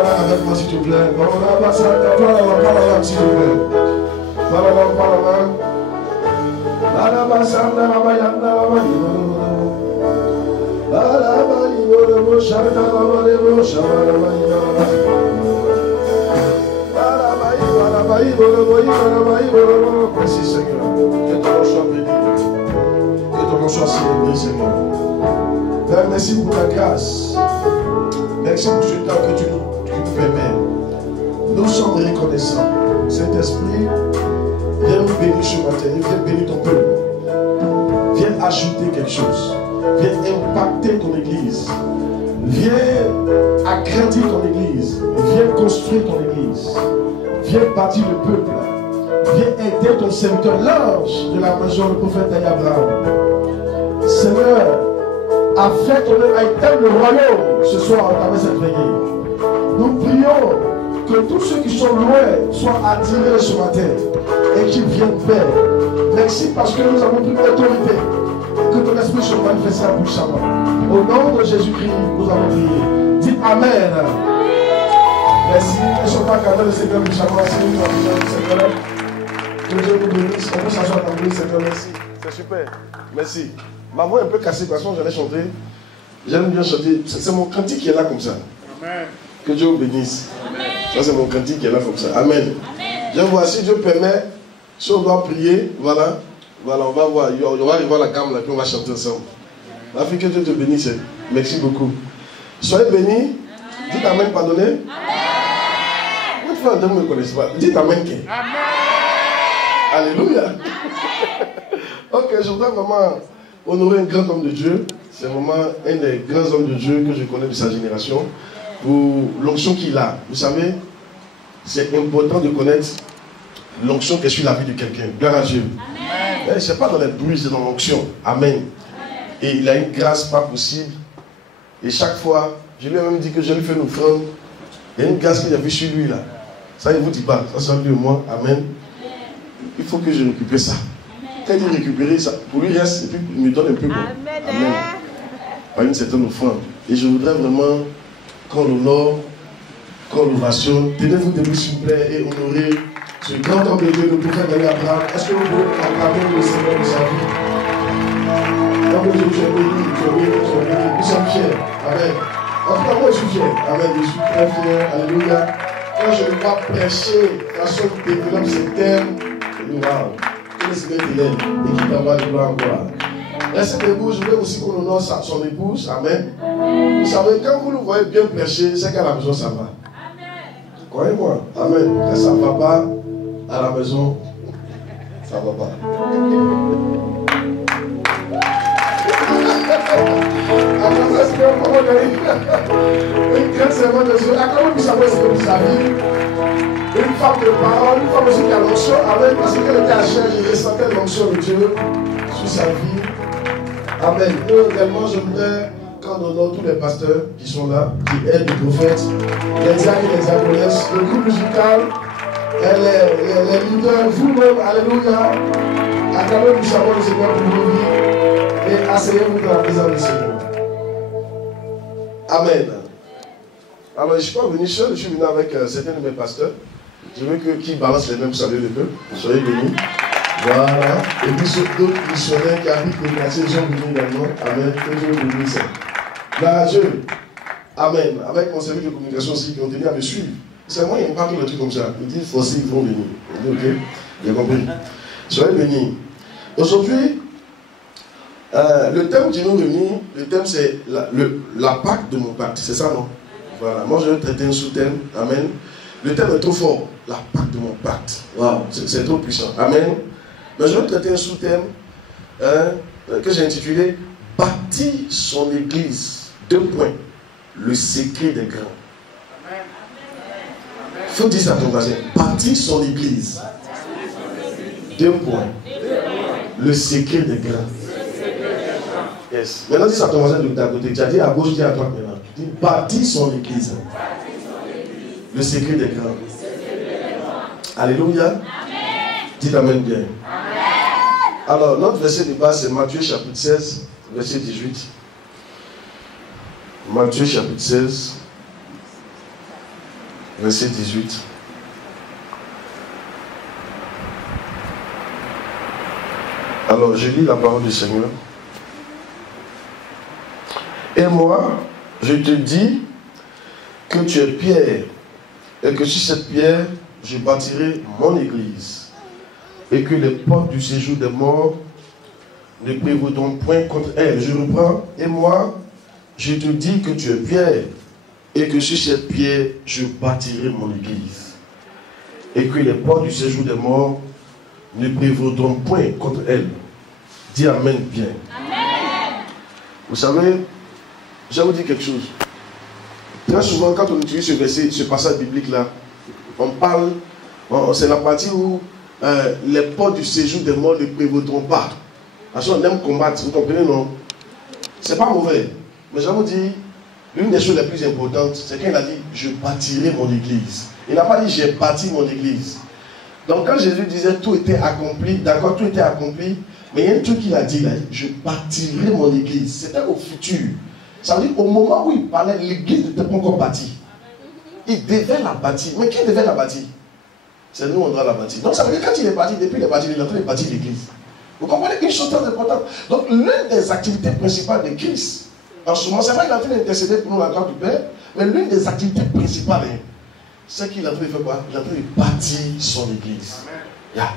avec moi s'il te plaît. Parle s'il te plaît. Merci Seigneur. Que ton nom soit béni. Que ton nom soit célébré, Seigneur. Père, merci pour ta grâce. Merci pour ce temps que tu nous permets. Nous sommes reconnaissants. Saint-Esprit, viens nous bénir ce matin. Viens bénir ton peuple. Viens ajouter quelque chose. Viens impacter ton église. Viens agrandir ton église. Viens construire ton église. Viens bâtir le peuple. Viens aider ton serviteur, l'ange de la maison, le prophète Abraham. Seigneur, afin ton œuvre éteigne le royaume ce soir à travers cette veillée. Nous prions que tous ceux qui sont loin soient attirés ce matin et qu'ils viennent Père. Merci parce que nous avons pris l'autorité. Que ton esprit se manifestera puissamment. Au nom de Jésus-Christ, nous avons prié. Dites Amen. Merci. Ne sommes pas qu'à le Seigneur puissamment. Si nous avons besoin du Seigneur. Que Dieu nous bénisse. On peut s'asseoir dans le Seigneur. Merci. C'est super. Merci. Ma voix est un peu cassée parce que j'allais chanter. J'aime bien chanter. C'est mon cantique qui est là comme ça. Amen. Que Dieu vous bénisse. Amen. Ça, c'est mon cantique qui est là comme ça. Amen. Amen. Je vois, si Dieu permet, si on doit prier, voilà. Voilà, on va voir. On va aller voir la gamme là, puis on va chanter ensemble. La fille, que Dieu te bénisse. Merci beaucoup. Soyez bénis. Dites Amen, pardonnez. Amen. Votre frère, ne me connaissez pas. Dites Amen. Amen. Alléluia. Ok, je voudrais vraiment honorer un grand homme de Dieu. C'est vraiment un des grands hommes de Dieu que je connais de sa génération. Pour l'onction qu'il a. Vous savez, c'est important de connaître l'onction qui est sur la vie de quelqu'un. Gloire à Dieu. Amen. Ce n'est pas dans les bruits, c'est dans l'onction. Amen. Et il a une grâce pas possible. Et chaque fois, je lui ai même dit que je lui fais une offrande. Il y a une grâce qu'il a vue sur lui là. Ça, il ne vous dit pas. Ça, c'est lui et moi. Amen. Il faut que je récupère ça. Quand il récupère ça, pour lui reste et puis il me donne un peu. Bon. Amen. Par une certaine offrande. Et je voudrais vraiment qu'on l'honore, qu'on l'ovation. Tenez-vous debout s'il vous plaît et honorer ce grand homme de Dieu, le prophète Abraham. Est-ce que vous pouvez acclamer le Seigneur de sa vie? Comme Dieu, tu es béni, tu es béni, tu es béni. Nous sommes fiers. Amen. En tout cas, moi je suis fier. Amen. Je suis très fier. Alléluia. Quand je ne vois prêcher, la façon qui développe ces thèmes, wow. Que le Seigneur t'aide et qu'il t'envoie de gloire encore. Restez debout, je voulais aussi qu'on honore son épouse. Amen. Vous savez, quand vous nous voyez bien prêcher, c'est qu'à la maison ça va. Croyez-moi. Amen. Quand ça ne va pas, à la maison, ça ne va pas. Une grande servante de Dieu. Comment vous savez ce que vous savez? Une femme de parole, une femme aussi qui a l'onction. Amen. Parce qu'elle était à chair, il ressentait l'onction de Dieu sur sa vie. Amen. Et également, je voudrais qu'on honore tous les pasteurs qui sont là, qui aident les prophètes, les diacres et les diaconesses, le groupe musical, les leaders, vous-même, alléluia. Acclamez du savon le Seigneur pour vos vies et asseyez-vous dans la présence du Seigneur. Amen. Alors, je ne suis pas venu seul, je suis venu avec certains de mes pasteurs. Je veux qu'ils balancent les mêmes saluts le peuple. Soyez bénis. Voilà. Et puis ceux d'autres missionnaires qui habitent les quartiers, ils sont venus également. Amen. Que Dieu vous bénisse. Gloire à Dieu. Amen. Avec mon service de communication aussi, qui ont tenu à me suivre. C'est moi, il n'y a pas tous les trucs comme ça. Ils disent forcés, ils vont venir. Ok? J'ai compris. Soyez bénis. Aujourd'hui, le thème qui nous réunit, le thème c'est la Pâque de mon pacte. C'est ça, non? Voilà. Moi, je vais traiter un sous-thème. Amen. Le thème est trop fort. La Pâque de mon pacte. Wow. C'est trop puissant. Amen. Mais je vais traiter un sous-thème que j'ai intitulé Bâtir son église. 2 points. Le secret des grands. Il faut dire ça à ton voisin. Bâtir son église. 2 points. Le secret des grands. Yes. Maintenant, dis ça à ton voisin de ta côté. Tu as dit à gauche, dis à droite maintenant. Dis bâtir son église. Le secret des grands. Alléluia. Dites Amen bien. Amen. Alors, notre verset de base, c'est Matthieu chapitre 16, verset 18. Matthieu chapitre 16, verset 18. Alors, je lis la parole du Seigneur. Et moi, je te dis que tu es pierre, et que sur cette pierre, je bâtirai mon église, et que les portes du séjour des morts ne prévaudront point contre elle. Je reprends. Et moi, je te dis que tu es pierre, et que sur cette pierre, je bâtirai mon église, et que les portes du séjour des morts ne prévaudront point contre elle. Dis Amen bien. Amen. Vous savez, je vais vous dire quelque chose. Très souvent, quand on utilise ce verset, ce passage biblique-là, on parle, c'est la partie où les portes du séjour des morts ne prévaudront pas. Parce qu'on aime combattre, vous comprenez, non? C'est pas mauvais. Mais je vais vous dire, l'une des choses les plus importantes, c'est quand il a dit, je bâtirai mon église. Il n'a pas dit, j'ai bâti mon église. Donc quand Jésus disait, tout était accompli, d'accord, tout était accompli, mais il y a un truc qu'il a dit, là, je bâtirai mon église. C'était au futur. Ça veut dire, au moment où il parlait, l'église n'était pas encore bâtie. Il devait la bâtir. Mais qui devait la bâtir? C'est nous, on doit la bâtir. Donc ça veut dire, quand il est parti, depuis il est parti, il est en train de bâtir l'église. Vous comprenez une chose très importante. Donc l'une des activités principales de Christ, en ce moment, c'est vrai qu'il est en train d'intercéder pour nous la gloire du Père, mais l'une des activités principales, c'est qu'il est en train de faire quoi? Il est en train de bâtir son église. Yeah.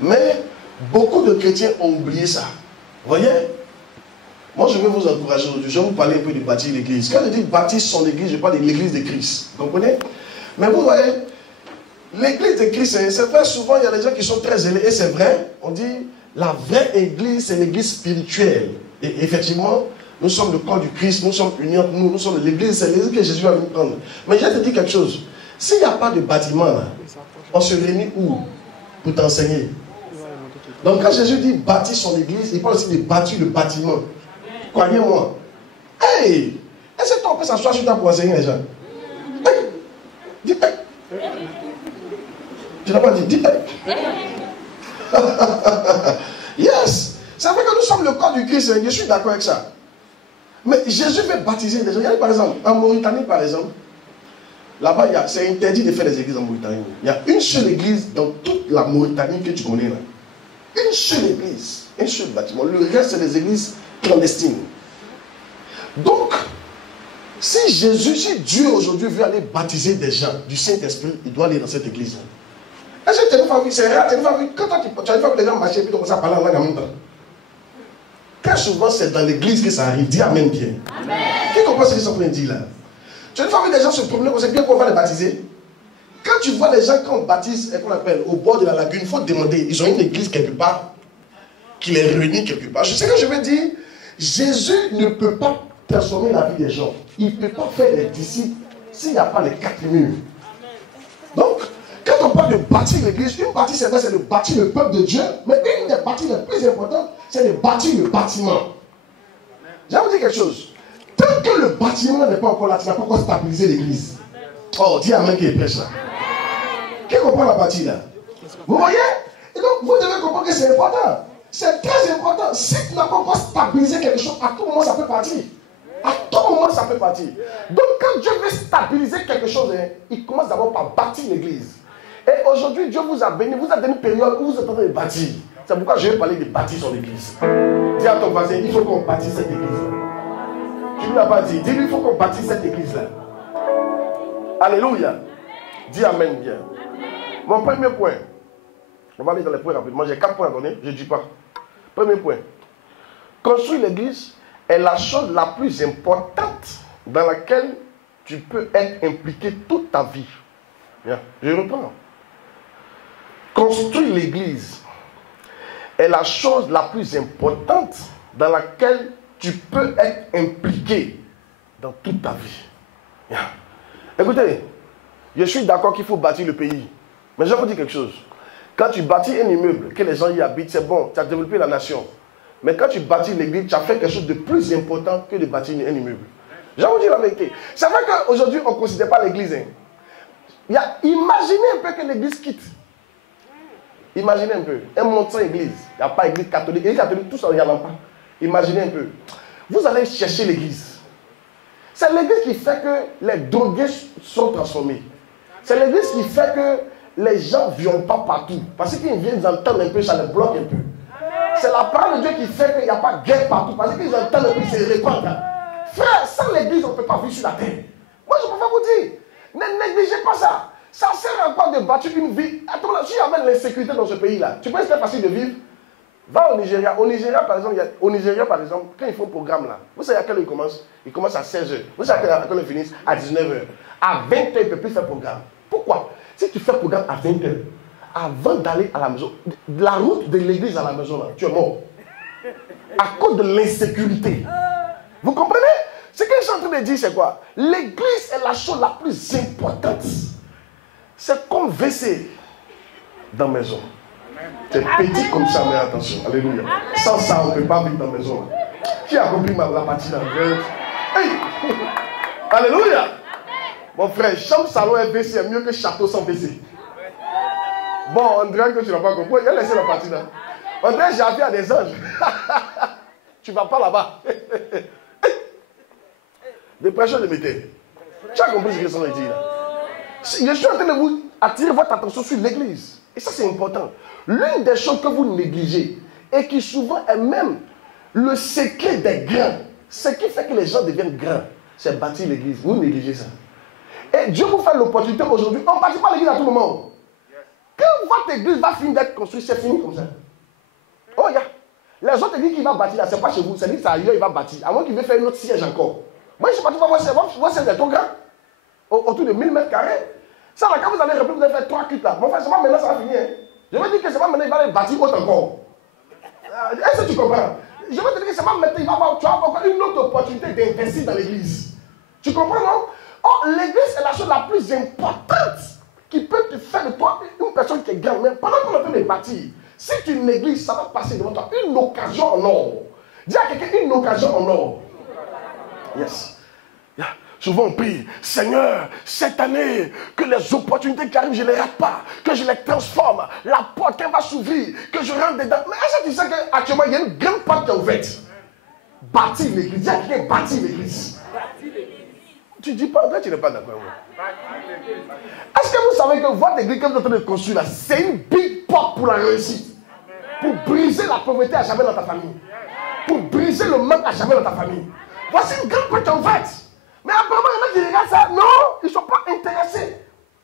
Mais beaucoup de chrétiens ont oublié ça. Vous voyez? Moi, je vais vous encourager aujourd'hui. Je vais vous parler un peu de bâtir l'église. Quand je dis bâtir son église, je parle de l'église de Christ. Vous comprenez? Mais vous voyez, l'église de Christ, c'est vrai, souvent, il y a des gens qui sont très zélés. Et c'est vrai, on dit, la vraie église, c'est l'église spirituelle. Et effectivement, nous sommes le corps du Christ, nous sommes unis entre nous, nous sommes l'église, c'est l'église que Jésus va nous prendre. Mais je vais te dire quelque chose. S'il n'y a pas de bâtiment, là, on se réunit où? Pour t'enseigner. Donc quand Jésus dit bâtir son église, il parle aussi de bâtir le bâtiment. Croyez-moi. Hey! Est-ce que tu peux s'asseoir sur toi pour enseigner les gens? Hey! Dis hey! Tu n'as pas dit, dis hey! Yes! C'est vrai que nous sommes le corps du Christ, je suis d'accord avec ça. Mais Jésus veut baptiser des gens. Regardez par exemple, en Mauritanie par exemple, là-bas, c'est interdit de faire des églises en Mauritanie. Il y a une seule église dans toute la Mauritanie que tu connais là. Une seule église, un seul bâtiment. Le reste, c'est des églises clandestines. Donc, si Jésus, si Dieu aujourd'hui veut aller baptiser des gens du Saint-Esprit, il doit aller dans cette église. Est-ce que tu as une famille? C'est rare, tu as une famille. Quand tu as une famille, les gens marchent et puis tu commences à parler en langue en même temps. Très souvent, c'est dans l'église que ça arrive. Dis Amen bien. Amen. Qui comprend ce qu'ils sont en train de dire là? Tu as une famille, des gens se promener, on sait bien qu'on va les baptiser. Quand tu vois les gens qu'on baptise, qu'on appelle au bord de la lagune, il faut demander, ils ont une église quelque part qui les réunit quelque part. Je sais que je vais dire, Jésus ne peut pas transformer la vie des gens. Il ne peut pas faire des disciples s'il n'y a pas les 4 murs. Donc, quand on parle de bâtir l'église, une partie c'est vrai, c'est de bâtir le peuple de Dieu, mais une des parties les plus importantes, c'est de bâtir le bâtiment. Je vais vous dire quelque chose. Tant que le bâtiment n'est pas encore là, tu n'as pas encore stabilisé l'église. Oh, dis Amen qui est prêche là. Qui comprend la partie là? Vous voyez? Et donc, vous devez comprendre que c'est important. C'est très important. Si tu n'as pas encore stabilisé quelque chose, à tout moment ça peut partir. À tout moment ça peut partir. Donc, quand Dieu veut stabiliser quelque chose, il commence d'abord par bâtir l'église. Et aujourd'hui, Dieu vous a béni, vous a donné une période où vous êtes en train de bâtir. C'est pourquoi je vais parler de bâtir son église. Dis à ton voisin, il faut qu'on bâtisse cette église-là. Tu ne l'as pas dit. Dis-lui, il faut qu'on bâtisse cette église-là. Alléluia. Dis Amen bien. Mon premier point. On va aller dans les points rapidement. J'ai 4 points à donner. Je ne dis pas. Premier point. Construire l'église est la chose la plus importante dans laquelle tu peux être impliqué toute ta vie. Bien. Je reprends. Construire l'église est la chose la plus importante dans laquelle tu peux être impliqué dans toute ta vie. Bien. Écoutez, je suis d'accord qu'il faut bâtir le pays. Mais je vais vous dire quelque chose. Quand tu bâtis un immeuble, que les gens y habitent, c'est bon, tu as développé la nation. Mais quand tu bâtis l'église, tu as fait quelque chose de plus important que de bâtir un immeuble. Je vais vous dire la vérité. C'est vrai qu'aujourd'hui, on ne considère pas l'église. Imaginez un peu que l'église quitte. Imaginez un peu. Un monde sans église. Il n'y a pas d'église catholique. L'église catholique, tout ça, il n'y en a pas. Imaginez un peu. Vous allez chercher l'église. C'est l'église qui fait que les drogués sont transformés. C'est l'église qui fait que les gens ne viennent pas partout. Parce qu'ils viennent entendre un peu, ça les bloque un peu. C'est la parole de Dieu qui fait qu'il n'y a pas de guerre partout. Parce qu'ils entendent un peu, ils se répandent. Frère, sans l'église, on ne peut pas vivre sur la terre. Moi, je préfère vous dire, ne négligez pas ça. Ça sert à quoi de bâtir une vie? Attends, là, si il y avait l'insécurité dans ce pays-là, tu penses que c'est facile de vivre? Va au Nigeria. Au Nigeria, par exemple, quand ils font un programme là, vous savez à quelle heure ils commencent? Ils commencent à 16h. Vous savez à quelle heure ils finissent? À 19h. À 20h, ils ne peuvent plus faire programme. Pourquoi? Si tu fais programme à 20h, avant d'aller à la maison, la route de l'église à la maison, là, tu es mort. À cause de l'insécurité. Vous comprenez? Ce que je suis en train de dire, c'est quoi? L'église est la chose la plus importante. C'est comme WC dans la maison. C'est petit comme ça, mais attention. Alléluia. Sans ça, on ne peut pas vivre dans la maison. Qui a compris la partie là? Hey! Alléluia. Mon frère, chambre, salon et WC est mieux que château sans WC. Bon, André, que tu n'as pas compris. Il a laissé la partie là. André, j'ai affaire à des anges. Tu ne vas pas là-bas. Dépression de métier. Tu as compris ce que ça veut dire là? Je suis en train de vous attirer votre attention sur l'église. Et ça, c'est important. L'une des choses que vous négligez, et qui souvent est même le secret des grands, ce qui fait que les gens deviennent grands, c'est bâtir l'église. Vous négligez ça. Et Dieu vous fait l'opportunité aujourd'hui. On ne bâtit pas l'église à tout moment. Quand votre église va finir d'être construite, c'est fini comme ça. Oh, yeah. Les autres églises qu'il va bâtir là, ce n'est pas chez vous. C'est-à-dire que c'est ailleurs, il va bâtir. À moins qu'il veut faire une autre siège encore. Moi, je ne sais pas, tu vas voir, c'est trop grand. Autour de 1000 mètres carrés. Ça, là, quand vous allez répéter, vous allez faire 3 cuites là. Mon frère, c'est pas maintenant, ça va finir. Hein. Je veux dire que c'est pas maintenant, il va aller bâtir autre encore. Est-ce que tu comprends? Je veux te dire que c'est pas maintenant, tu vas avoir encore une autre opportunité d'investir dans l'église. Tu comprends, non? Oh, l'église est la chose la plus importante qui peut te faire de toi une personne qui est grande. Mais pendant qu'on est en train de bâtir, si tu négliges, ça va passer devant toi. Une occasion en or. Dis à quelqu'un une occasion en or. Yes. Yeah. Souvent on prie, Seigneur, cette année, que les opportunités qui arrivent, je ne les rate pas, que je les transforme, la porte qu'elle va s'ouvrir, que je rentre dedans. Mais est-ce que tu sais qu'actuellement, il y a une grande porte qui est ouverte? Bâtir l'église. Dis à quelqu'un, bâtir l'église. Tu dis pas, tu n'es pas d'accord. Est-ce que vous savez que votre église que vous êtes en train de construire là, c'est une big porte pour la réussite? Pour briser la pauvreté à jamais dans ta famille. Pour briser le manque à jamais dans ta famille. Voici une grande porte ouverte. Mais apparemment, il y en a qui regardent ça. Non, ils ne sont pas intéressés.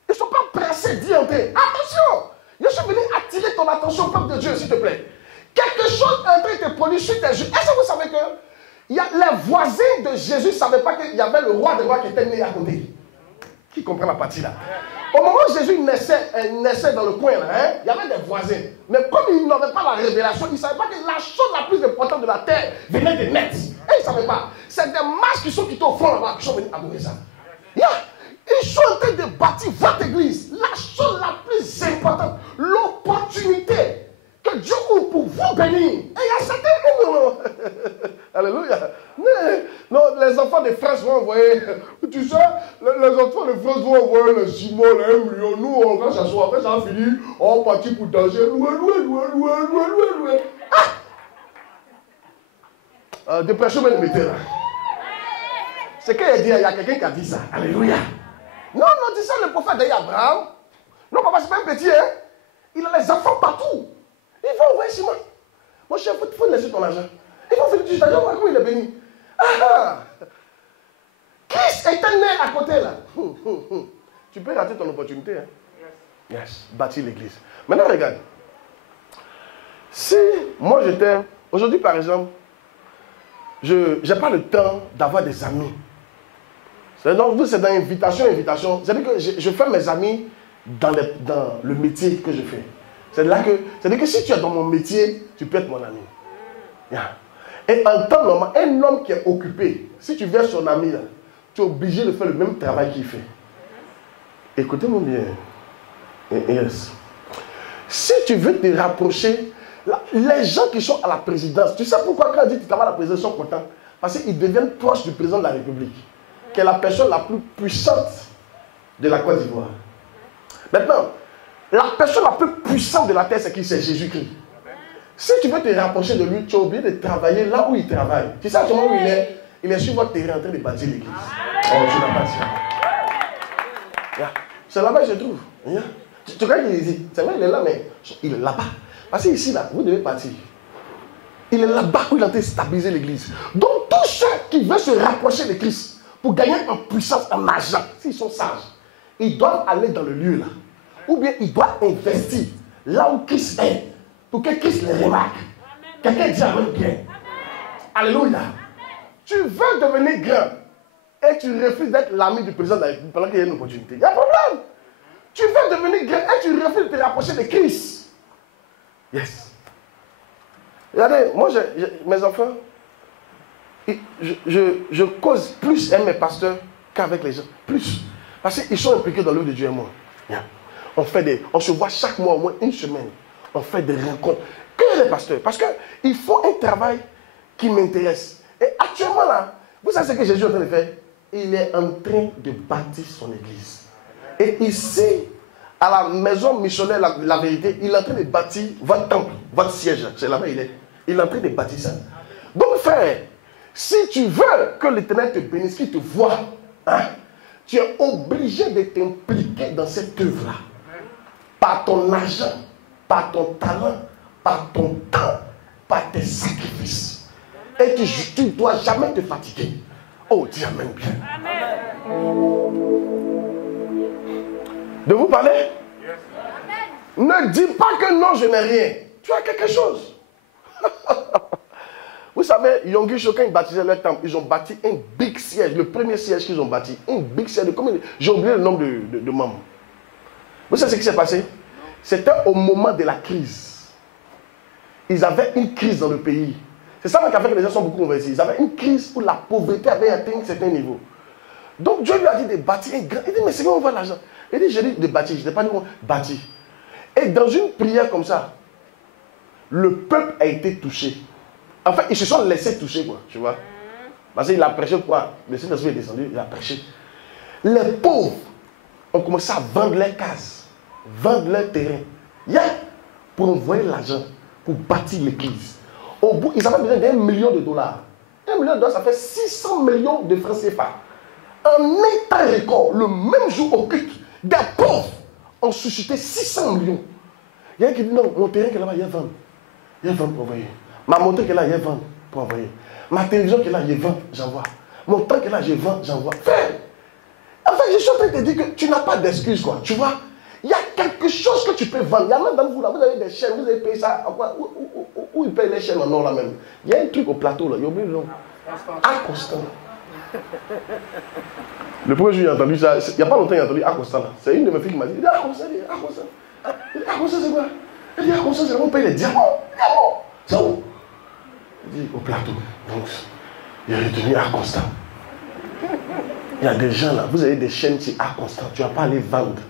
Ils ne sont pas pressés d'y entrer. Attention! Je suis venu attirer ton attention au peuple de Dieu, s'il te plaît. Quelque chose est en train de te produire sur tes yeux. Est-ce que vous savez que les voisins de Jésus ne savaient pas qu'il y avait le roi des rois qui était né à côté? Qui comprend la partie là? Au moment où Jésus naissait dans le coin là, hein, il y avait des voisins. Mais comme ils n'avaient pas la révélation, ils ne savaient pas que la chose la plus importante de la terre venait de naître. Et ils ne savaient pas. C'est des masses qui sont quittés au fond là-bas, qui sont venus adorer ça. Yeah. Ils sont en train de bâtir votre église. La chose la plus importante, l'opportunité que Dieu ouvre pour vous bénir. Et il y a certains... Alléluia. Non, les enfants de France vont envoyer... Tu sais, les enfants de France vont envoyer le Simon, le 1 million. Nous, on va s'asseoir. Après, ça va finir. On va partir pour danser. Loué. Ah! Dépression, même mettez là. C'est qu'il a dit, il y a quelqu'un qui a dit ça. Alléluia. Non, tu sais, le prophète d'Abraham. Non, papa, c'est pas un petit, hein. Il a les enfants partout. Il va envoyer Simon. Mon chef, il faut laisser ton argent. Il faut faire du argent, comment il est béni. Ah! Qui était né à côté là? Tu peux rater ton opportunité. Hein? Yes. Bâtir l'église. Maintenant, regarde. Si moi j'étais... Aujourd'hui, par exemple, je n'ai pas le temps d'avoir des amis. Donc, c'est dans invitation. C'est-à-dire que je fais mes amis dans le métier que je fais. C'est-à-dire que si tu es dans mon métier, tu peux être mon ami. Yeah. Et en temps normal, un homme qui est occupé, si tu viens son ami, là, tu es obligé de faire le même travail qu'il fait. Écoutez-moi bien. Yes. Si tu veux te rapprocher, les gens qui sont à la présidence, tu sais pourquoi quand on dit que tu travailles à la présidence, ils sont contents? Parce qu'ils deviennent proches du président de la République, qui est la personne la plus puissante de la Côte d'Ivoire. Maintenant, la personne la plus puissante de la terre, c'est qui? C'est Jésus-Christ. Si tu veux te rapprocher de lui, tu es obligé de travailler là où il travaille. Tu sais à ce moment où il est sur votre terrain en train de bâtir l'église. Oh, je n'ai pas dit. Yeah. C'est là-bas que je trouve. Tu crois qu'il est ici? C'est vrai, il est là, mais il est là-bas. Parce que ici, là, vous devez partir. Il est là-bas où il est en train de stabiliser l'église. Donc, tous ceux qui veulent se rapprocher de Christ pour gagner en puissance, en argent, s'ils sont sages, ils doivent aller dans le lieu là. Ou bien ils doivent investir là où Christ est pour que Christ les remarque. Quelqu'un dit amen bien. Alléluia. Tu veux devenir grand et tu refuses d'être l'ami du président de la République pendant qu'il y a une opportunité. Il y a un problème. Tu veux devenir grand et tu refuses de te rapprocher de Christ. Yes. Regardez, moi, mes enfants, je cause plus avec mes pasteurs qu'avec les gens. Plus. Parce qu'ils sont impliqués dans l'œuvre de Dieu et moi. Yeah. On se voit chaque mois, au moins une semaine. On fait des rencontres. Que les pasteurs. Parce qu'il faut un travail qui m'intéresse. Et actuellement, là, vous savez ce que Jésus est en train de faire? Il est en train de bâtir son église. Et ici, à la maison missionnaire, la vérité, il est en train de bâtir votre temple, votre siège. C'est là-bas il est. Il est en train de bâtir ça. Donc, frère, si tu veux que l'Éternel te bénisse, qu'il te voie, hein, tu es obligé de t'impliquer dans cette œuvre-là. Par ton argent, par ton talent, par ton temps, par tes sacrifices. Et tu ne dois jamais te fatiguer. Oh, dis amen bien. De vous parler? Ne dis pas que non, je n'ai rien. Tu as quelque chose. Vous savez, Yonggi Cho, quand ils bâtissaient leur temple, ils ont bâti un big siège. Le premier siège qu'ils ont bâti, un big siège de combien? J'ai oublié le nombre de membres. Vous savez ce qui s'est passé? C'était au moment de la crise. Ils avaient une crise dans le pays. C'est ça qui a fait que les gens sont beaucoup convertis. Ils avaient une crise où la pauvreté avait atteint un certain niveau. Donc Dieu lui a dit de bâtir un grand. Il dit, mais c'est comment on voit l'argent? Il dit, j'ai dit de bâtir. Je n'ai pas dit bâtir. Et dans une prière comme ça, le peuple a été touché. En fait, ils se sont laissés toucher, quoi, tu vois. Parce qu'il a prêché quoi? Le Saint-Esprit est descendu, il a prêché. Les pauvres ont commencé à vendre leurs cases, vendre leurs terrains, pour envoyer l'argent, pour bâtir l'église. Au bout, ils avaient besoin d'1 million de dollars. 1 million de dollars, ça fait 600 millions de francs CFA. En un temps record, le même jour au culte, des pauvres ont suscité 600 millions. Il y a un qui dit non, mon terrain qui est là-bas, il y a 20. Il y a 20 pour envoyer. Ma moto qui est là, il y a 20 pour envoyer. Ma télévision qui est là, il y a 20, j'envoie. Mon temps qui est là, j'ai 20, j'envoie. Frère, en fait, je suis en train de te dire que tu n'as pas d'excuse, quoi. Tu vois, il y a quelque chose que tu peux vendre. Il y a même dans vous, là, vous avez des chaînes, vous avez payé ça. Où ils payent les chaînes en or là même? Il y a un truc au plateau là, il y a oublié le nom. Accostant. Le premier jour, j'ai entendu ça, il n'y a pas longtemps, j'ai entendu Accostant là. C'est une de mes filles qui m'a dit, Accostant, Accostant c'est quoi? Elle dit, Accostant, c'est là où on paye les diamants. C'est où? Il dit, au plateau. Donc, il est retenu Accostant. Il y a des gens là, vous avez des chaînes sur Accostant, tu ne vas pas aller vendre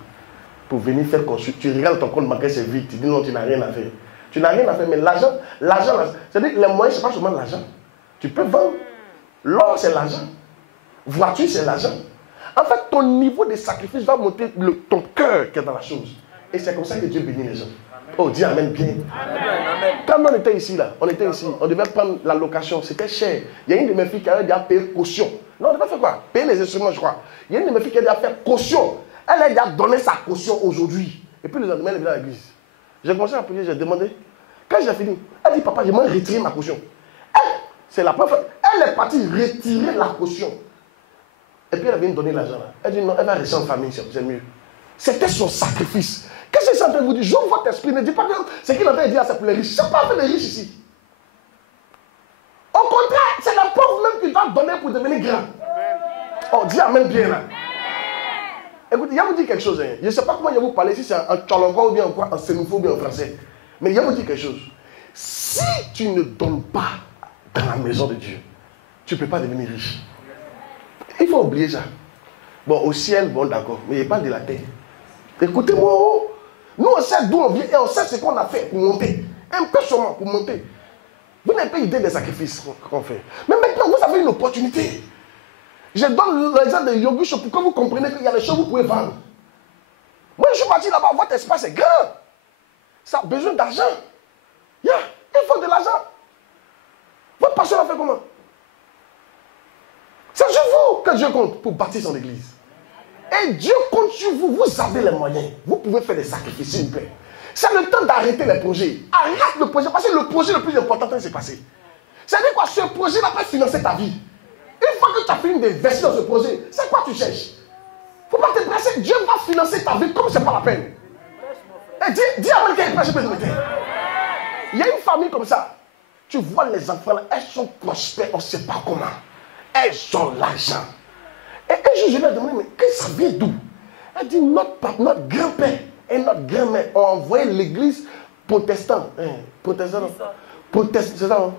pour venir faire construire. Tu regardes ton compte bancaire, c'est vide, tu dis non, tu n'as rien à faire. Tu n'as rien à faire, mais l'argent, c'est-à-dire que les moyens, ce n'est pas seulement l'argent. Tu peux vendre. L'or, c'est l'argent. Voiture, c'est l'argent. En fait, ton niveau de sacrifice va monter ton cœur qui est dans la chose. Et c'est comme ça que Dieu bénit les gens. Oh, dis amen bien. Amen. Quand on était ici, là, on devait prendre la location, c'était cher. Il y a une de mes filles qui avait déjà payé caution. Non, on devait faire quoi? Payer les instruments, je crois. Il y a une de mes filles qui a déjà fait caution. Elle a déjà donné sa caution aujourd'hui. Et puis le lendemain, elle est venue à l'église. J'ai commencé à prier, j'ai demandé. Quand j'ai fini, elle dit, papa, j'ai même retiré ma caution. C'est la première fois. Elle est partie retirer la caution. Et puis elle vient donner l'argent là. Elle dit non, elle va rester en famille, c'est mieux. C'était son sacrifice. Qu'est-ce que c'est en train de vous dire? J'ouvre votre esprit, ne dis pas que ce qu'il est en train de dire, c'est pour les riches. Ce n'est pas pour les riches ici. Au contraire, c'est la pauvre même qui doit donner pour devenir grand. Oh, dis amen bien là. Écoutez, il va vous dire quelque chose. Hein. Je ne sais pas comment il va vous parler, si c'est en tchalongo ou bien en quoi, en sénoufo ou bien en français. Mais il va vous dire quelque chose. Si tu ne donnes pas dans la maison de Dieu, tu ne peux pas devenir riche. Il faut oublier ça. Bon, au ciel, bon d'accord, mais il parle de la terre. Écoutez-moi, nous on sait d'où on vient et on sait ce qu'on a fait pour monter. Un peu seulement pour monter. Vous n'avez pas idée des sacrifices qu'on fait. Mais maintenant, vous avez une opportunité. Je donne l'exemple de Yonggi Cho pour que vous compreniez qu'il y a des choses que vous pouvez vendre. Moi, je suis parti là-bas, votre espace est grand. Ça a besoin d'argent. Il faut de l'argent. Votre pasteur a fait comment? C'est sur vous que Dieu compte pour bâtir son église. Et Et Dieu compte sur vous. Vous avez les moyens. Vous pouvez faire des sacrifices, s'il vous plaît. C'est le temps d'arrêter les projets. Arrête le projet, parce que le projet le plus important qui s'est passé. C'est-à-dire quoi? Ce projet va pas financer ta vie. Une fois que tu as fini d'investir dans ce projet, c'est quoi tu cherches? Il ne faut pas te presser. Dieu va financer ta vie comme ce n'est pas la peine. Et dis à quelqu'un, je peux te mettre. Il y a une famille comme ça. Tu vois les enfants là, elles sont prospères, on ne sait pas comment. Elles ont l'argent. Et un jour, je lui ai demandé, mais qu'est-ce que ça vient d'où? Elle dit, notre grand-père et notre grand-mère ont envoyé l'église protestante. Protestant, c'est ça, hein?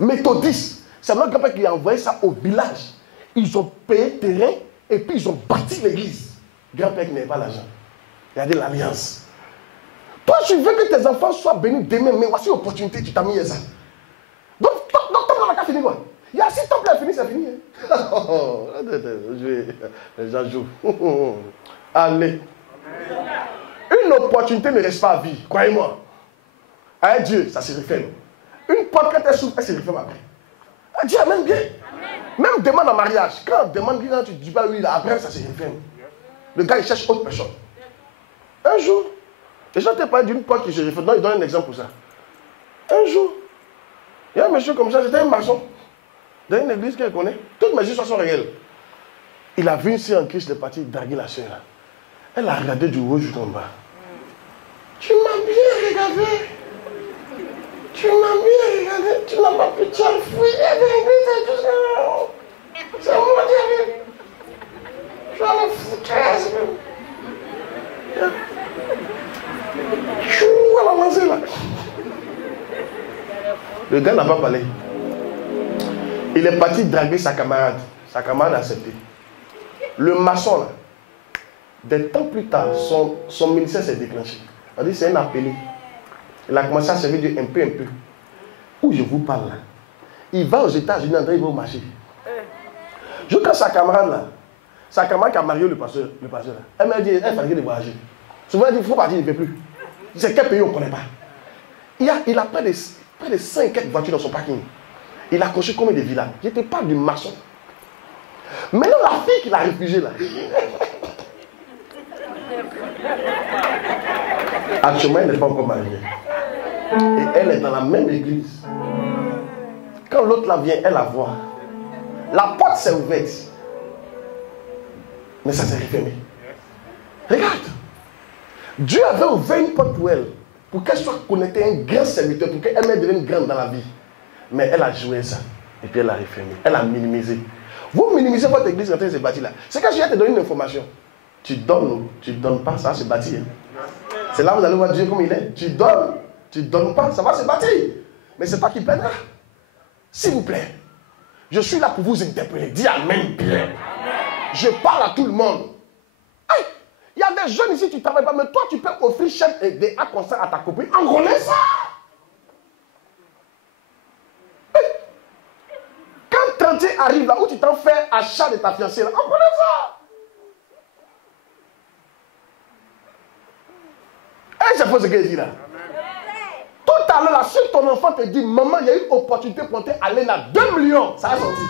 Méthodiste. C'est notre grand-père qui a envoyé ça au village. Ils ont payé terrain et puis ils ont bâti l'église. Grand-père qui n'avait pas l'argent. Regardez l'alliance. Toi, tu veux que tes enfants soient bénis demain, mais voici l'opportunité, tu t'as mis ça. Donc, ton plan a fini quoi? Il y a si ton plan est fini, c'est fini. Les gens jouent. Allez. Une opportunité ne reste pas à vie, croyez-moi. À Dieu, ça se referme. Une porte, quand elle s'ouvre, elle se referme après. Dieu amène bien. Même demande en mariage. Quand on demande, quand tu dis pas oui, là, après ça se referme. Le gars, il cherche autre personne. Un jour, les gens t'ont parlé d'une porte qui se referme. Non, il donne un exemple pour ça. Un jour, il y a un monsieur comme ça, c'était un maçon. Dans une église qu'elle connaît. Toutes mes histoires sont réelles. Il a vu une sœur en Christ, il est parti draguer la sœur. Elle a regardé du haut jusqu'en bas. Tu m'as bien regardé. Tu m'as bien regardé. Tu n'as pas pu te faire fouiller de l'église et tout ça. C'est moi qui ai vu. Je vais me foutre. Chou, elle a lancé là. Le gars n'a pas parlé. Il est parti draguer sa camarade. Sa camarade a accepté. Le maçon, là, des temps plus tard, son ministère s'est déclenché. On dit c'est un appelé. Il a commencé à servir Dieu un peu. Où je vous parle là. Il va aux États-Unis, il va au marché. Jusqu'à sa camarade là, sa camarade qui a marié le pasteur là, elle m'a dit, elle fallait de voyager. Souvent elle dit, il faut partir, il ne fait plus. C'est quel pays on ne connaît pas. Il a près de 5 voitures dans son parking. Il a construit combien de villas? Je te parle du maçon. Maintenant, la fille qu'il a réfugiée là. Actuellement, elle n'est pas encore mariée. Et elle est dans la même église. Quand l'autre là vient, elle la voit. La porte s'est ouverte. Mais ça s'est refermé. Regarde. Dieu avait ouvert une porte pour elle. Pour qu'elle soit connectée à un grand serviteur. Pour qu'elle devienne grande dans la vie. Mais elle a joué ça. Et puis elle a refermé. Elle a minimisé. Vous minimisez votre église quand elle s'est bâtie là. C'est quand je viens te donner une information. Tu donnes pas, ça va se bâtir. C'est là où vous allez voir Dieu comme il est. Tu donnes pas, ça va se bâtir. Mais c'est toi qui plaindras. S'il vous plaît, je suis là pour vous interpeller. Dis Amen bien. Je parle à tout le monde. Il y a des jeunes ici qui ne travaillent pas, mais toi tu peux offrir chef et des actes comme ça à ta copine. En connaît ça. Quand 31 arrive là où tu t'en fais achat de ta fiancée, là, on connaît ça. Et c'est pour ce que je dis là. Tout à l'heure, là, si ton enfant te dit, maman, il y a une opportunité pour aller là, 2 millions, ça va sortir.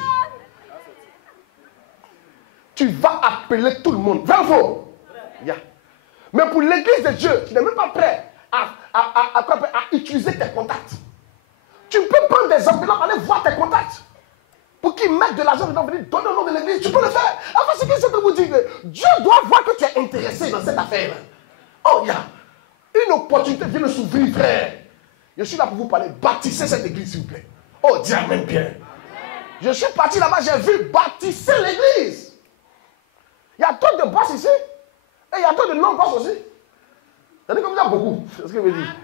Tu vas appeler tout le monde. Vrai ou faux? Yeah. Mais pour l'église de Dieu, tu n'es même pas prêt à utiliser tes contacts. Tu peux prendre des enveloppes, aller voir tes contacts. Pour qu'ils mettent de l'argent dedans, venir donner au nom de l'église, tu peux le faire. Enfin, c'est ce que vous dites. Dieu doit voir que tu es intéressé dans cette affaire. Oh, il y a une opportunité vient de s'ouvrir, frère. Je suis là pour vous parler. Bâtissez cette église, s'il vous plaît. Oh, dis amen bien. Je suis parti là-bas, j'ai vu bâtisser l'église. Il y a trop de boss ici. Et il y a trop de non-boss aussi. C'est-à-dire comme il y a beaucoup. C'est ce que je veux dire.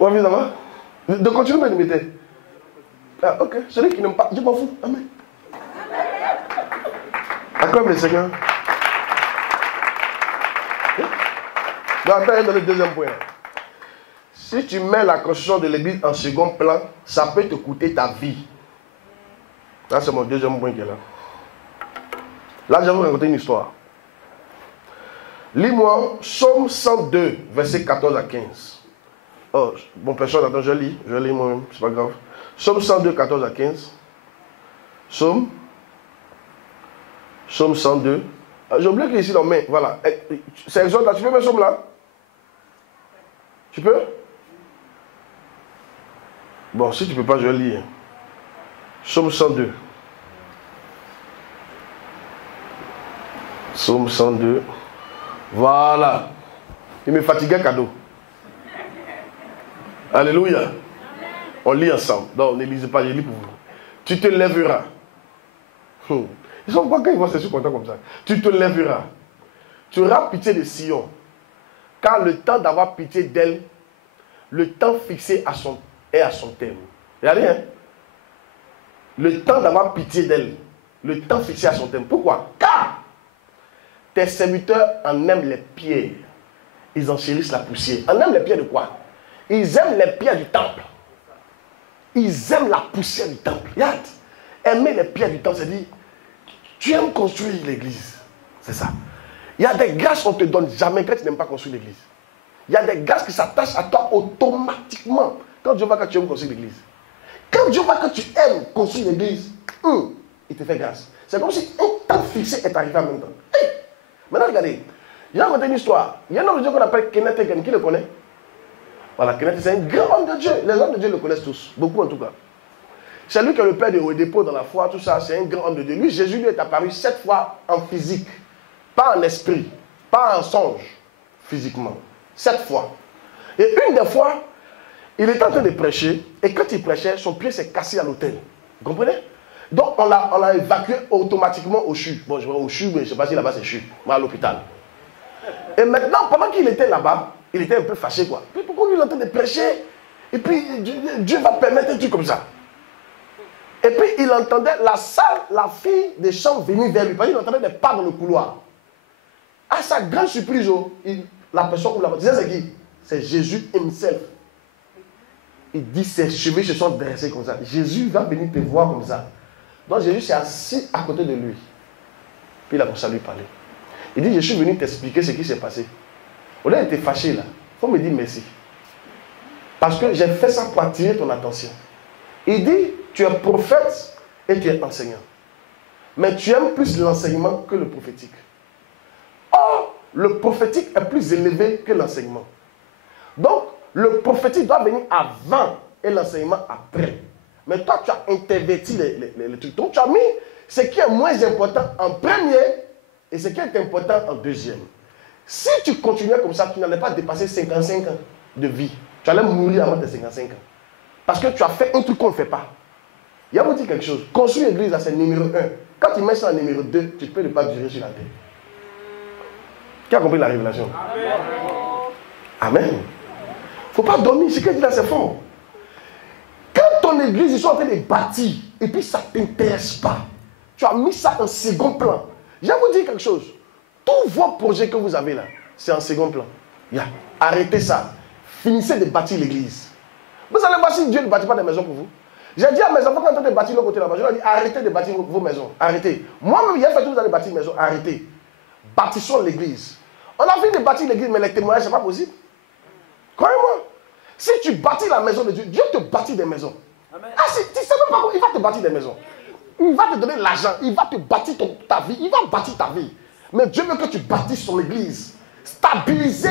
Ouais, mais ça va? De continuer à m'imiter. Ah, ok. Celui qui n'aime pas, je m'en fous. Amen. Acclame le Seigneur. Je vais attendre dans le deuxième point. Si tu mets la construction de l'église en second plan, ça peut te coûter ta vie. Là, c'est mon deuxième point qui est là. Là, je vais vous raconter une histoire. Lis-moi Psaume 102, versets 14 à 15. Oh, bon, personne attend, je lis moi-même, c'est pas grave. Psaume 102, 14 à 15. Psaume Psaume 102. J'ai oublié qu'il est ici dans main. Voilà. C'est Exode là. Tu peux mettre Psaume là? Tu peux? Bon, si tu ne peux pas, je vais lire. Psaume 102. Psaume 102. Voilà. Il me fatiguait cadeau. Alléluia. On lit ensemble. Non, ne lisez pas, je lis pour vous. Tu te lèveras. Ils sont quoi quand ils vont se contents comme ça? Tu te lèveras. Tu auras pitié de Sion. Car le temps d'avoir pitié d'elle, le temps fixé est à son terme. Regardez, hein? Le temps d'avoir pitié d'elle, le temps fixé à son terme. Pourquoi? Car tes serviteurs en aiment les pierres. Ils en chérissent la poussière. En aiment les pierres de quoi? Ils aiment les pierres du temple. Ils aiment la poussière du temple. Regarde. Aimer les pierres du temple, c'est dire, tu aimes construire l'église. C'est ça. Il y a des grâces qu'on ne te donne jamais quand tu n'aimes pas construire l'église. Il y a des grâces qui s'attachent à toi automatiquement quand Dieu voit que tu aimes construire l'église. Quand Dieu voit que tu aimes construire l'église, il te fait grâce. C'est comme si un temps fixé est arrivé en même temps. Hey! Maintenant, regardez. Je vais raconter une histoire. Il y a un homme de Dieu qu'on appelle Kenneth Hagin. Qui le connaît? Voilà, Kenneth, c'est un grand homme de Dieu. Les hommes de Dieu le connaissent tous. Beaucoup en tout cas. C'est lui qui est le père de Oedipo dans la foi, tout ça. C'est un grand homme de Dieu. Lui, Jésus lui est apparu 7 fois en physique. Pas en esprit. Pas en songe. Physiquement. 7 fois. Et une des fois, il était en train de prêcher. Et quand il prêchait, son pied s'est cassé à l'autel. Vous comprenez? Donc, on l'a évacué automatiquement au CHU. Bon, je vois au CHU, mais je ne sais pas si là-bas c'est CHU. Mais à l'hôpital. Et maintenant, pendant qu'il était là-bas, il était un peu fâché, quoi. Puis pourquoi lui, il est en train de prêcher? Et puis, Dieu va permettre un truc comme ça. Et puis, il entendait la fille des chants venir vers lui. Parce qu'il entendait des pas dans le couloir. À sa grande surprise, la personne où la disait, c'est qui? C'est Jésus himself. Il dit, ses cheveux se sont dressés comme ça. Jésus va venir te voir comme ça. Donc, Jésus s'est assis à côté de lui. Puis, il a commencé à lui parler. Il dit, je suis venu t'expliquer ce qui s'est passé. Au lieu d'être fâché là, il faut me dire merci. Parce que j'ai fait ça pour attirer ton attention. Il dit, tu es prophète et tu es enseignant. Mais tu aimes plus l'enseignement que le prophétique. Or, le prophétique est plus élevé que l'enseignement. Donc, le prophétique doit venir avant et l'enseignement après. Mais toi, tu as interverti les trucs. Donc, tu as mis ce qui est moins important en premier et ce qui est important en deuxième. Si tu continuais comme ça, tu n'allais pas dépasser 55 ans de vie. Tu allais mourir avant tes 55 ans. Parce que tu as fait un truc qu'on ne fait pas. Il y a vous dire quelque chose. Construire l'église, c'est numéro 1. Quand tu mets ça en numéro 2, tu peux ne pas durer sur la terre. Qui a compris la révélation? Amen. Il ne faut pas dormir. Ce qu'il dit là, c'est fort. Quand ton église, ils sont en train de bâtir, et puis ça ne t'intéresse pas, tu as mis ça en second plan. Je vais vous dire quelque chose. Tous vos projets que vous avez là, c'est en second plan. Arrêtez ça. Finissez de bâtir l'église. Vous allez voir si Dieu ne bâtit pas des maisons pour vous. J'ai dit à mes enfants quand ils sont en train de bâtir l'autre côté là-bas, je leur ai dit arrêtez de bâtir vos maisons. Arrêtez. Moi-même, hier, fait que vous allez bâtir une maison. Arrêtez. Bâtissons l'église. On a fini de bâtir l'église, mais les témoignages, ce n'est pas possible. Croyez-moi. Si tu bâtis la maison de Dieu, Dieu te bâtit des maisons. Amen. Ah, si, tu sais même pas comment il va te bâtir des maisons. Il va te donner l'argent, il va te bâtir ta vie, il va bâtir ta vie. Mais Dieu veut que tu bâtisses son église. Stabiliser,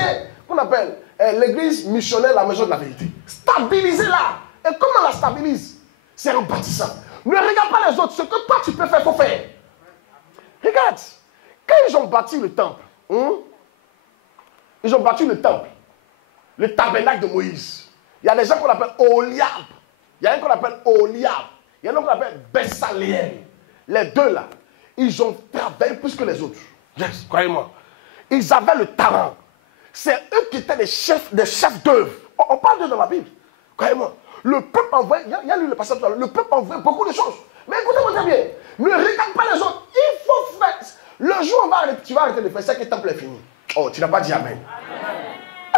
qu'on appelle l'église missionnaire, la maison de la vérité. Stabilisez-la. Et comment on la stabilise? C'est en bâtissant. Ne regarde pas les autres. Ce que toi tu peux faire, il faut faire. Regarde. Quand ils ont bâti le temple, ils ont bâti le temple, le tabernacle de Moïse. Il y a des gens qu'on appelle Oliab. Il y a un qu'on appelle Oliab. Il y a un qu'on appelle Bessaleel. Les deux là, ils ont travaillé plus que les autres. Yes, croyez-moi. Ils avaient le talent. C'est eux qui étaient des chefs d'œuvre. On parle d'eux dans la Bible. Croyez-moi. Le peuple envoie, il y a lu le passage, le peuple envoie beaucoup de choses. Mais écoutez-moi très bien. Ne regarde pas les autres. Il faut faire. Le jour où tu vas arrêter de faire ça, que le temple est fini. Oh, tu n'as pas dit Amen.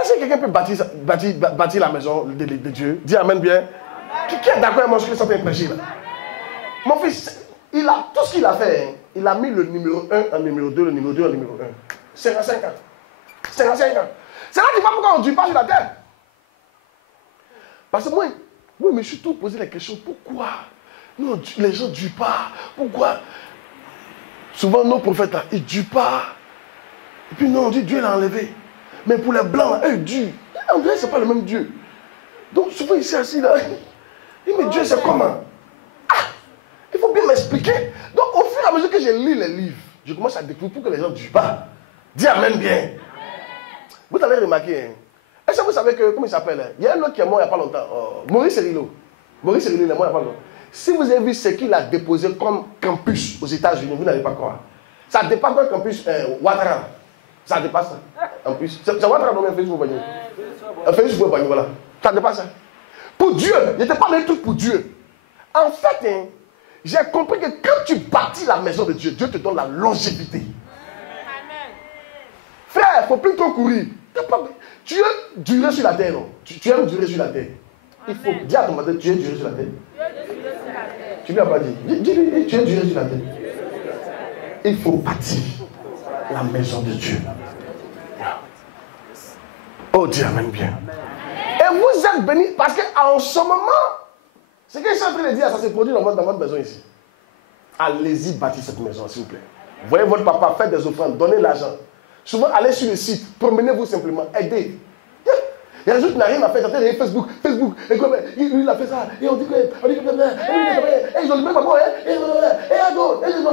Est-ce que quelqu'un peut bâtir la maison de Dieu? Dis Amen bien. Amen. Qui est d'accord avec moi sur ce que ça peut prêcher là? Mon fils, il a tout ce qu'il a fait. Hein. Il a mis le numéro 1 en numéro 2, le numéro 2 en numéro 1. 55 ans. 55 ans. C'est là qu'il va pourquoi on ne dure pas sur la terre. Parce que moi, je me suis tout posé la question, pourquoi non, les gens ne durent pas? Pourquoi? Souvent, nos prophètes, là, ils ne durent pas. Et puis, non, on dit Dieu l'a enlevé. Mais pour les blancs, eux, ils durent. On dirait que ce n'est pas le même Dieu. Donc, souvent, il s'est assis là. Il dit, mais Dieu, c'est comment? Il faut bien m'expliquer. Donc, au fur et à mesure que je lis les livres, je commence à découvrir pour que les gens ne durent pas. Dis Amen bien. Vous allez remarquer, hein? Est-ce que vous savez que, comment il s'appelle? Il y a un autre qui est mort il n'y a pas longtemps. Maurice Cerullo. Maurice Cerullo, il est mort il n'y a pas longtemps. Si vous avez vu ce qu'il a déposé comme campus aux États-Unis, vous n'allez pas croire. Ça dépasse un campus Ouattara. Ça dépasse ça. Campus. C'est Ouattara dans Facebook, vous voyez. Facebook, voilà. Ça dépasse ça. Pour Dieu, il n'était pas un truc pour Dieu. En fait, hein, j'ai compris que quand tu bâtis la maison de Dieu, Dieu te donne la longévité. Frère, il ne faut plus trop courir. Tu aimes durer sur la terre, non? Tu aimes durer sur la terre. Il faut dire à ton matin, tu aimes durer sur la terre. Tu ne lui as pas dit. Dis-lui, tu aimes durer sur la terre. Il faut bâtir la maison de Dieu. Oh Dieu, amen bien. Et vous êtes bénis parce qu'en ce moment, ce que je suis en train de dire, ça se produit dans votre maison ici. Allez-y bâtir cette maison, s'il vous plaît. Voyez votre papa, faites des offrandes, donnez l'argent. Souvent, allez sur le site, promenez-vous simplement, aidez. Il y a des gens qui n'ont rien à faire, ils ont Facebook, et comme lui il a fait ça, et on dit que, et ils ont le même amour, et ils ont le même amour, et il va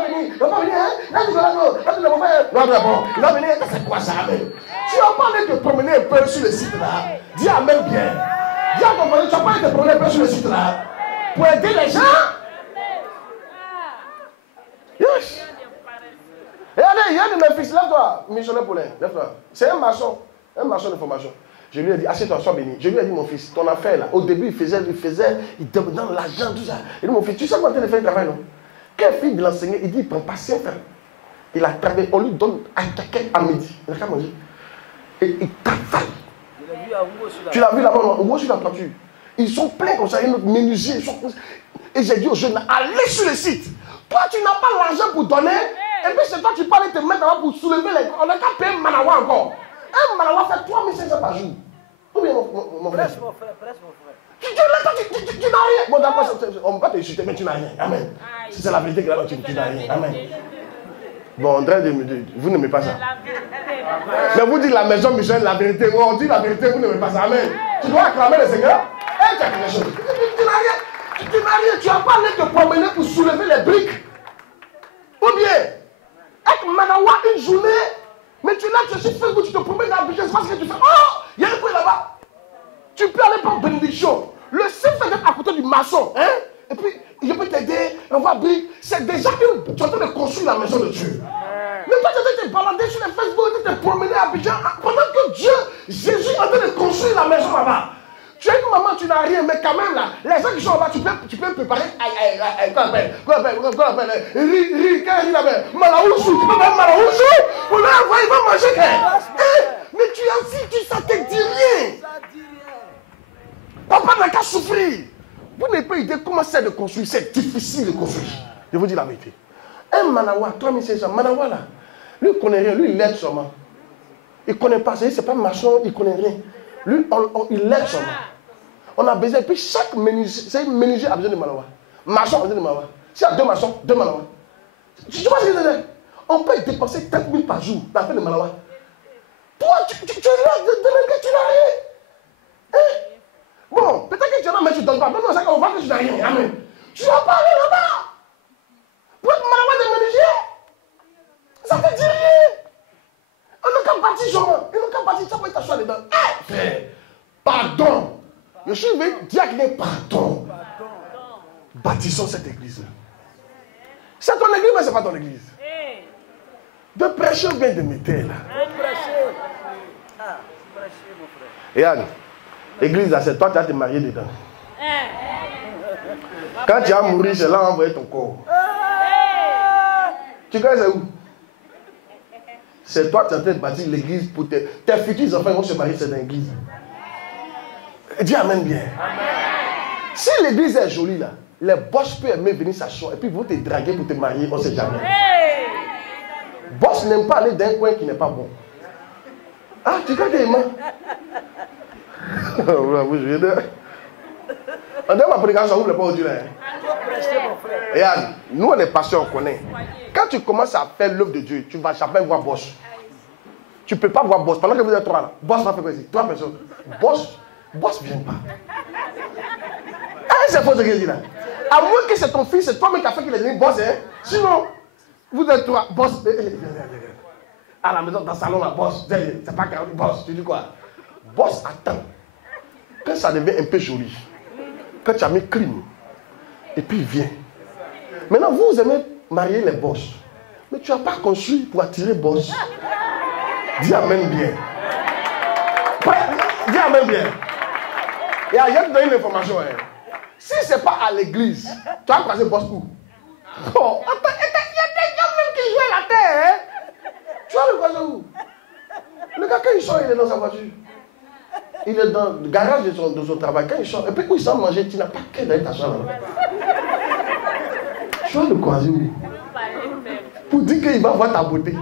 venir, il va pas venir, il va venir, c'est quoi ça, amen? Tu n'as pas allé te promener un peu sur le site là, dis amen bien. Dis à ton mari, tu n'as pas allé te promener un peu sur le site là, pour aider les gens. Yes. Regardez, il y a un de mes fils, lève-toi, missionnaire Paulin, lève-toi. C'est un maçon de formation. Je lui ai dit, assieds-toi, sois béni. Je lui ai dit, mon fils, ton affaire là, au début, il donne l'argent, tout ça. Il dit, mon fils, tu sais comment tu fais le travail, non? Quel fils de l'enseigner, il dit, il prend pas 5 francs. Il a travaillé, on lui donne à quelqu'un à midi. Il n'a qu'à manger. Et il travaille. Tu l'as vu là-bas, non? Moi, sur la toiture. Ils sont pleins comme ça, ils sont menuisiers. Et j'ai dit aux jeunes, allez sur le site. Toi, tu n'as pas l'argent pour donner. Et puis c'est toi qui parles te mettre là pour soulever les... On n'a qu'à payer un manawa encore. Un manawa fait 3500 par jour. Combien mon frère? Presse mon frère. Tu n'as rien. Bon d'accord, on ne va pas te insulter, mais tu n'as rien. Amen. Si c'est la vérité que là-bas, tu n'as rien. Amen. Bon, André, vous n'aimez pas ça. Mais vous dites la maison missionnaire, la vérité. On dit la vérité, vous n'aimez pas ça. Amen. Tu dois acclamer le Seigneur. Et tu as quelque chose. Tu n'as rien. Tu n'as rien. Tu n'as pas allé te promener pour soulever les briques. Ou bien, avec Manawa une journée, mais tu l'as, tu es sur Facebook, tu te promènes dans la business, parce que tu fais, oh, il y a un peu là-bas. Tu peux aller par bénédiction. Le simple fait à côté du maçon, hein, et puis, je peux t'aider, on va brique. C'est déjà que tu es en train de construire la maison de Dieu. Mais toi, tu es baladé sur les Facebook, tu t'es promené à Abidjan, pendant que Dieu, Jésus est en train de construire la maison là-bas. Tu as une maman, tu n'as rien, mais quand même là, les gens qui sont là, tu peux préparer, quoi appelle, riz, là-bas, malaousou, tu peux faire malaousou, pour leur envoyer, il va manger, mais tu es assis, ça te dit rien. Papa n'a qu'à souffrir. Vous n'avez pas idée comment c'est de construire, c'est difficile de construire. Je vous dis la vérité. Un manawa, 3500, manawa là, lui il ne connaît rien, lui il l'aide seulement. Il ne connaît pas, c'est pas maçon, il ne connaît rien. Lui, il l'aide seulement. On a besoin, et puis chaque menuisier a besoin de manawa. Maçon a besoin de manawa. S'il y a 2 maçons, 2 manawa. Tu vois ce que je veux dire? On peut dépenser 4 000 par jour dans la fin de manawa. Toi, tu es là, de tu n'as rien. Hein? Bon, peut-être que tu en as, mais tu ne donnes pas. Non, c'est qu'on voit que tu n'as rien. Amen. Tu n'as pas aller là-bas. Pour être manawa de menuisier, ça ne te dit rien. On n'a qu'à bâtir seulement. Ils n'ont qu'à bâtir, ça peut être choix dedans. Eh, frère, pardon. Je suis venu dire qu'il est pardon. Bâtissons cette église-là. C'est ton église, mais ce n'est pas ton église. De prêcher ou bien de mettre là. Et Anne, l'église là, c'est toi qui vas te marier dedans. Quand tu vas mourir, c'est là où on va envoyer ton corps. Tu connais c'est où? C'est toi qui es en train de bâtir l'église pour tes futurs enfants vont se marier dans l'église. Dis amen bien. Amen. Si l'église est jolie là, les boss peuvent aimer venir s'asseoir et puis ils vont te draguer pour te marier, on ne sait jamais. Hey. Boss n'aime pas aller dans un coin qui n'est pas bon. Ah, tu crois qu'il est mort? On donne ma prédication, ça ouvre les portes du lait. Regarde, nous on est pasteurs, on connaît. Quand tu commences à faire l'œuvre de Dieu, tu vas jamais voir boss. Tu ne peux pas voir boss. Pendant que vous êtes trois là, boss va faire quoi ici? Trois personnes. Boss ne vient pas. C'est faux ce que je dis là. À moins que c'est ton fils, c'est toi-même qui a fait qu'il est devenu boss. Hein? Sinon, vous êtes trois, boss. À la maison, dans le salon, là, boss. C'est pas carré, boss. Tu dis quoi? Boss attend. Quand ça devient un peu joli, quand tu as mis clim, et puis il vient. Maintenant, vous aimez marier les boss. Mais tu n'as pas construit pour attirer boss. Dis amen bien. Dis amen bien. Et je vais te donner une information. Hein. Si ce n'est pas à l'église, tu vas croiser boss où? Oh, attends, il y a des gens même qui jouent à la terre. Hein. Tu vas le croiser où? Le gars, quand il sort, il est dans sa voiture. Il est dans le garage de son travail. Quand il sort, et puis quand il sort manger, tu n'as pas qu'à d'aller t'asseoir là. Tu vas le croiser où? Pour dire qu'il va voir ta beauté.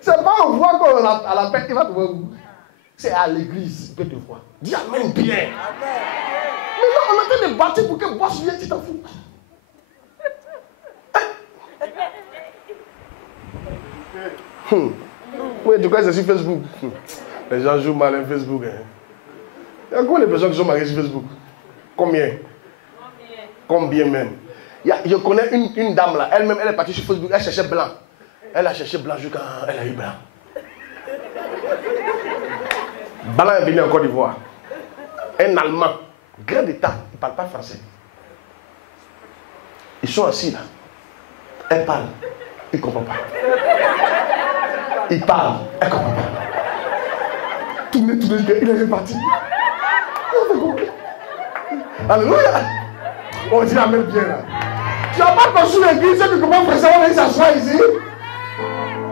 C'est pas en voit qu'on à la fête, il va te voir où? C'est à l'église, il peut te voir. Dis amen bien. Mais là, on est en train de bâtir pour que boss vienne, tu t'en fous. Oui, tu connais, c'est sur Facebook. Les gens jouent mal sur Facebook. Hein. Il y a combien de personnes qui sont mariées sur Facebook? Combien? Combien même? Je connais une dame là, elle-même, elle est partie sur Facebook, elle cherchait blanc. Elle a cherché blanc jusqu'à elle a eu blanc. Blanc est venu en Côte d'Ivoire. Un Allemand, grand d'État, il ne parle pas français. Ils sont assis là. Elle parle, il ne comprend pas. Il parle, elle ne comprend pas. Tournez, il est reparti. Alléluia. On dit amen bien là. Tu n'as pas construit l'église, tu comprends précisément aller s'asseoir ici.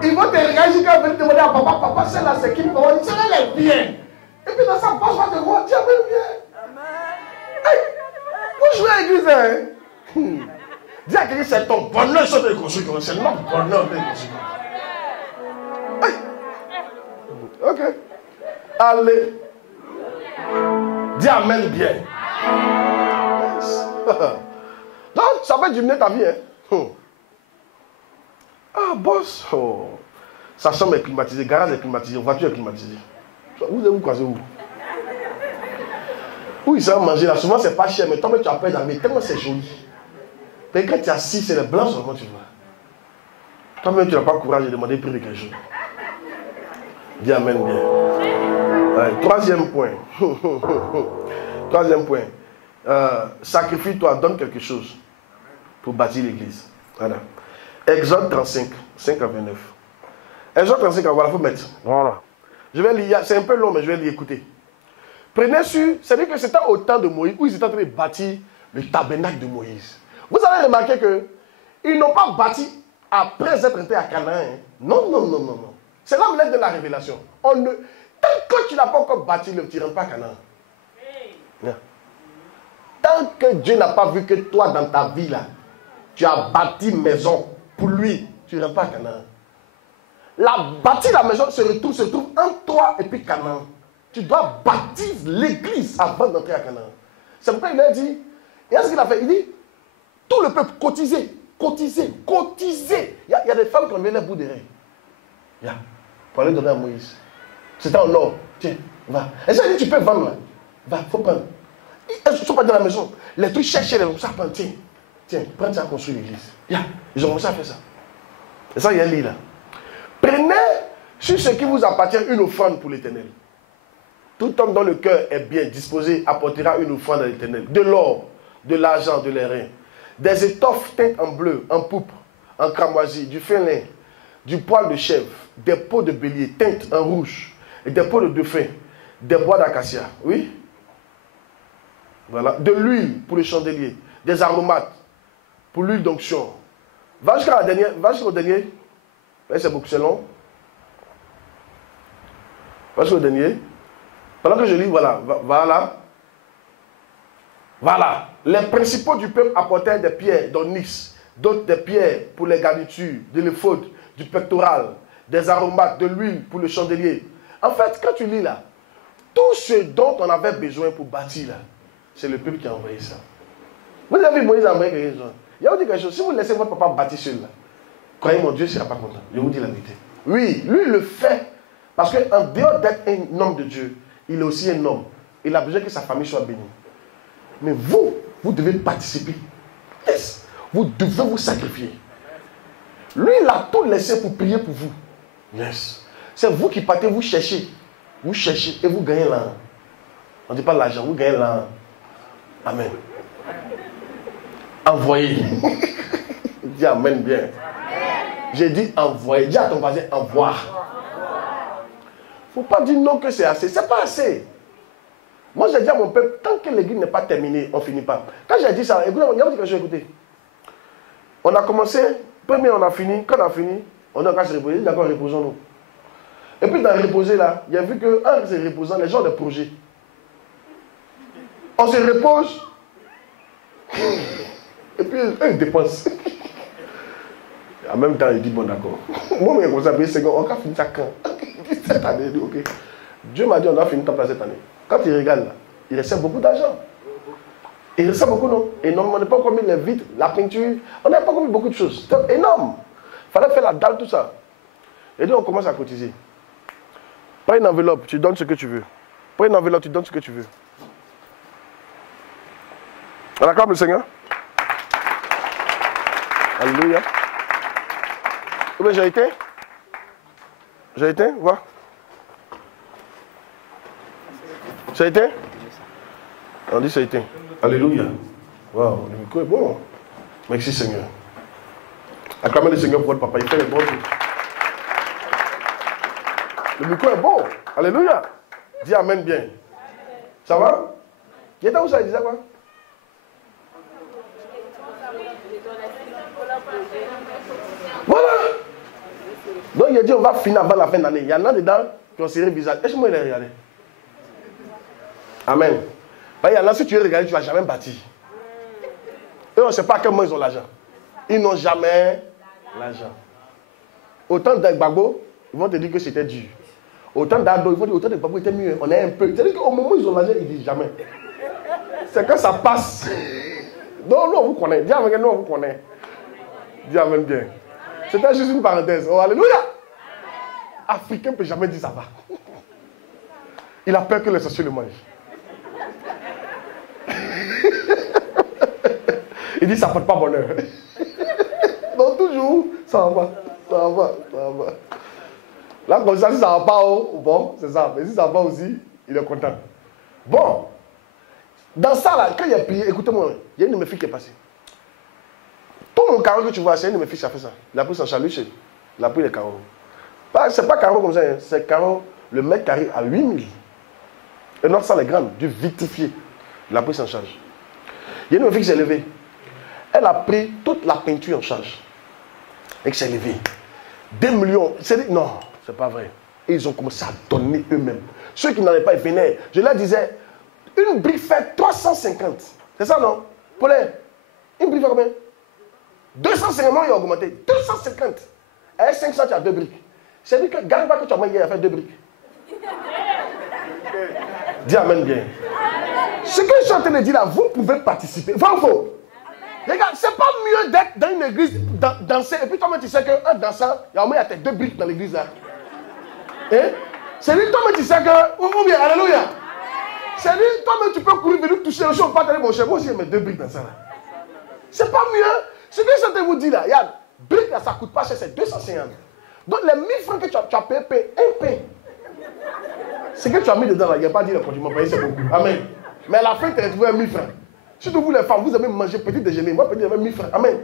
Ils vont te regarder jusqu'à venir demander à papa, papa, celle-là c'est qui? On dit, celle-là elle est bien. Et puis dans sa poche, va te voir, dis amen bien. Hey, vous jouez à l'église, hein? Dis à quelqu'un, c'est ton bonheur de construire, c'est notre bonheur de construire. Hey. Ok. Allez. Dis amen bien. Donc, ça va diminuer ta vie. Hein? Ah, boss. Oh. Sa chambre est climatisée, garage est climatisé, voiture est climatisée. Vous croisez où? Où ils savent manger là? Souvent, c'est pas cher, mais toi, tu as peur d'amener. Tellement c'est joli. Mais quand tu es assis, c'est les blancs seulement tu vois. Toi-même, tu n'as pas le courage de demander le prix de quelque chose. Dis amen bien. Ouais, troisième point. Troisième point. Sacrifie-toi, donne quelque chose pour bâtir l'église. Voilà. Exode 35, 5 à 29. Exode 35, voilà, il faut mettre. Voilà. Je vais lire, c'est un peu long, mais je vais lire, écouter. Prenez sur, c'est-à-dire que c'était au temps de Moïse, où ils étaient en train de bâtir le tabernacle de Moïse. Vous avez remarqué qu'ils n'ont pas bâti après être entrés à Canaan. Hein? Non, non, non, non, non. C'est là l'aide de la révélation. Tant que tu n'as pas encore bâti, tu ne rentres pas à Canaan. Yeah. Tant que Dieu n'a pas vu que toi, dans ta vie, là, tu as bâti maison pour lui, tu ne rentres pas à Canaan. Bâtir la maison se trouve entre toi et puis Canaan. Tu dois bâtir l'église avant d'entrer à Canaan. C'est pourquoi il a dit, et ce qu'il a fait, il dit, tout le peuple cotiser, cotiser, cotiser. Il y a des femmes qui ont mis les bouts de rein. Pour aller donner à Moïse. C'était en or. Tiens, va. Et ça dit, tu peux vendre là. Va, il faut prendre. Ils ne sont pas dans la maison. Les trucs cherchés, les ça prend. Tiens, tiens, prends ça à construire l'église. Ils ont commencé à faire ça. Et ça, il y a un lit là. Prenez sur ce qui vous appartient une offrande pour l'Éternel. Tout homme dont le cœur est bien disposé apportera une offrande à l'Éternel. De l'or, de l'argent, de l'airain, des étoffes teintes en bleu, en pourpre, en cramoisi, du fin lin, du poil de chèvre, des peaux de bélier teintes en rouge, et des peaux de dauphin, des bois d'acacia. Oui? Voilà. De l'huile pour le chandelier, des aromates pour l'huile d'onction. Va jusqu'au dernier. Là, c'est beaucoup, c'est long. Va jusqu'au dernier. Pendant que je lis, voilà. Voilà. Voilà. Les principaux du peuple apportèrent des pierres d'onyx, d'autres des pierres pour les garnitures, de l'éphod, du pectoral, des aromates, de l'huile pour le chandelier. En fait, quand tu lis là, tout ce dont on avait besoin pour bâtir là, c'est le peuple qui a envoyé ça. Vous avez vu Moïse envoyer quelque chose. Il a dit quelque chose. Si vous laissez votre papa bâtir seul, là, croyez mon Dieu ne sera pas content. Je vous dis la vérité. Oui, lui, il le fait. Parce qu'en dehors d'être un homme de Dieu, il est aussi un homme. Il a besoin que sa famille soit bénie. Mais vous devez participer. Yes. Vous devez vous sacrifier. Lui, il a tout laissé pour prier pour vous. Yes. C'est vous qui partez, vous cherchez et vous gagnez l'argent. On ne dit pas l'argent, vous gagnez l'argent. Amen. Envoyez. Dis amen bien. J'ai dit envoyer. Dis à ton voisin envoie. Il ne faut pas dire non que c'est assez. Ce n'est pas assez. Moi, j'ai dit à mon peuple, tant que l'église n'est pas terminée, on ne finit pas. Quand j'ai dit ça, écoutez, il y a quelque chose à écouter. On a commencé, premier on a fini. Quand on a fini, on a encore se reposer. D'accord, reposons-nous. Et puis dans le reposer là, il y a vu qu'un se reposant, les gens ont des projets. On se repose. Et puis eux ils dépensent. En même temps, il dit bon d'accord. Moi, je commence à payer 5 ans. On va finir ça quand? Cette année, il dit ok. Dieu m'a dit on doit finir ça cette année. Quand il regarde là, il reste beaucoup d'argent. Il reste beaucoup, non? Et non, on n'a pas encore mis les vitres, la peinture. On n'a pas encore mis beaucoup de choses. C'était énorme. Il fallait faire la dalle, tout ça. Et donc on commence à cotiser. Prends une enveloppe, tu donnes ce que tu veux. Prends une enveloppe, tu donnes ce que tu veux. On acclame le Seigneur. Alléluia. Où j'ai été? J'ai été? Voir. Ça a été? On dit ça a été. Alléluia. Waouh, le micro est bon. Merci Seigneur. Acclamez le Seigneur pour votre papa, il fait les bons trucs. Le micro est bon. Alléluia. Dis amen bien. Ça va? Il était où ça? Il disait quoi? Voilà. Donc il a dit on va finir avant la fin d'année. Il y en a dedans qui ont serré le visage. Est-ce que moi il a regardé? Amen. Il y en a, si tu veux regarder, tu ne vas jamais bâtir. Eux, on ne sait pas à quel moment ils ont l'argent. Ils n'ont jamais l'argent. Autant d'Agbagbo, ils vont te dire que c'était dur. Autant d'Ado, ils vont dire autant d'Agbagbo était mieux. On est un peu. C'est-à-dire qu'au moment où ils ont l'argent, ils ne disent jamais. C'est quand ça passe. Non, nous, on vous connaît. Dis avec nous, on vous connaît. Dis amen bien. C'était juste une parenthèse. Oh, alléluia. Africain ne peut jamais dire ça va. Il a peur que les sorciers le mangent. Il dit ça ne porte pas bonheur. Donc toujours, ça va. Là, comme ça, si ça ne va pas, bon, c'est ça. Mais si ça va aussi, il est content. Bon, dans ça, là, quand il a prié, écoutez-moi, il y a une de mes filles qui est passée. Tout mon carreau que tu vois, c'est une de mes filles qui a fait ça. Il a pris son chaluche, il a pris les carreaux. C'est pas carreau comme ça, hein. C'est carreau, le mètre carré à 8000. Et notre salle est grande, du vitrifié. Il a pris ça en charge. Il y a une fille qui s'est levée. Elle a pris toute la peinture en charge. Et qui s'est levée. 2 millions. Non, c'est pas vrai. Et ils ont commencé à donner eux-mêmes. Ceux qui n'allaient pas, ils venaient. Je leur disais, une brique fait 350. C'est ça, non? Paulin, une brique fait combien? 250, il a augmenté. 250. Et 500, tu as 2 briques. C'est-à-dire que, garde pas que tu as manqué, il a fait 2 briques. Dis amen bien. Ce que je suis en train de dire là, vous pouvez participer. Vrai ou faux? Regarde, c'est pas mieux d'être dans une église, danser, et puis toi-même tu sais qu'un dansant, il y a tes 2 briques dans l'église là. Hein? C'est lui, toi-même tu sais que, ou bien, alléluia. C'est lui, toi-même tu peux courir, venir toucher le champ, pas t'aller mon chef, moi aussi j'ai mes 2 briques dans ça là. C'est pas mieux. Ce que je suis en train de vous dire là, regarde, briques là, ça coûte pas cher, c'est 250. Donc les 1000 francs que tu as payé, un pain. Ce que tu as mis dedans là, il n'y a pas dit le produit, m'a payé, c'est beaucoup. Amen. Mais à la fin, tu as retrouvé 1000 francs. Surtout vous les femmes, vous avez mangé petit déjeuner. Moi, petit déjeuner, 1000 francs. Amen.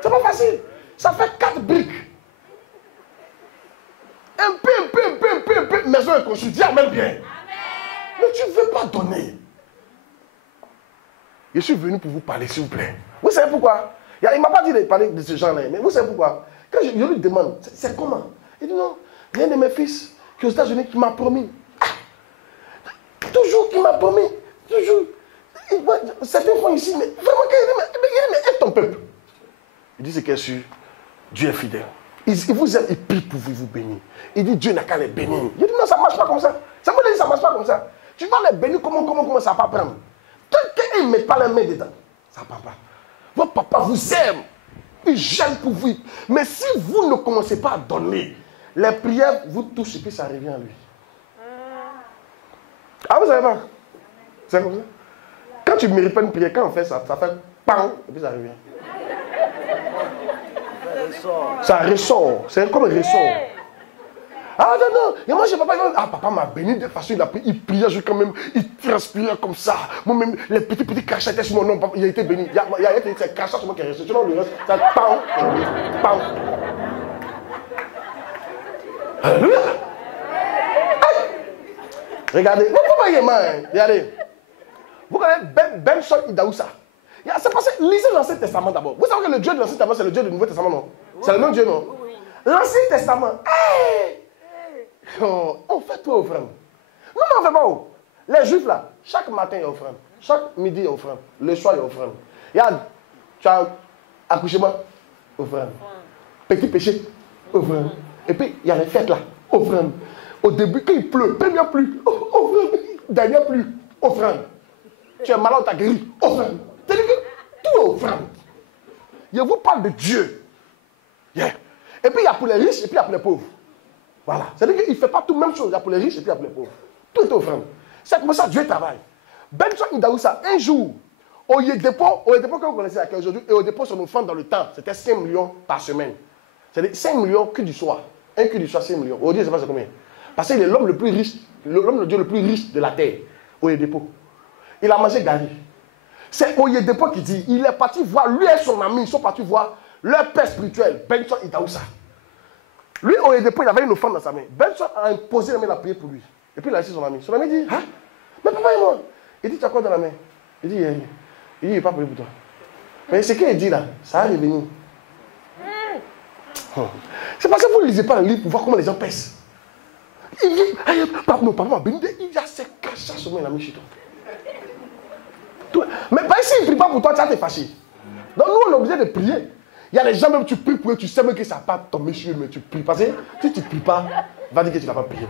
C'est pas facile. Ça fait 4 briques. Un peu. Maison est construite. Dis amen bien. Amen. Mais tu ne veux pas donner. Je suis venu pour vous parler, s'il vous plaît. Vous savez pourquoi? Il ne m'a pas dit de parler de ce genre-là. Mais vous savez pourquoi? Quand je lui demande, c'est comment? Il dit non. Il y a un de mes fils qui est aux États-Unis qui m'a promis. Toujours qui m'a promis. Toujours. Certains font ici, mais vraiment, mais aide ton peuple. Il dit, c'est qu'est sûr, Dieu est fidèle. Il vous aime, il prie pour vous, vous bénir. Il dit, Dieu n'a qu'à les bénir. Il dit, non, ça ne marche pas comme ça. Ça me dit, ça ne marche pas comme ça. Tu vas les bénir, comment ça va pas prendre? ils ne mettent pas la main dedans, ça ne part pas. Votre papa vous aime. Il gêne pour vous. Mais si vous ne commencez pas à donner, les prières vous touchent et puis ça revient à lui. Ah, vous savez pas? C'est comme ça. Quand tu ne mérites pas une prière, quand on fait ça, ça fait PAM et puis ça revient. Ça ressort. C'est comme un ressort. Ah non, non. Et moi, je papa. Ah, papa m'a béni de façon, il priait quand même, il transpirait comme ça. Moi-même, les petits crachats étaient sur mon nom. Il a été béni. Il y a été crachats sur moi qui est resté. Sinon, le reste, ça PAM. PAM. Alléluia. Regardez, vous voyez, regardez. Vous connaissez Benson Idaoussa. C'est parce que lisez l'Ancien Testament d'abord. Vous savez que le Dieu de l'Ancien Testament, c'est le Dieu du Nouveau Testament, non? C'est le même Dieu, non? L'Ancien Testament, on fait tout offrande. Non, mais on fait pas où? Les Juifs, là, chaque matin, il y a offrande. Chaque midi, il y a offrande. Le soir, il y a offrande. Regarde, tu as accouchement, offrande. Petit péché, offrande. Et puis, il y a les fêtes, là, offrande. Au début, quand il pleut, première pluie, offrande. Dernière pluie, offrande. Tu es malade, tu as guéri, offrande. C'est-à-dire que tout est offrande. Je vous parle de Dieu. Yeah. Et puis il y a pour les riches et puis il y a pour les pauvres. Voilà. C'est-à-dire qu'il ne fait pas tout la même chose. Il y a pour les riches et puis il y a pour les pauvres. Tout est offrande. C'est comme ça que Dieu travaille. Benson Idaoussa, un jour, au dépôt que vous connaissez aujourd'hui, et au dépôt son offrande dans le temps, c'était 5 millions par semaine. C'est-à-dire 5 millions que du soir. Un que du soir, 5 millions. Aujourd'hui, je ne sais pas combien. Parce qu'il est l'homme le plus riche, l'homme de Dieu le plus riche de la terre, au dépôt. Il a mangé Gary. C'est Oyedepo qui dit, il est parti voir, lui et son ami, ils sont partis voir leur père spirituel, Benson Idaoussa. Lui, Oyedepo, il avait une offrande dans sa main. Benson a imposé la main, il a prié pour lui. Et puis il a laissé son ami. Son ami dit, hein? Mais papa est mort. Il dit, tu as quoi dans la main? Il dit, il n'est pas prié pour toi. Mais ce qu'il dit là, ça va revenir. C'est parce que vous ne lisez pas le livre pour voir comment les gens pèsent. Il dit, papa m'a béni, il y a ces cachats sur moi, il a mis chez toi. Mais s'il ne prie pas pour toi, tu vas te fâcher. Donc nous, on est obligé de prier. Il y a des gens, même tu pries pour eux, tu sais même que ça n'a pas tombé sur eux, mais tu pries. Parce que si tu ne pries pas, va dire que tu n'as pas prié.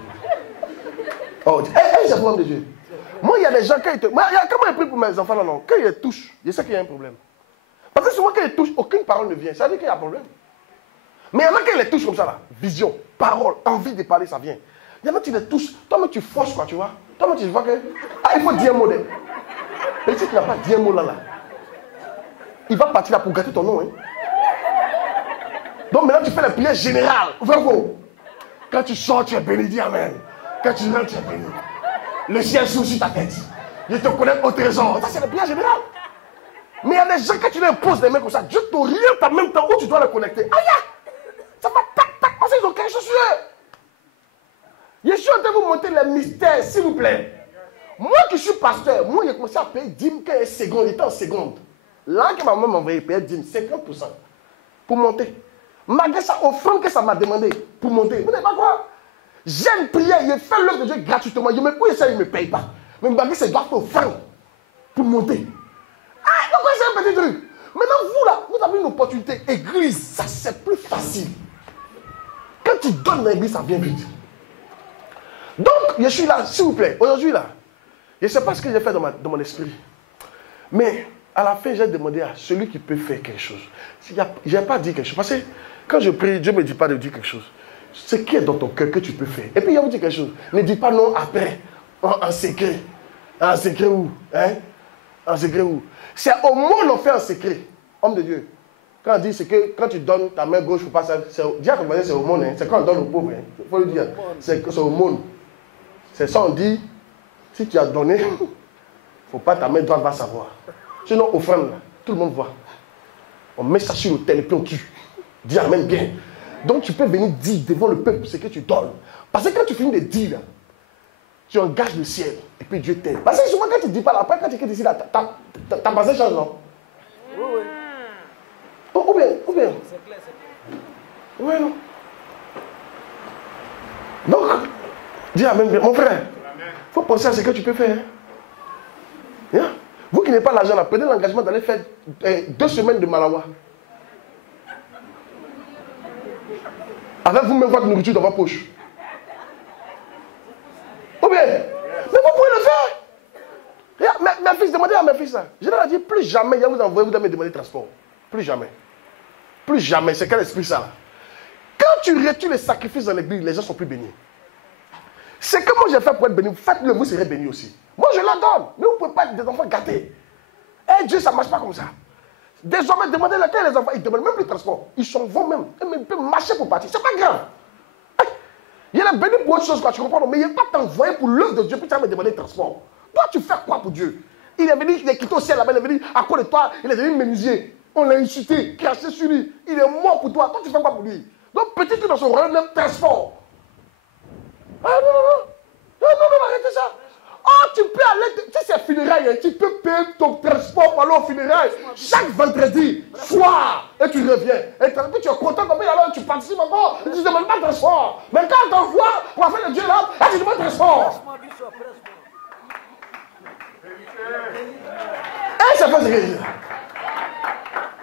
Oh, c'est le problème de Dieu. Moi, il y a des gens, comment ils prient pour mes enfants là, non? Quand ils les touchent, je sais qu'il y a un problème. Parce que souvent, quand ils les touchent, aucune parole ne vient. Ça veut dire qu'il y a un problème. Mais il y en a qui les touchent comme ça là. Vision, parole, envie de parler, ça vient. Il y en a qui les touchent. Toi-même, tu forces quoi, tu vois. Toi-même, tu vois que. Ah, il faut dire un mot. Et si tu n'as pas dit un mot là, il va partir là pour gâter ton nom. Hein. Donc maintenant tu fais la prière générale. Quand tu sors, tu es béni, dis Amen. Quand tu rentres, tu es béni. Le ciel s'ouvre sur ta tête. Je te connais au trésor. Ça, c'est la prière générale. Mais il y a des gens, quand tu leur poses les mains comme ça, Dieu t'oriente en même temps où tu dois les connecter. Aïe! Ça va tac, tac, parce qu'ils ont quelque chose sur eux. Je suis en train de vous montrer les mystères, s'il vous plaît. Moi qui suis pasteur, moi j'ai commencé à payer 10 15 secondes, il était en seconde. Là que ma maman m'a envoyé payer 10 50% pour monter. Malgré ça, offrande que ça m'a demandé pour monter. Vous n'avez pas quoi? J'aime prier, il fait l'œuvre de Dieu gratuitement. Il me paye ça, il ne me paye pas. Mais malgré ça, il doit faire offrande pour monter. Ah, donc c'est un petit truc. Maintenant, vous là, vous avez une opportunité. Église, ça c'est plus facile. Quand tu donnes l'église, ça vient vite. Donc, je suis là, s'il vous plaît, aujourd'hui là. Je ne sais pas ce que j'ai fait dans mon esprit. Mais à la fin, j'ai demandé à celui qui peut faire quelque chose. Je n'ai pas dit quelque chose. Parce que quand je prie, Dieu ne me dit pas de dire quelque chose. Ce qui est dans ton cœur que tu peux faire. Et puis il va vous dire quelque chose. Ne dis pas non après. En secret. En secret où? Hein? En secret où? C'est au monde on fait en secret. Homme de Dieu. Quand on dit c'est que quand tu donnes ta main gauche, il ne faut pas ça. Dis à ton voisin, c'est au monde. Hein? C'est quand on donne aux pauvres. Il faut le dire. C'est au monde. C'est ça on dit. Si tu as donné, il ne faut pas ta main droite va savoir. Sinon, offrande, là, tout le monde voit. On met ça sur l'autel et puis on tue. Dis Amen bien. Donc tu peux venir dire devant le peuple ce que tu donnes. Parce que quand tu finis de dire, là, tu engages le ciel et puis Dieu t'aide. Parce que souvent quand tu ne dis pas, là, après quand tu es ici, là, ta pensée change, non? Oui, oui. Ou bien. C'est clair, c'est clair. Oui, non. Donc, dis Amen bien. Mon frère. Il faut penser à ce que tu peux faire. Hein? Vous qui n'avez pas l'argent, prenez l'engagement d'aller faire 2 semaines de Malawa. Avec vous-même votre nourriture dans votre poche. Ou bien, mais vous pouvez le faire. Mais mes fils, demandez à mes fils ça. Je leur ai dit, plus jamais, je vais vous envoyer, vous allez me demander transport. Plus jamais. Plus jamais. C'est quel esprit ça? Quand tu retires les sacrifices dans l'église, les gens sont plus bénis. C'est que moi j'ai fait pour être béni. Faites-le, vous serez bénis aussi. Moi je la donne. Mais vous ne pouvez pas être des enfants gâtés. Et Dieu, ça ne marche pas comme ça. Désormais, demandez lesquels les enfants, ils ne demandent même plus de transport. Ils s'en vont même. Ils peuvent marcher pour partir. C'est pas grave. Il est béni pour autre chose, quoi, tu comprends? Mais il n'est pas t'envoyer pour l'œuvre de Dieu, puis tu vas me demander de transport. Toi, tu fais quoi pour Dieu? Il est venu, il est quitté au ciel là-bas, il est venu à cause de toi, il est devenu menuisier. On l'a insulté, craché sur lui. Il est mort pour toi. Toi, tu fais quoi pour lui? Donc, petit dans son royaume, même transport. Ah non, non, non. Non, non, non, arrêtez ça. Oh, tu peux aller, tu sais, c'est funérailles, hein, tu peux payer ton transport pour aller au funérailles chaque vendredi soir et tu reviens. Et puis tu es content comme alors tu participes encore, tu ne demandes pas de transport. Mais quand on t'envoie pour faire le Dieu là, tu demandes transport. Et ça fait ce que je dis.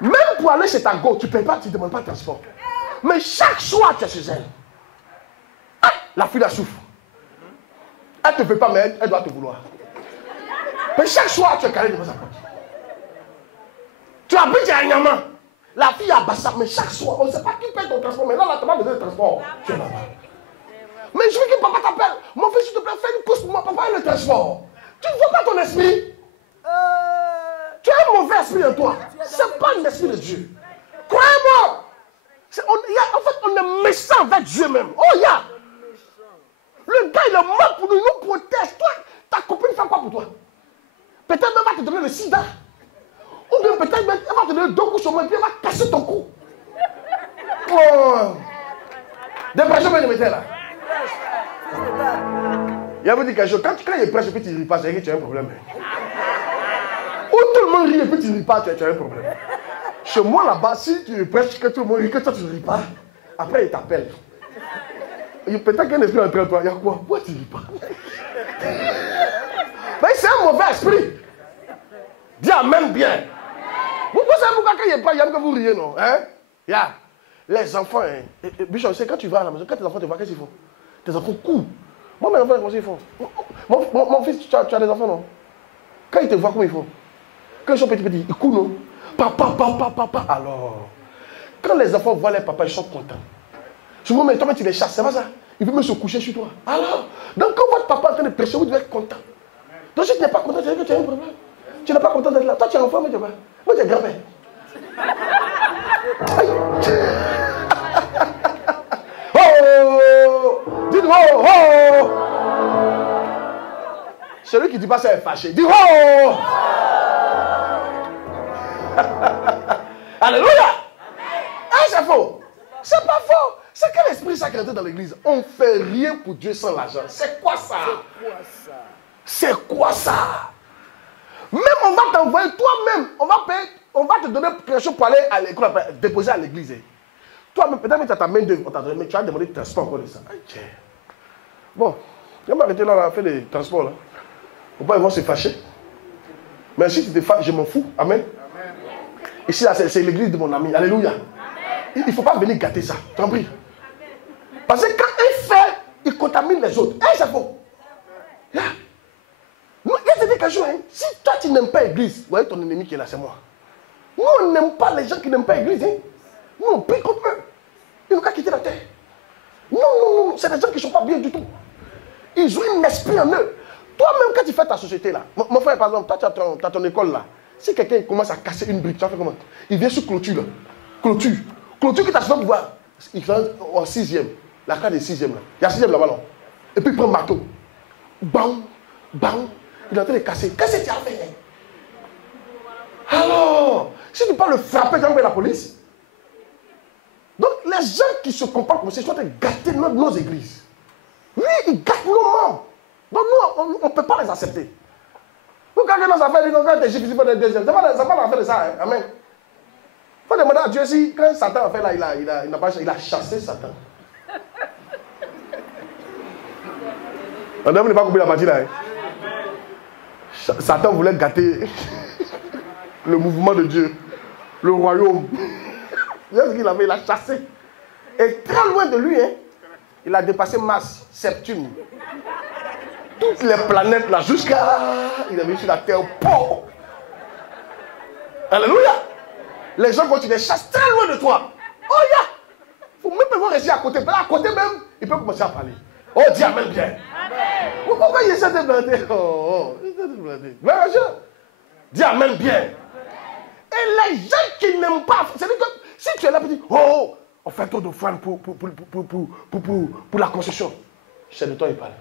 Même pour aller chez ta go, tu ne payes pas, tu ne demandes pas de transport. Mais chaque soir, tu es chez elle. Ah, la fille la souffre. Elle ne te veut pas, mais elle doit te vouloir. Mais chaque soir, tu es calé devant sa porte. Tu habites à Nyama. La fille à Bassa, mais chaque soir, on ne sait pas qui paye ton transport. Mais là, tu n'as pas besoin de transport. Tu es là-bas. Mais je veux que papa t'appelle. Mon fils, s'il te plaît, fais une course pour moi. Papa a le transport. Tu ne vois pas ton esprit. Tu as un mauvais esprit en toi. Ce n'est pas un esprit de Dieu. Croyez-moi. En fait, on est méchant avec Dieu même. Oh, il y a. Le gars, il est mort pour nous, il nous protège. Toi, ta copine fait quoi pour toi? Peut-être même va te donner le sida. Ou bien peut-être même elle va te donner 2 coups sur moi et puis elle va casser ton cou. Oh. Dépression, bien de là. Il y a vous dit quelque chose. Quand il prêche et puis tu ne ris pas, c'est que tu as un problème. Ou tout le monde rit et puis tu ne ris pas, tu as un problème. Chez moi là-bas, si tu prêches que tout le monde rit, que toi tu ne ris pas, après il t'appelle. Peut-être qu'il y a un esprit en toi. Il y a quoi? Pourquoi tu ne ris pas? Mais c'est un mauvais esprit. Dis amen bien. Vous pensez pourquoi il n'y a pas, il y a que vous riez, non? Hein? Yeah. Les enfants, hein? Bichon, c'est quand tu vas à la maison, quand tes enfants te voient, qu'est-ce qu'ils font? Tes enfants courent. Moi, mes enfants, comment ils font? Mon fils, tu as des enfants, non? Quand ils te voient, comment ils font? Quand ils sont petits, ils courent, non? Papa, papa, papa. Alors, quand les enfants voient les papas, ils sont contents. Souvent, mais toi, tu les chasses, c'est pas ça? Il veut même se coucher sur toi. Alors, donc quand votre papa est en train de prêcher, vous devez être content. Donc si tu n'es pas content, tu dis que tu as un problème. Tu n'es pas content d'être là. Toi, tu es enfant, mais tu es pas. Moi, tu es grand-père. Oh! Dis oh! Oh! Celui qui dit pas ça est fâché. Dis oh! Alléluia! Ah, c'est faux. C'est pas faux. C'est que l'esprit sacré dans l'église. On ne fait rien pour Dieu sans l'argent. C'est quoi ça? C'est quoi ça? Même on va t'envoyer toi-même. On va te donner quelque chose pour aller à l'école, déposer à l'église. Toi-même, peut-être que tu as ta main d'œuvre, mais tu as demandé de transport encore de ça. Bon, je vais m'arrêter là, faire des transports là. Faut pas, ils vont se fâcher. Mais si tu te fâches, je m'en fous. Amen. Ici, là, c'est l'église de mon ami. Alléluia. Il ne faut pas venir gâter ça. Tu en prie. Parce que quand il fait, il contamine les autres. Et c'est faux. Yeah. Je te dis quelque chose. Hein. Si toi, tu n'aimes pas l'église, vous voyez ton ennemi qui est là, c'est moi. Nous, on n'aime pas les gens qui n'aiment pas l'église. Hein. Nous, on prie contre eux. Ils n'ont qu'à quitter la terre. Non, non, non. C'est des gens qui ne sont pas bien du tout. Ils ont un esprit en eux. Toi-même, quand tu fais ta société là, mon frère, par exemple, toi, tu as ton école là. Si quelqu'un commence à casser une brique, tu vas faire comment? Il vient sur clôture là. Clôture. Clôture qui t'a souvent pouvoir. Il fait en 6e. La carte est 6e là. Il y a 6e là-bas là. Et puis il prend un marteau. Bam, bam. Il est en train de casser. Qu'est-ce que tu as fait? Alors, si tu peux le frapper, tu vas envoyer la police. Donc les gens qui se comportent comme ça, ils sont en train de gâter nos églises. Lui, il gâte nos membres. Donc nous, on ne peut pas les accepter. Donc quand nos affaires, ils ont des juifs, ils font des deuxièmes. Ça va l'affaire de ça. Hein? Amen. Il faut demander à Dieu si, quand Satan a fait là, il a chassé Satan. On ne pas compris la partie là. Hein? Satan voulait gâter le mouvement de Dieu, le royaume. C'est ce qu'il avait, il a chassé. Et très loin de lui, hein, il a dépassé Mars, Septime. toutes les planètes là, jusqu'à... Il est venu sur la terre pauvre. Alléluia. Les gens continuent de chasser très loin de toi. Oh, ya. Il faut même pas rester à côté. À côté même, il peut commencer à parler. Oh, dis amen bien. Amen. Pourquoi il essaie de planter? Oh, il essaie de planter. Dis amen bien. Et les gens qui n'aiment pas, c'est-à-dire que si tu es là, petit, oh, on fait trop d'offrandes pour la construction. C'est de toi il parle.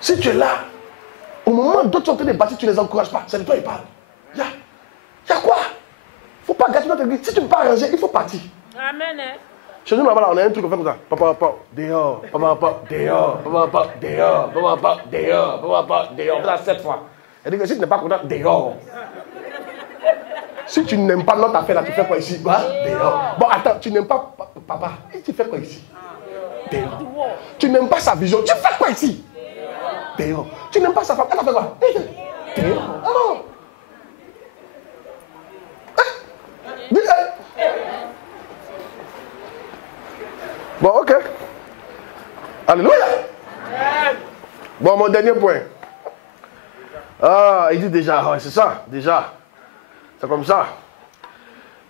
Si tu es là, au moment où d'autres sont en train de bâtir, tu ne les encourages pas. C'est de toi il parle. Il y a quoi? Il ne faut pas gâter notre église. Si tu ne peux pas arranger, il faut partir. Amen. Chez nous, là-bas, on a un truc, on fait comme ça. Papa, dehors, papa, dehors, papa, dehors, papa, dehors, papa, dehors. On fait ça 7 fois. Elle dit que si tu n'es pas content, dehors. Si tu n'aimes pas notre affaire là, tu fais quoi ici? Dehors. Bon, attends, tu n'aimes pas papa. Et tu fais quoi ici? Dehors. Tu n'aimes pas sa vision. Tu fais quoi ici? Dehors. Tu n'aimes pas sa femme. Elle a fait quoi? Dehors. Alors. Bon, ok. Alléluia. Bon, mon dernier point. Ah, il dit déjà, c'est ça, déjà. C'est comme ça.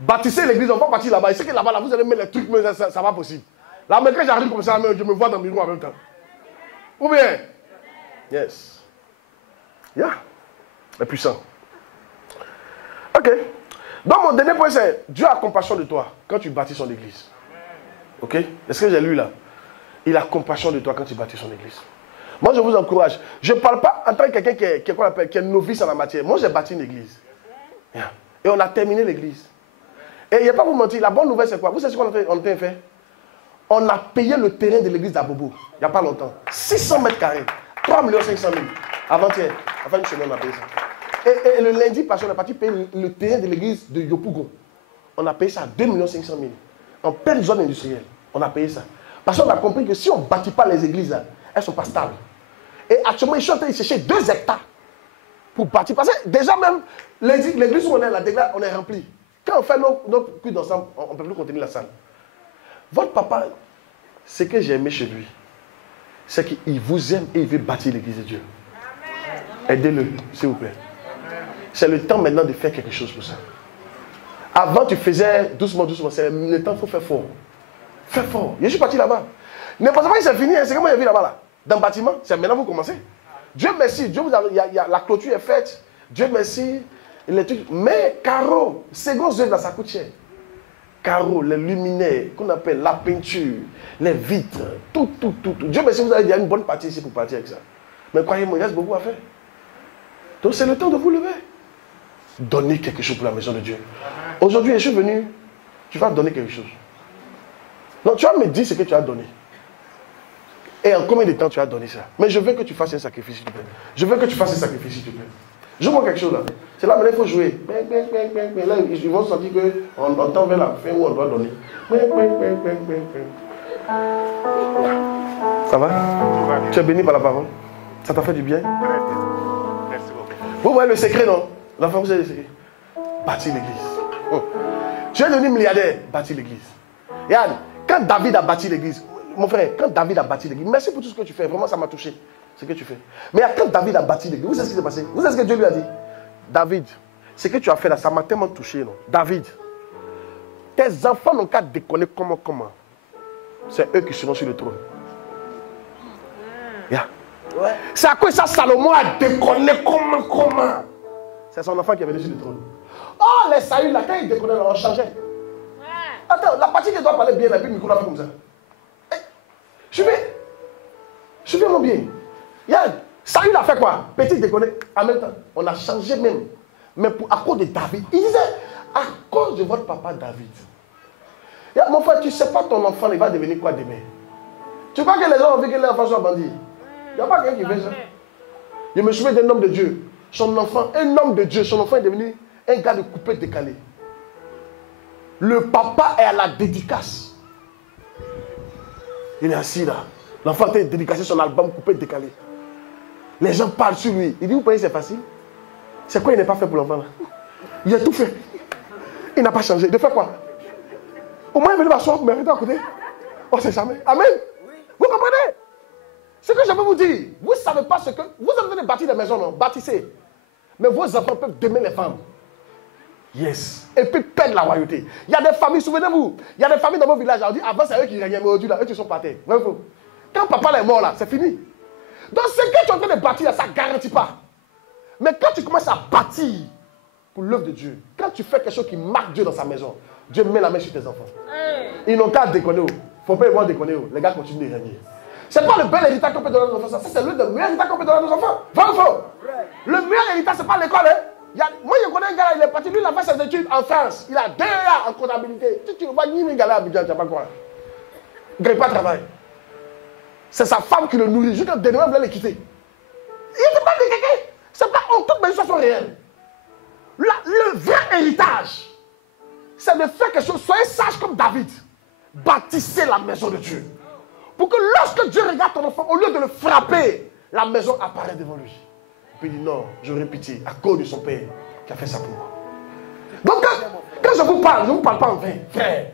Bâtissez l'église, on va partir là-bas. Il sait que là-bas, là, vous allez mettre les trucs, mais ça va possible. Là, mais quand j'arrive comme ça, je me vois dans le miroir en même temps. Ou bien? Yes. Yeah. C'est puissant. Ok. Donc, mon dernier point, c'est Dieu a compassion de toi quand tu bâtis son église. Ok? Est-ce que j'ai lu là? Il a compassion de toi quand tu bâtis son église. Moi, je vous encourage. Je ne parle pas en tant que quelqu'un qui est novice en la matière. Moi, j'ai bâti une église. Yeah. Et on a terminé l'église. Et il n'y a pas à vous mentir, la bonne nouvelle, c'est quoi? Vous savez ce qu'on a fait? On a payé le terrain de l'église d'Abobo, il n'y a pas longtemps. 600 mètres carrés, 3 500 000. Avant-hier, enfin une semaine, on a payé ça. Et le lundi passé, on a parti payer le terrain de l'église de Yopougon. On a payé ça à 2 500 000. En pleine zone industrielle, on a payé ça. Parce qu'on a compris que si on ne bâtit pas les églises, là, elles ne sont pas stables. Et actuellement, ils sont en train de chercher 2 hectares pour bâtir. Parce que déjà même, l'église où on est là, on est rempli. Quand on fait nos culs d'ensemble, on ne peut plus contenir la salle. Votre papa, ce que j'ai aimé chez lui, c'est qu'il vous aime et il veut bâtir l'église de Dieu. Aidez-le, s'il vous plaît. C'est le temps maintenant de faire quelque chose pour ça. Avant, tu faisais doucement, c'est le temps, il faut faire fort. Fais fort. Je suis parti là-bas. Ne pensez pas que c'est fini, c'est comme moi j'ai vu là-bas. Là. Dans le bâtiment, c'est maintenant que vous commencez. Dieu merci, Dieu vous a, la clôture est faite. Dieu merci. Les trucs, mais carreaux, secondes œuvres, ça coûte cher. Carreaux, les luminaires, qu'on appelle la peinture, les vitres, tout. Dieu merci, vous avez déjà une bonne partie ici pour partir avec ça. Mais croyez-moi, il reste beaucoup à faire. Donc c'est le temps de vous lever. Donnez quelque chose pour la maison de Dieu. Aujourd'hui, je suis venu, tu vas donner quelque chose. Non, tu vas me dire ce que tu as donné. Et en combien de temps tu as donné ça? Mais je veux que tu fasses un sacrifice, s'il te plaît. Je veux que tu fasses un sacrifice, s'il te plaît. Je vois quelque chose là. C'est là maintenant il faut jouer. Là, ils vont sentir qu'on tend vers la fin où on doit donner. Ça va? Tu es béni par la parole? Ça t'a fait du bien? Merci beaucoup. Vous voyez le secret, non? L'enfant, vous avez le secret. Bâtir l'église. Tu es devenu milliardaire, bâtir l'église. Regarde, quand David a bâti l'église, mon frère, quand David a bâti l'église, merci pour tout ce que tu fais. Vraiment, ça m'a touché. Ce que tu fais. Mais quand David a bâti l'église, vous savez ce qui s'est passé? Vous savez ce que Dieu lui a dit? David, ce que tu as fait là, ça m'a tellement touché, non? David, tes enfants n'ont qu'à déconner comment? C'est eux qui seront sur le trône. Yeah. Ouais. C'est à quoi ça, Salomon a déconné comment? C'est son enfant qui est venu sur le trône. Oh, les Saül, là, quand il déconnait, on changeait. Ouais. Attends, la partie qui doit parler bien, et puis le micro là fait comme ça. Suivez mon bien. Yann, Saül a fait quoi? Petit déconné. En même temps, on a changé même. Mais à cause de David. Il disait, à cause de votre papa David. Yann, mon frère, tu ne sais pas ton enfant, il va devenir quoi demain? Tu crois que les gens ont vu que leur enfant soit bandit? Il n'y a pas quelqu'un qui fait ça. Je me souviens d'un homme de Dieu. Son enfant, un homme de Dieu, son enfant est devenu un gars de coupé décalé. Le papa est à la dédicace. Il est assis là. L'enfant a dédicacé son album coupé décalé. Les gens parlent sur lui. Il dit, vous pensez que c'est facile? C'est quoi il n'est pas fait pour l'enfant là? Il a tout fait. Il n'a pas changé. De faire quoi? Au moins il est venu m'asseoir pour m'arrêter à côté. On ne sait jamais. Amen. Vous comprenez? Ce que je veux vous dire, vous ne savez pas ce que... Vous avez besoin de bâtir des maisons, non? Bâtissez. Mais vos enfants peuvent demain les vendre. Yes. Et puis perdre la royauté. Il y a des familles, souvenez-vous, il y a des familles dans vos villages, on dit avant c'est eux qui régnaient, mais aujourd'hui là, eux qui sont par terre. Vrai ou faux? Quand papa est mort là, c'est fini. Donc ce que tu es en train de bâtir, ça ne garantit pas. Mais quand tu commences à bâtir pour l'œuvre de Dieu, quand tu fais quelque chose qui marque Dieu dans sa maison, Dieu met la main sur tes enfants. Ils n'ont qu'à déconner. Il ne faut pas voir déconner. Les gars continuent de régner. Ce n'est pas le bel héritage qu'on peut donner à nos enfants. Ça, c'est le meilleur héritage qu'on peut donner à nos enfants. Vrai ou faux? Le meilleur héritage, ce n'est pas l'école. Hein? Moi, je connais un gars, il est parti. Lui, il a fait ses études en France. Il a 2 ans en comptabilité. Tu ne vois ni un gars là à Abidjan, tu ne sais pas quoi. Il ne gagne pas de travail. C'est sa femme qui le nourrit. Jusqu'à dernier moment, il voulait le quitter. Il ne peut pas de quelqu'un. C'est pas en toutes mes histoires sont réelles. Le vrai héritage, c'est de faire quelque chose. Soyez sages comme David. Bâtissez la maison de Dieu. Pour que lorsque Dieu regarde ton enfant, au lieu de le frapper, la maison apparaît devant lui. Puis il dit non, j'aurais pitié à cause de son père qui a fait ça pour moi. Donc quand je vous parle, je ne vous parle pas en vain, frère.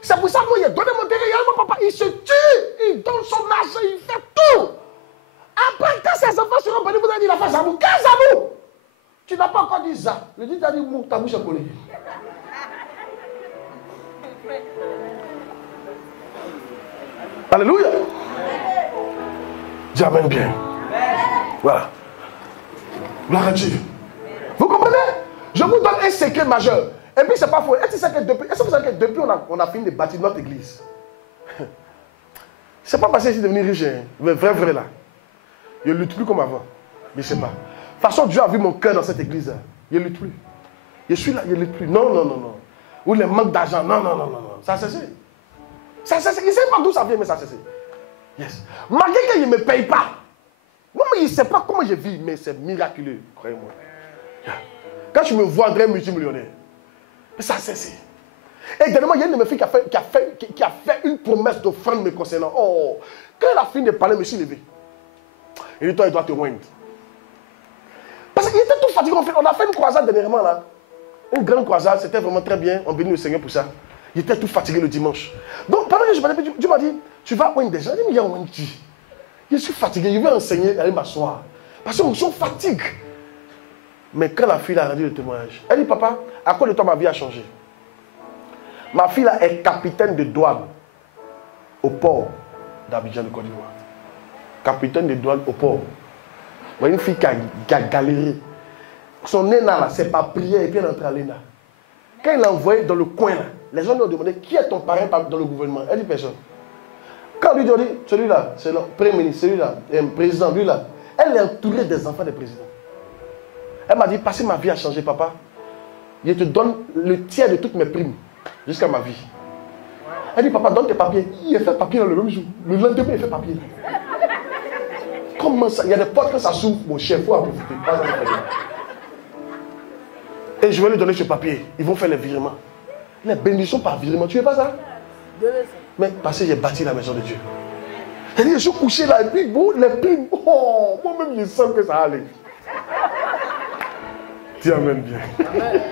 C'est pour ça que moi, il a donné mon terrain, mon papa, il se tue, il donne son argent, il fait tout. Après, quand ses enfants seront bénis, vous avez dit la face à vous. Qu'est-ce à vous? Tu n'as pas encore dit ça. Le dit, tu as dit, ta bouche est collée. Alléluia. Dis amen bien. Voilà. Gloire à Dieu. Vous comprenez? Je vous donne un secret majeur. Et puis, c'est pas faux. Est-ce que vous savez que depuis on a fini de bâtir notre église? C'est pas passé ici de devenir riche. Hein? Vrai là. Je ne lutte plus comme avant. Mais je sais pas. De toute façon, Dieu a vu mon cœur dans cette église. Je ne lutte plus. Je suis là, je ne lutte plus. Non. Ou les manques d'argent. Non. Ça a cessé. Ça a cessé. Il ne sait pas d'où ça vient, mais ça a cessé. Yes. Malgré qu'il ne me paye pas. Moi, il ne sait pas comment je vis, mais c'est miraculeux, croyez-moi. Quand tu me vois, André multimillionnaire, mais ça a cessé. Et dernièrement, il y a une de mes filles qui a fait une promesse d'offrande me concernant. Oh, quand elle a fini de parler, je me suis levé. Et lui, toi, il doit te joindre. Parce qu'il était tout fatigué. On a fait une croisade dernièrement, là. Une grande croisade, c'était vraiment très bien. On bénit le Seigneur pour ça. Il était tout fatigué le dimanche. Donc, pendant que je parlais, Dieu m'a dit, tu vas joindre des gens. Je dis, mais il y a un qui? Je suis fatigué, je vais enseigner, aller m'asseoir. Parce qu'on se fatigue. Mais quand la fille a rendu le témoignage, elle dit, papa, à quoi de temps ma vie a changé? Ma fille là est capitaine de douane au port d'Abidjan de Côte d'Ivoire. Capitaine de douane au port. Une fille qui a galéré. Son ENA là, c'est pas prière et puis elle est entrée à l'ENA. Quand il l'a envoyé dans le coin là, les gens lui ont demandé qui est ton parrain dans le gouvernement. Elle dit personne. Quand lui dit, celui-là, c'est le premier ministre, celui-là, le président, lui-là, elle est entourée des enfants des présidents. Elle m'a dit, parce que ma vie a changé, papa, je te donne le tiers de toutes mes primes jusqu'à ma vie. Elle dit, papa, donne tes papiers. Il a fait papier dans le même jour. Le lendemain, il fait papier. Comment ça? Il y a des portes quand ça s'ouvre, mon chef, il faut en profiter. Et je vais lui donner ce papier. Ils vont faire les virements. Les bénédictions par virement. Tu veux pas ça? Mais parce que j'ai bâti la maison de Dieu. C'est-à-dire, je suis couché là, et puis bon, les primes, oh, moi-même je sens que ça allait. Dis amen bien. Amen.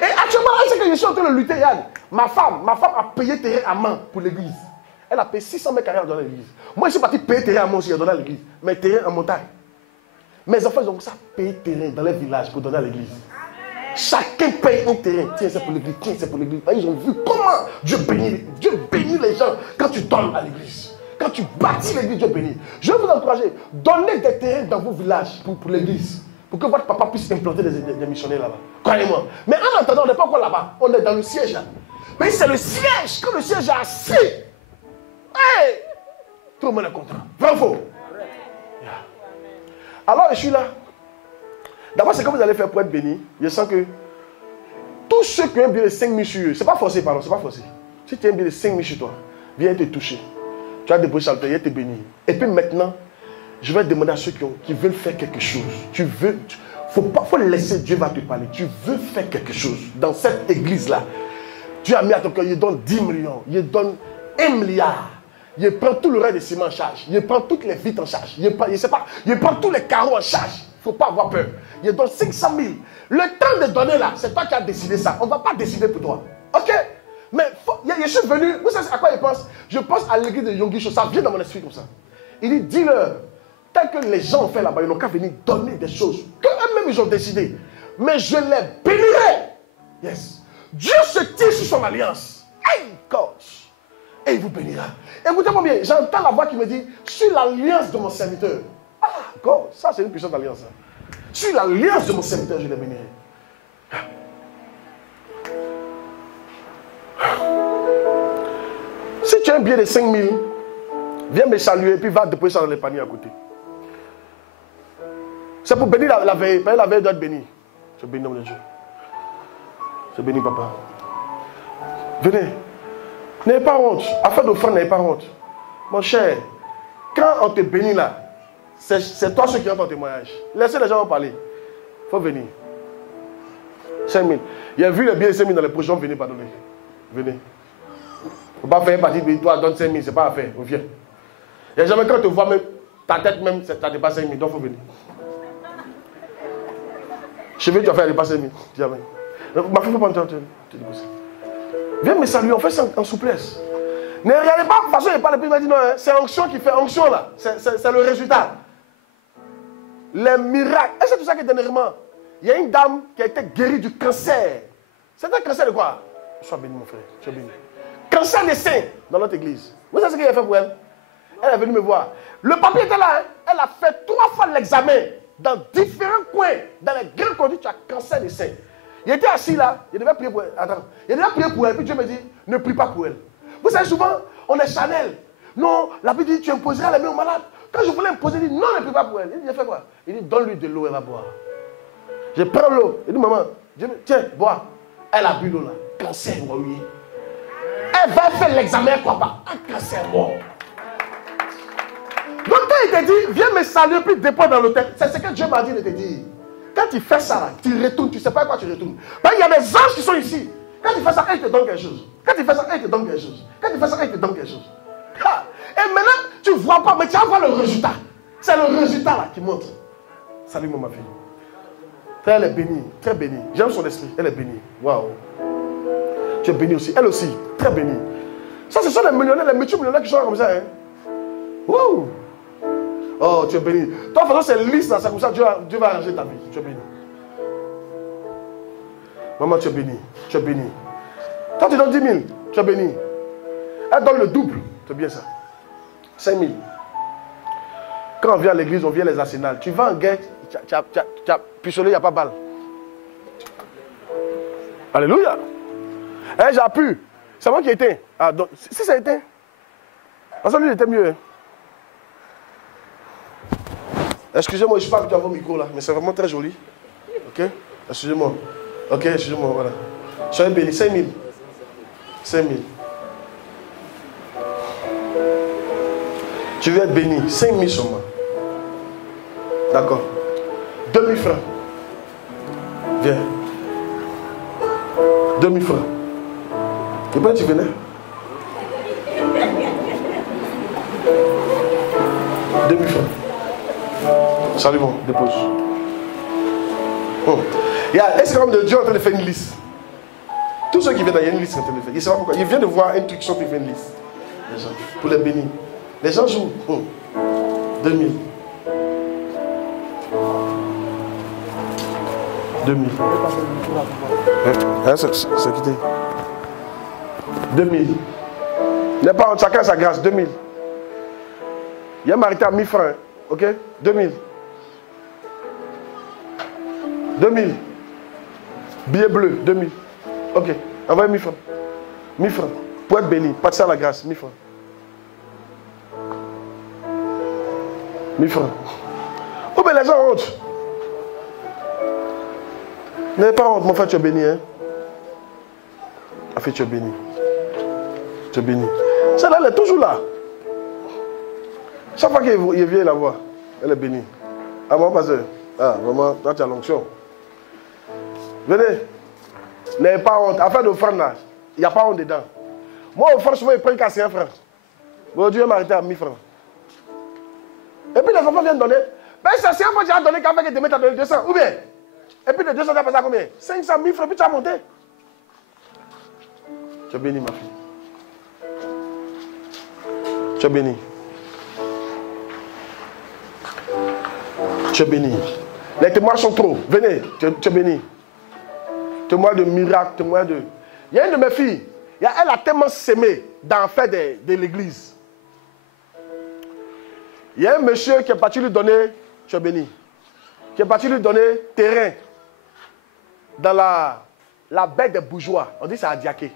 Et actuellement, c'est que je suis en train de lutter, Yann. Ma femme a payé terrain à main pour l'église. Elle a payé 600 mètres carrés à donner à l'église. Moi, je suis parti payer terrain à main aussi à donner à l'église. Mais terrain en montagne. Mes enfants, ils ont ça payer terrain dans les villages pour donner à l'église. Chacun paye un terrain. Tiens, c'est pour l'église. Tiens, c'est pour l'église. Ils ont vu comment Dieu bénit les gens quand tu donnes à l'église. Quand tu bâtis l'église, Dieu bénit. Je vais vous encourager. Donnez des terrains dans vos villages pour l'église. Pour que votre papa puisse implanter des missionnaires là-bas. Croyez-moi. Mais en attendant, on n'est pas encore là-bas. On est dans le siège là. Mais c'est le siège. Quand le siège est assis. Hey! Tout le monde est content. Vrai ou faux? Yeah. Alors, je suis là. D'abord, c'est comme vous allez faire pour être béni. Je sens que tous ceux qui ont un billet de 5 000 sur eux, c'est pas forcé, pardon, c'est pas forcé. Si tu as un billet de 5 000 sur toi, viens te toucher. Tu vas déposer sur le terre, te bénir. Et puis maintenant, je vais demander à ceux qui veulent faire quelque chose. Faut laisser Dieu va te parler. Tu veux faire quelque chose dans cette église-là. Tu as mis à ton cœur, il donne 10 millions, il donne 1 milliard. Il prend tout le reste des ciments en charge. Il prend toutes les vitres en charge. Il prend tous les carreaux en charge. Il ne faut pas avoir peur. Il donne 500 000. Le temps de donner là, c'est toi qui as décidé ça. On ne va pas décider pour toi. Ok? Mais je suis venu, vous savez à quoi il pense? Je pense à l'église de Yongisho, ça vient dans mon esprit comme ça. Il dit, dis-leur, tel que les gens ont fait là-bas, ils n'ont qu'à venir donner des choses qu'eux-mêmes ils ont décidé. Mais je les bénirai. Yes. Dieu se tire sur son alliance. Hey, gosh. Et il vous bénira. Écoutez-moi bien, j'entends la voix qui me dit, sur l'alliance de mon serviteur. Ah, God, ça c'est une puissante alliance. Hein. Sur l'alliance de mon serviteur, je les bénirai. Si tu as un billet de 5 000, viens me saluer et puis va déposer ça dans les paniers à côté. C'est pour bénir la veille. La veille doit être bénie. Je bénis nom de Dieu. Je bénis papa. Venez. N'ayez pas honte. Afin d'offrande, n'ayez pas honte. Mon cher, quand on te bénit là, c'est toi ceux qui ont ton témoignage. Laissez les gens en parler. Il faut venir. 5 000. Il a vu les billets de 5 000 dans les poches. Venez pardonner. Venez. Il ne faut pas faire partie de toi, donne 5 000, c'est pas à faire. Viens. Il n'y a jamais quand tu vois même ta tête même, ça dépasse 5 000, donc il faut venir. Je vais te faire dépasser 5 000. Jamais. Ma fille, il faut pas te dépasser. Viens me saluer, on fait ça en souplesse. Ne regardez pas, de toute façon, il parle, puis il m'a dit non, hein, c'est onction qui fait onction là. C'est le résultat. Les miracles. Et c'est tout ça qui est dernièrement. Il y a une dame qui a été guérie du cancer. C'est un cancer de quoi? Sois béni, mon frère. Sois béni. Cancer des seins dans notre église. Vous savez ce qu'il a fait pour elle? Elle est venue me voir. Le papier était là. Hein? Elle a fait 3 fois l'examen dans différents coins. Dans les grands conduits, tu as cancer des seins. Il était assis là. Il devait prier pour elle. Attends. Il devait prier pour elle. Puis Dieu me dit, ne prie pas pour elle. Vous savez, souvent, on est Chanel. Non, la Bible dit, tu imposeras les mains aux malades. Quand je voulais imposer, il dit, non, ne prie pas pour elle. Il dit, j'ai fait quoi? Il dit, donne-lui de l'eau, elle va boire. Je prends l'eau. Il dit, maman, tiens, bois. Elle a bu l'eau là. Cancer, oui. Elle va faire l'examen, elle ne croit pas. Un cancer mort. Donc quand il te dit, viens me saluer, puis dépose dans l'hôtel, c'est ce que Dieu m'a dit de te dire. Quand tu fais ça, là, tu retournes, tu ne sais pas à quoi tu retournes. Ben, il y a des anges qui sont ici. Quand tu fais ça, ils te donnent quelque chose. Quand tu fais ça, ils te donnent quelque chose. Quand tu fais ça, ils te donnent quelque chose. Ah. Et maintenant, tu ne vois pas, mais tu vas voir le résultat. C'est le résultat là qui montre. Salut, ma fille. Elle est bénie, très bénie. J'aime son esprit, elle est bénie. Waouh. Tu es bénie aussi, elle aussi, très bénie. Ça, ce sont les millionnaires, les multimillionnaires qui sont comme ça. Hein? Wouh. Oh, tu es béni. De toute façon, c'est lisse là, c'est comme ça, Dieu va arranger ta vie. Tu es béni. Maman, tu es béni. Tu es béni. Toi, tu donnes 10 000, tu es béni. Elle donne le double. C'est bien ça. 5 000. Quand on vient à l'église, on vient les arsenals. Tu vas en guerre, tu as pistolet, il n'y a pas balle. Alléluia. Eh, j'ai pu. C'est moi qui ai éteint. Ah, donc, si ça a éteint. Parce que lui, il était mieux. Hein. Excusez-moi, je ne sais pas que tu as vos micros là, mais c'est vraiment très joli. Ok? Excusez-moi. Ok, excusez-moi, voilà. Soyez bénis. 5 000. 5 000. Tu veux être béni. 5 000 sur moi. D'accord. 2 000 francs. Viens. 2 000 francs. Et puis tu venais. 2 000 francs. Salut bon, dépose. Oh. Est-ce que comme de Dieu est en train de faire une liste? Tous ceux qui viennent, il y a une liste en train de faire. Il sait pas pourquoi. Il vient de voir une truc qui fait une liste. Les gens, pour les bénir. Les gens jouent. 2 000. 2 000. C'est quitté. 2 000. N'est pas chacun sa grâce. 2 000. Il y a un marité à 1 000 francs. Ok? 2 000. 2 000. Billet bleu. 2 000. Ok. Envoyez 1 000 francs. 1 000 francs. Pour être béni. Pas de ça la grâce. 1 000 francs. 1 000 francs. Oh, mais les gens ont honte. N'ayez pas honte, mon frère, tu es béni. Hein? En fait, tu es béni. Tu es béni. Celle-là, elle est toujours là. Chaque fois qu'il vient la voir, elle est bénie. Ah, mon pasteur. Ah, vraiment, toi, tu as l'onction. Venez. N'ayez pas honte. Afin d'offrande là, il n'y a pas honte dedans. Moi, offrande, souvent, ils prennent qu'à 5 francs. Bon, Dieu m'a arrêté à 1 000 francs. Et puis les enfants viennent donner. Ben, c'est 5 francs que tu as donné qu'avec te mettre à donner 200. Ou bien? Et puis les 200, tu as passé à combien? 500 000 francs, puis tu as monté. Tu es bénie, ma fille. Tu es bénie. Tu es bénie. Les témoins sont trop. Venez, tu es bénie. Témoin de miracles, témoin de... Il y a une de mes filles, elle a tellement sémé dans le fait de l'église. Il y a un monsieur qui est parti lui donner, tu es béni, qui est parti lui donner terrain dans la baie des bourgeois. On dit c'est à Diaké.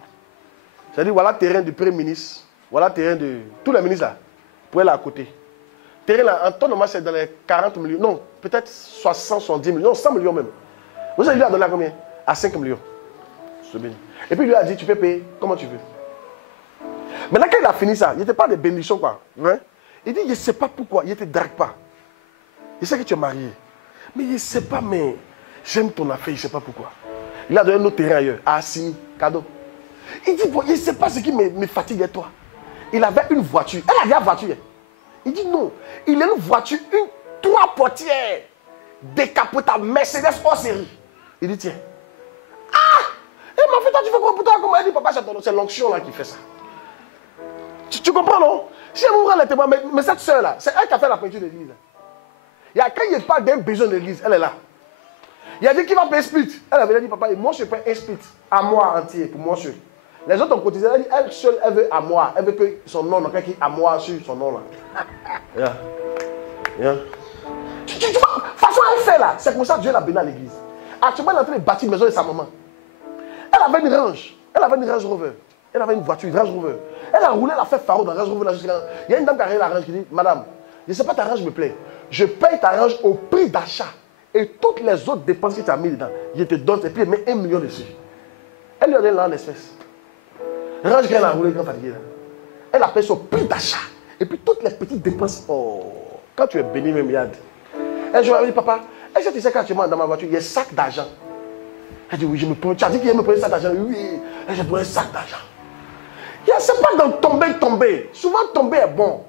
C'est-à-dire voilà terrain du premier ministre, voilà terrain de tous les ministres là, pour aller à côté. Terrain là, en temps normal c'est dans les 40 millions, non, peut-être 60, 70 millions, 100 millions même. Vous savez lui a donné à combien? À 5 millions. Tu es béni. Et puis il lui a dit tu peux payer comment tu veux. Maintenant quand il a fini ça, il n'était pas des bénédictions quoi. Hein? Il dit, je ne sais pas pourquoi, il ne te drague pas. Il sait que tu es marié. Mais il ne sait pas, mais j'aime ton affaire, il ne sait pas pourquoi. Il a donné un autre terrain ailleurs, à Assini, cadeau. Il dit, bon, il ne sait pas ce qui me fatigue à toi. Il avait une voiture. Elle avait une voiture. Il dit, non, il a une voiture, une 3 portières, décapotable, Mercedes hors série. Il dit, tiens. Ah! Et ma fille, toi, tu fais quoi pour toi? Comment elle dit, papa, c'est l'onction là qui fait ça. Tu comprends, non? Si elle m'ouvre les témoins, mais cette soeur-là, c'est elle qui a fait la peinture de l'église. Quand il parle d'un besoin de l'église, elle est là. Il a dit qu'il va payer split. Elle avait dit, papa, moi je paye un split à moi entier, pour moi seul. Les autres ont cotisé, elle dit, elle seule, elle veut à moi. Elle veut que son nom, quelqu'un qui à moi sur son nom là. Tu vois, façon elle fait là, c'est comme ça que Dieu l'a béni à l'église. Actuellement, elle est en train de bâtir une maison de sa maman. Elle avait une range. Elle avait une Range Rover. Elle avait une voiture, une Range Rover. Elle a roulé, elle a fait pharo dans la Range Rover. Il y a une dame qui a regardé la Range qui dit, madame, je ne sais pas ta Range me plaît. Je paye ta Range au prix d'achat. Et toutes les autres dépenses que tu as mis dedans, je te donne et puis elle met 1 million dessus. Elle lui a donné là en espèces. Range qu'elle a roulé, quand fatiguée. Elle a payé son prix d'achat. Et puis toutes les petites dépenses. Oh, quand tu es béni, même Yad. Elle lui a dit, papa, est-ce que tu sais qu'actuellement dans ma voiture, il y a un sac d'argent? Elle dit, oui, je me prends. Tu as dit qu'il me prenait un sac d'argent? Oui, je prends un sac d'argent. Ce n'est pas dans tomber. Souvent, tomber est bon.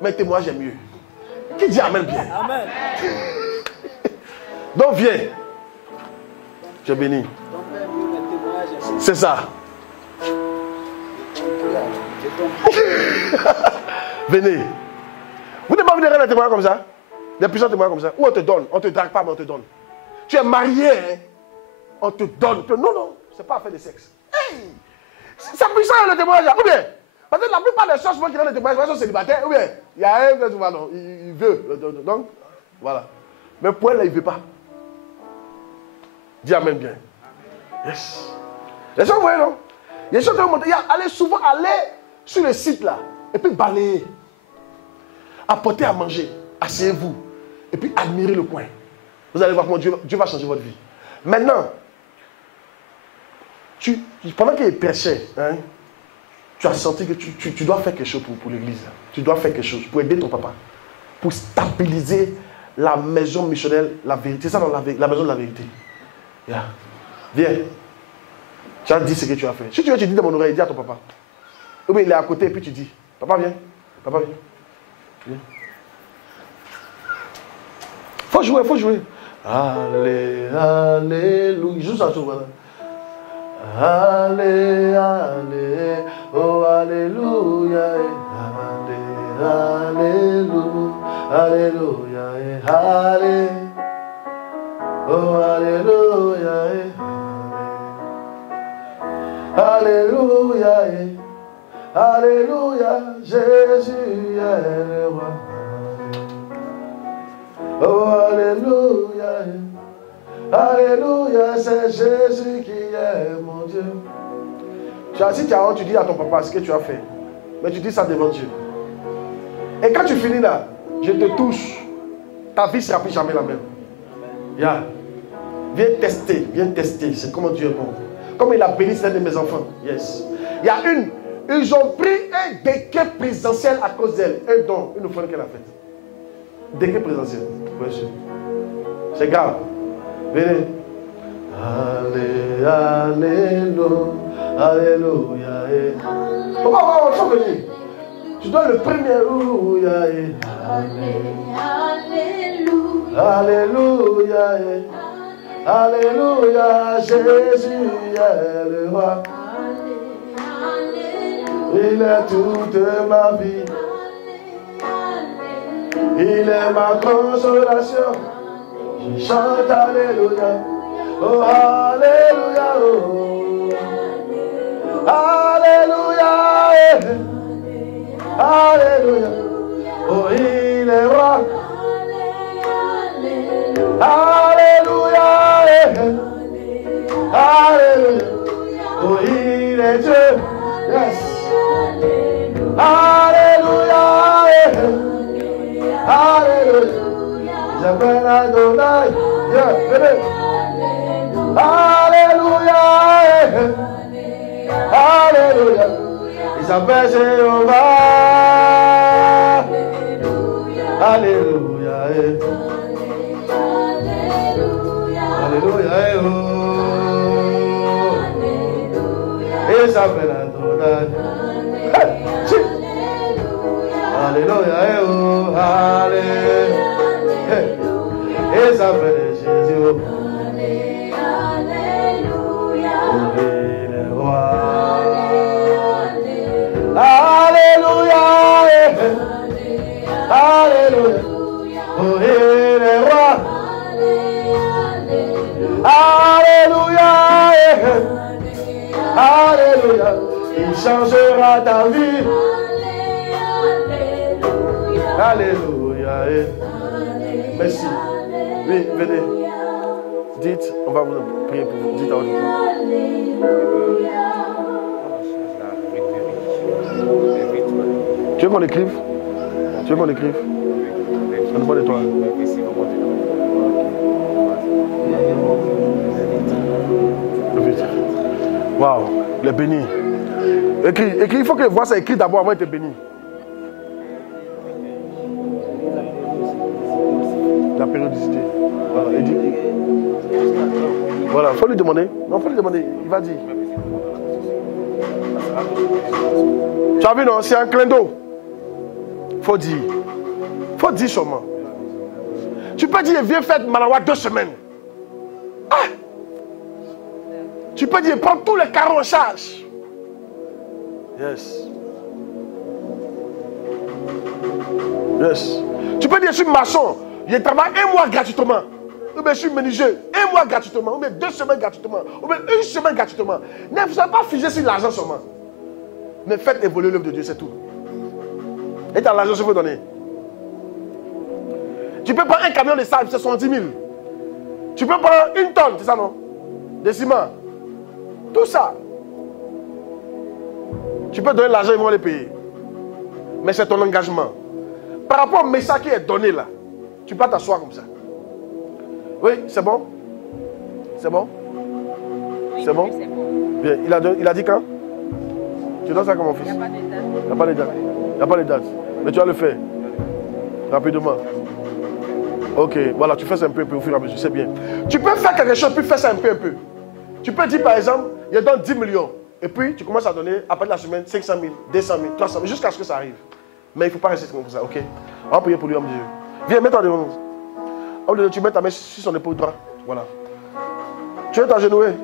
Mais témoignage est mieux. Qui dit amen bien? Amen. Donc, viens. Tu es béni. C'est ça. Venez. Vous n'avez pas vu des reines témoignages comme ça? Des puissants témoignages comme ça? Ou on te donne? On ne te drague pas, mais on te donne. Tu es marié, hein? On te donne. Non, ce n'est pas affaire de sexe. Hey! C'est puissant le témoignage. Ou bien, parce que la plupart des choses qui rendent le témoignage sont célibataires. Ou bien, il y a un qui non, il veut. Donc, voilà. Mais pour elle, là, il ne veut pas. Dis amen bien. Yes. Les gens, vous voyez, non? Les gens doivent monter. Allez souvent aller sur le site là. Et puis balayer. Apporter à manger. Asseyez-vous. Et puis admirez le coin. Vous allez voir comment Dieu va changer votre vie. Maintenant, pendant qu'il prêchait, hein, tu as senti que tu dois faire quelque chose pour l'église. Tu dois faire quelque chose pour aider ton papa. Pour stabiliser la maison missionnelle, la vérité. C'est ça, la maison de la vérité. Yeah. Viens. Tu as dit ce que tu as fait. Si tu veux, tu dis dans mon oreille, dis à ton papa. Ou bien il est à côté et puis tu dis, papa viens. Papa viens. Viens. Faut jouer. Alléluia. Joue ça, joue, voilà. Allé, oh alléluia, alléluia, allé, oh alléluia, alléluia, alléluia, Jésus est le roi. Oh alléluia. Alléluia, c'est Jésus qui est mon Dieu. Si tu as honte, tu dis à ton papa ce que tu as fait. Mais tu dis ça devant Dieu. Et quand tu finis là, je te touche. Ta vie ne sera plus jamais la même. Yeah. Viens tester. C'est comment Dieu est bon. Comme il a béni l'un de mes enfants. Yes. Il y a ils ont pris un décret présidentiel à cause d'elle. Un don, une offrande qu'elle a faite. Décret présidentiel. C'est grave. Venez. Alléluia. Pourquoi on faut venir? Tu dois le premier. Alléluia. Alléluia. Jésus est le roi. Il est toute ma vie. Il est ma consolation. Je chante Alléluia. Oh, Alléluia. Oh. Alléluia. Alléluia. Oh, il est roi. Alléluia. Alléluia. Oh, il est Dieu. Yes. Alléluia. Alléluia. J'appelle Adonai. Yeah, venez. Alléluia. Alléluia. Ils s'appellent Jéhovah. Alléluia. Alléluia. Ils s'appellent Adonai. Alléluia. Alléluia. Ils s'appellent Jésus. Alléluia. Alléluia. Oh, il est roi. Alléluia. Alléluia. Il changera ta vie. Alléluia. Merci. Oui, venez. Dites, on va vous prier pour vous. Dites à votre tour. Tu veux qu'on écrive? Tu veux qu'on écrive? Ça dépend de toi. Waouh, il est béni. Écris, il faut que voir ça écrit d'abord avant d'être béni. La périodicité. Voilà, il dit. Voilà, il faut lui demander. Non, il faut lui demander. Il va dire. Tu as vu, non? C'est un clin d'eau. Faut dire. Faut dire seulement. Tu peux dire, viens faire Malawa 2 semaines. Ah! Tu peux dire, prends tous les carreaux en charge. Yes. Yes. Tu peux dire, je suis maçon. Je travaille 1 mois gratuitement. Ou bien je suis menuisier. 1 mois gratuitement. Ou bien 2 semaines gratuitement. Ou bien 1 semaine gratuitement. Ne vous avez pas figé sur l'argent seulement. Mais faites évoluer l'œuvre de Dieu, c'est tout. Et dans l'argent, je veux donner. Tu peux prendre un camion de sable, c'est 70 000. Tu peux prendre 1 tonne, c'est ça non? De ciment. Tout ça. Tu peux donner l'argent, ils vont les payer. Mais c'est ton engagement. Par rapport au message qui est donné là, tu peux t'asseoir comme ça. Oui, c'est bon? C'est bon? C'est bon? Bien, il a dit quand? Tu donnes ça comme mon fils? Il n'y a pas de date. Il n'y a pas de date. Mais tu vas le faire. Rapidement. Ok, voilà, tu fais ça un peu au fur et à mesure, c'est bien. Tu peux faire quelque chose, puis faire ça un peu. Tu peux dire par exemple, je donne 10 millions. Et puis tu commences à donner, après la semaine, 500 000, 200 000, 300 000, jusqu'à ce que ça arrive. Mais il ne faut pas rester comme ça, ok? On va prier pour lui, homme de Dieu. Viens, mets-toi devant nous. Homme de Dieu, tu mets ta main sur son épaule droite. Voilà. Tu veux t'agenouiller?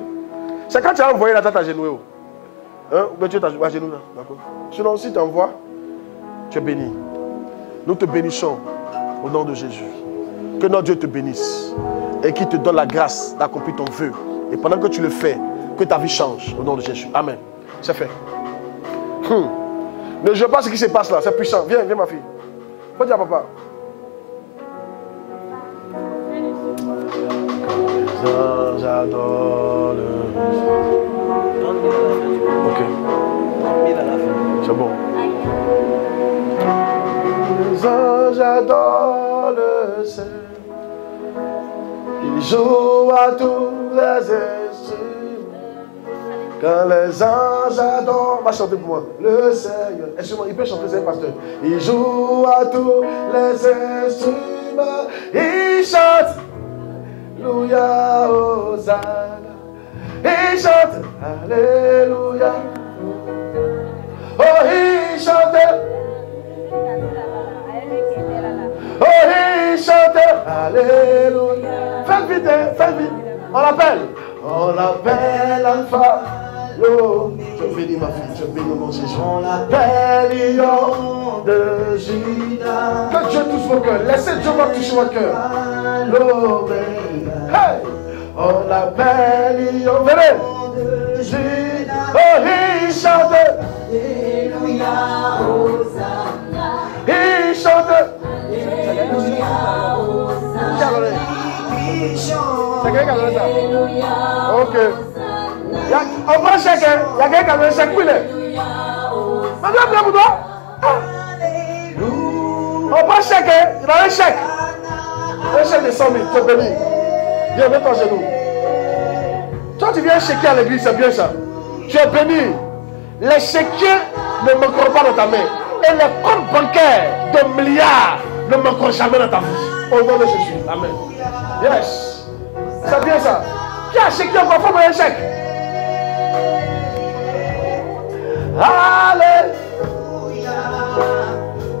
C'est quand tu as envoyé la tête à genouiller. Hein? Mais tu es à genoux là, d'accord? Sinon, si tu envoies, tu es béni. Nous te bénissons au nom de Jésus. Que notre Dieu te bénisse et qu'il te donne la grâce d'accomplir ton vœu. Et pendant que tu le fais, que ta vie change au nom de Jésus. Amen. C'est fait. Ne joue pas ce qui se passe là, c'est puissant. Viens, viens ma fille. Faut dire à papa. J'adore le... Ok. C'est bon. Les anges adorent le Seigneur. Ils jouent à tous les instruments. Quand les anges adorent, va chanter pour moi. Le Seigneur. Excuse-moi, il peut chanter, c'est un pasteur. Ils jouent à tous les instruments. Ils chantent. Alléluia, Hosanna. Ils chantent. Alléluia. Oh, ils chantent. Oh, il chante, alléluia. Faites vite, faites vite. On l'appelle Alpha Je bénis ma fille, je bénis mon Jésus. Père lion de Juda. Que Dieu touche vos cœurs. Laissez Dieu toucher votre cœur. Hey! On l'appelle lion. Venez! Oh, il chante. Alléluia, Hosanna. Il chante. Alléluia, Hosanna. C'est quelqu'un qui a donné ça? Ok. On prend chèque, il y a quelqu'un qui a donné un chèque, oui. Maintenant, bien pour toi. On prend chèque, il a un chèque. Un chèque de 100 000, tu es béni. Viens, mets ton genou. Toi, tu viens chéquier à l'église, c'est bien ça. Tu es béni. Les chéquiers ne manqueront pas dans ta main. Et les comptes bancaires de milliards ne manqueront jamais dans ta vie. Au nom de Jésus. Amen. Yes. C'est bien ça. Qui a chéquié encore? Faut me un chèque. Alléluia.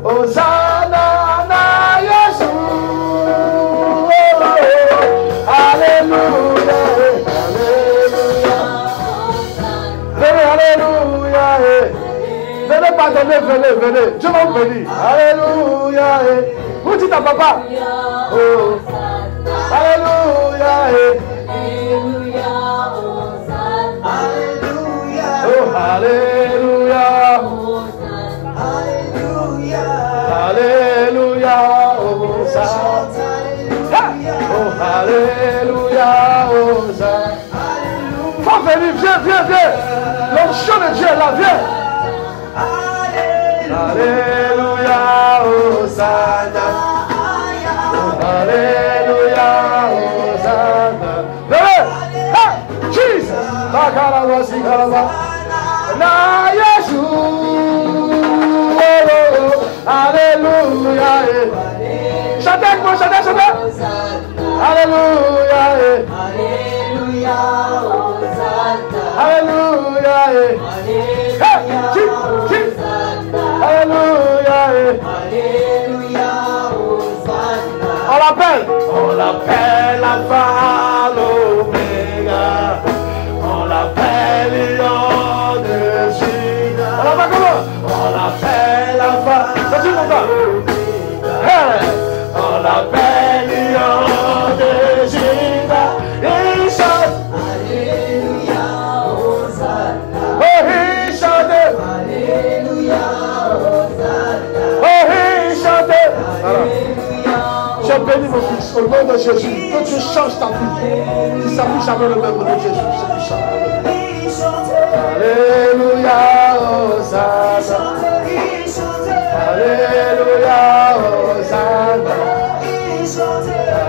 Hosanna na Jésus. Alléluia. Venez, alléluia. Venez pardonner, venez, venez. Dieu va vous bénir. Alléluia. Vous dites à papa. Oh. Alléluia. Alléluia. Oh, alléluia. Alléluia. Oh, alléluia. Faut venir, viens, viens, viens. L'onction de Dieu est là, viens. Alléluia, Hosanna. Alléluia, Hosanna. Venez, hey, Jesus. Bakaraba, sikaraba. Na Yeshua. Alléluia. Chantez avec moi, chantez, chantez. Alléluia. Alléluia, Hosanna. Alléluia. Hey, Jesus. Alléluia. Alléluia, Hosanna. On l'appelle Alpha, l'Oméga. On l'appelle Lion de Juda. On l'appelle comment? On l'appelle Alpha. C'est tout comme ça. Hey. On l'appelle Lion de Juda. Il chante. Alléluia, Hosanna. Oh, il chante. Alléluia, Hosanna. Oh, il chante. Je bénis mon fils au nom de Jésus. Que Dieu change ta vie. Tu ne s'appuie jamais le même nom de Jésus. C'est tout ça. Alléluia, Hosanna. Alléluia, Hosanna.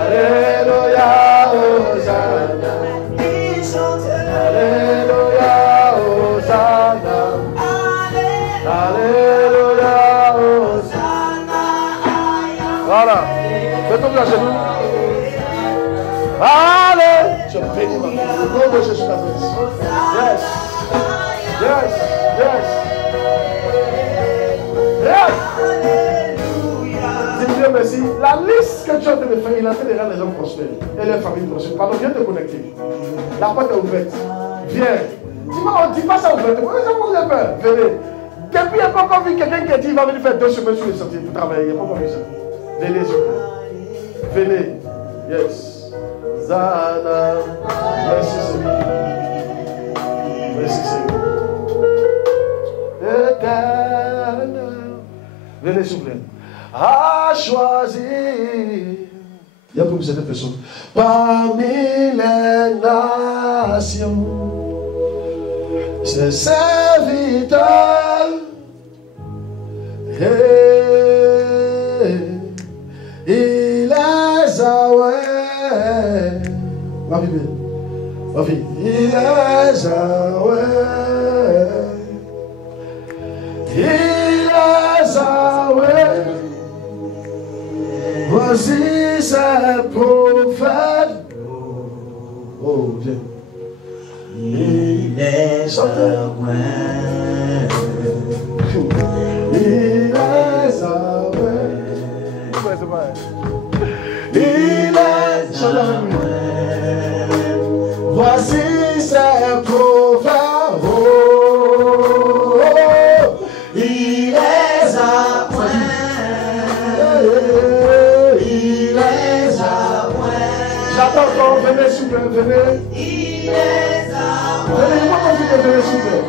Alléluia, Hosanna. Alléluia, Hosanna. Alléluia, Hosanna. Voilà. Fais-toi à genoux. Allez. Je bénis ma vie. Au nom de Jésus Christ. Yes. Yes. Yes. Yes. Dis Dieu merci. La liste que Dieu a fait, il a fait déjà les hommes prospères et les familles prospères. Pardon, viens te connecter. La porte est ouverte. Viens. Dis pas ça ouverte. Pourquoi vous avez peur? Venez. Depuis, il n'y a pas encore vu quelqu'un qui a dit qu'il va venir faire 2 semaines sur les sentiers pour travailler. Il n'y a pas encore vu ça. Venez, s'il vous plaît. Venez. Yes. Zana. Merci, Seigneur. Merci, Seigneur. Éternel. Venez, s'il vous plaît. A choisi. Il y a pour vous cette personne. Parmi les nations, ses serviteurs. Il les a ouais. Ma fille, ma fille. Il les a ouais. Il les a ouais. Voici ces prophètes. Oh, Dieu. Il les a ouais. Il les a ouais. Il est jamais. Voici ses prophètes. Oh, plaît, venez. Venez, moi quand vous venez, s'il vous plaît.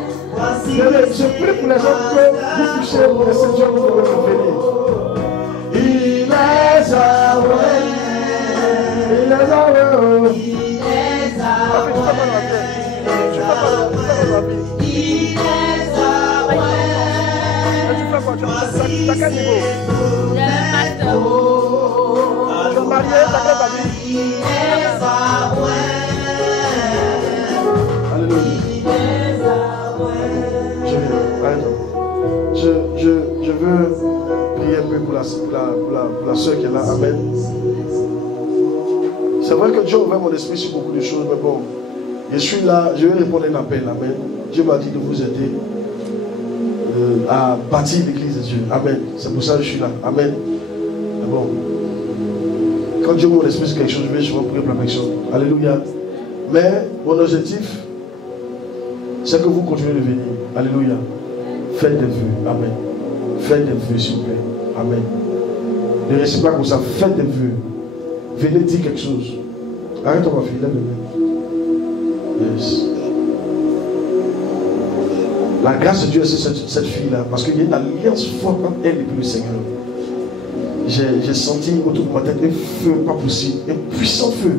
Venez, je prie pour les gens que vous touchez pour les Seigneurs que vous pouvez venir. Il est away. Il est away. T'as quel niveau? Tu es marié, t'as quel famille? Alléluia. Je veux prier un peu pour la soeur qui est là. Amen. C'est vrai que Dieu a ouvert mon esprit sur beaucoup de choses, mais bon, je suis là, je vais répondre à un appel. Amen. Dieu m'a dit de vous aider à bâtir l'église de Dieu. Amen. C'est pour ça que je suis là. Amen. Mais bon, quand Dieu ouvre mon esprit sur quelque chose, je vais souvent prier pour la perfection. Alléluia. Mais mon objectif, c'est que vous continuez de venir. Alléluia. Faites des vœux. Amen. Faites des vœux, s'il vous plaît. Amen. Ne restez pas comme ça. Faites des vœux. Venez dire quelque chose. Arrête-toi, ma fille. Lève-le. Yes. La grâce de Dieu est sur cette fille-là. Parce qu'il y a une alliance forte entre elle et puis le Seigneur. J'ai senti autour de ma tête un feu pas possible. Un puissant feu.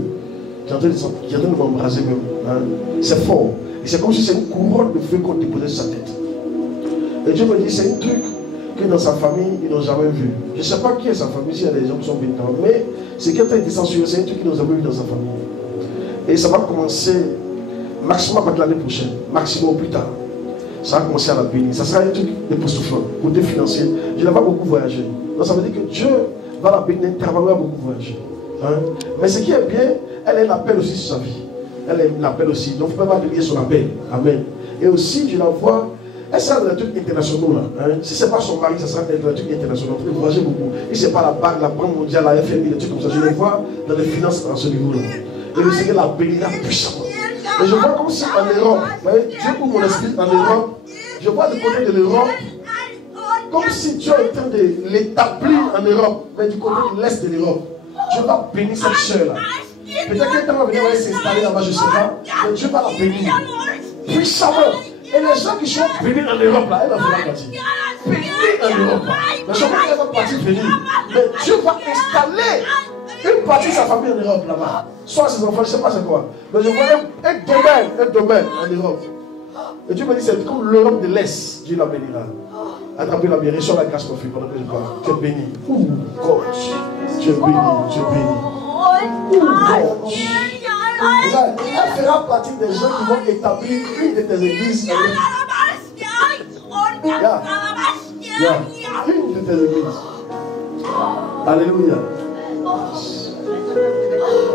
Qui est en train de m'embraser même. Hein? C'est fort. Et c'est comme si c'est une couronne de feu qu'on déposait sur sa tête. Et Dieu me dit, c'est un truc que dans sa famille, ils n'ont jamais vu. Je ne sais pas qui est sa famille, s'il y a des gens qui sont bénissants, mais c'est quelqu'un qui est sensueux, c'est un truc qu'ils n'ont jamais vu dans sa famille. Et ça va commencer maximum avec l'année prochaine, maximum plus tard. Ça va commencer à la bénir. Ça sera un truc époustouflant, côté financier. Je n'ai pas beaucoup voyagé. Donc ça veut dire que Dieu va la bénir, elle va beaucoup voyager. Hein? Mais ce qui est bien, elle a un appel aussi sur sa vie. Elle a un appel aussi. Donc vous ne pouvez pas délier son appel. Amen. Et aussi, je la vois. Elle sera dans les trucs internationaux là. Hein? Si ce n'est pas son mari, ça sera dans les trucs internationaux. Vous voyagez beaucoup. Et ce n'est pas la banque, la Banque mondiale, la FMI, des trucs comme ça. Je les vois dans les finances à ce niveau-là. Et le Seigneur la bénira puissamment. Et je vois comme si en Europe, Dieu ouvre mon esprit en Europe. Je vois du côté de l'Europe, comme si Dieu est en train de l'établir en Europe, mais du côté de l'Est de l'Europe. Dieu va bénir cette soeur-là. Peut-être qu'elle va venir s'installer là-bas, je ne sais pas. Mais Dieu va la bénir puissamment. Et les gens qui sont bénis en Europe, là, elle va venir partir. Bénis en Europe. Mais je crois qu'elle va partir venir. Mais Dieu va installer une partie de sa famille en Europe là-bas. Soit ses enfants, je ne sais pas c'est quoi. Mais je vois un domaine en Europe. Et Dieu me dit, c'est comme l'Europe de l'Est. Dieu la bénira. Attrapez la bière, reçois la grâce qu'on fait pendant que je parle. Tu es béni. Ouh, God. Tu es béni, tu es béni. Ouh, God. Elle fera partie des gens qui vont établir une de tes églises. Une de tes églises. Alléluia.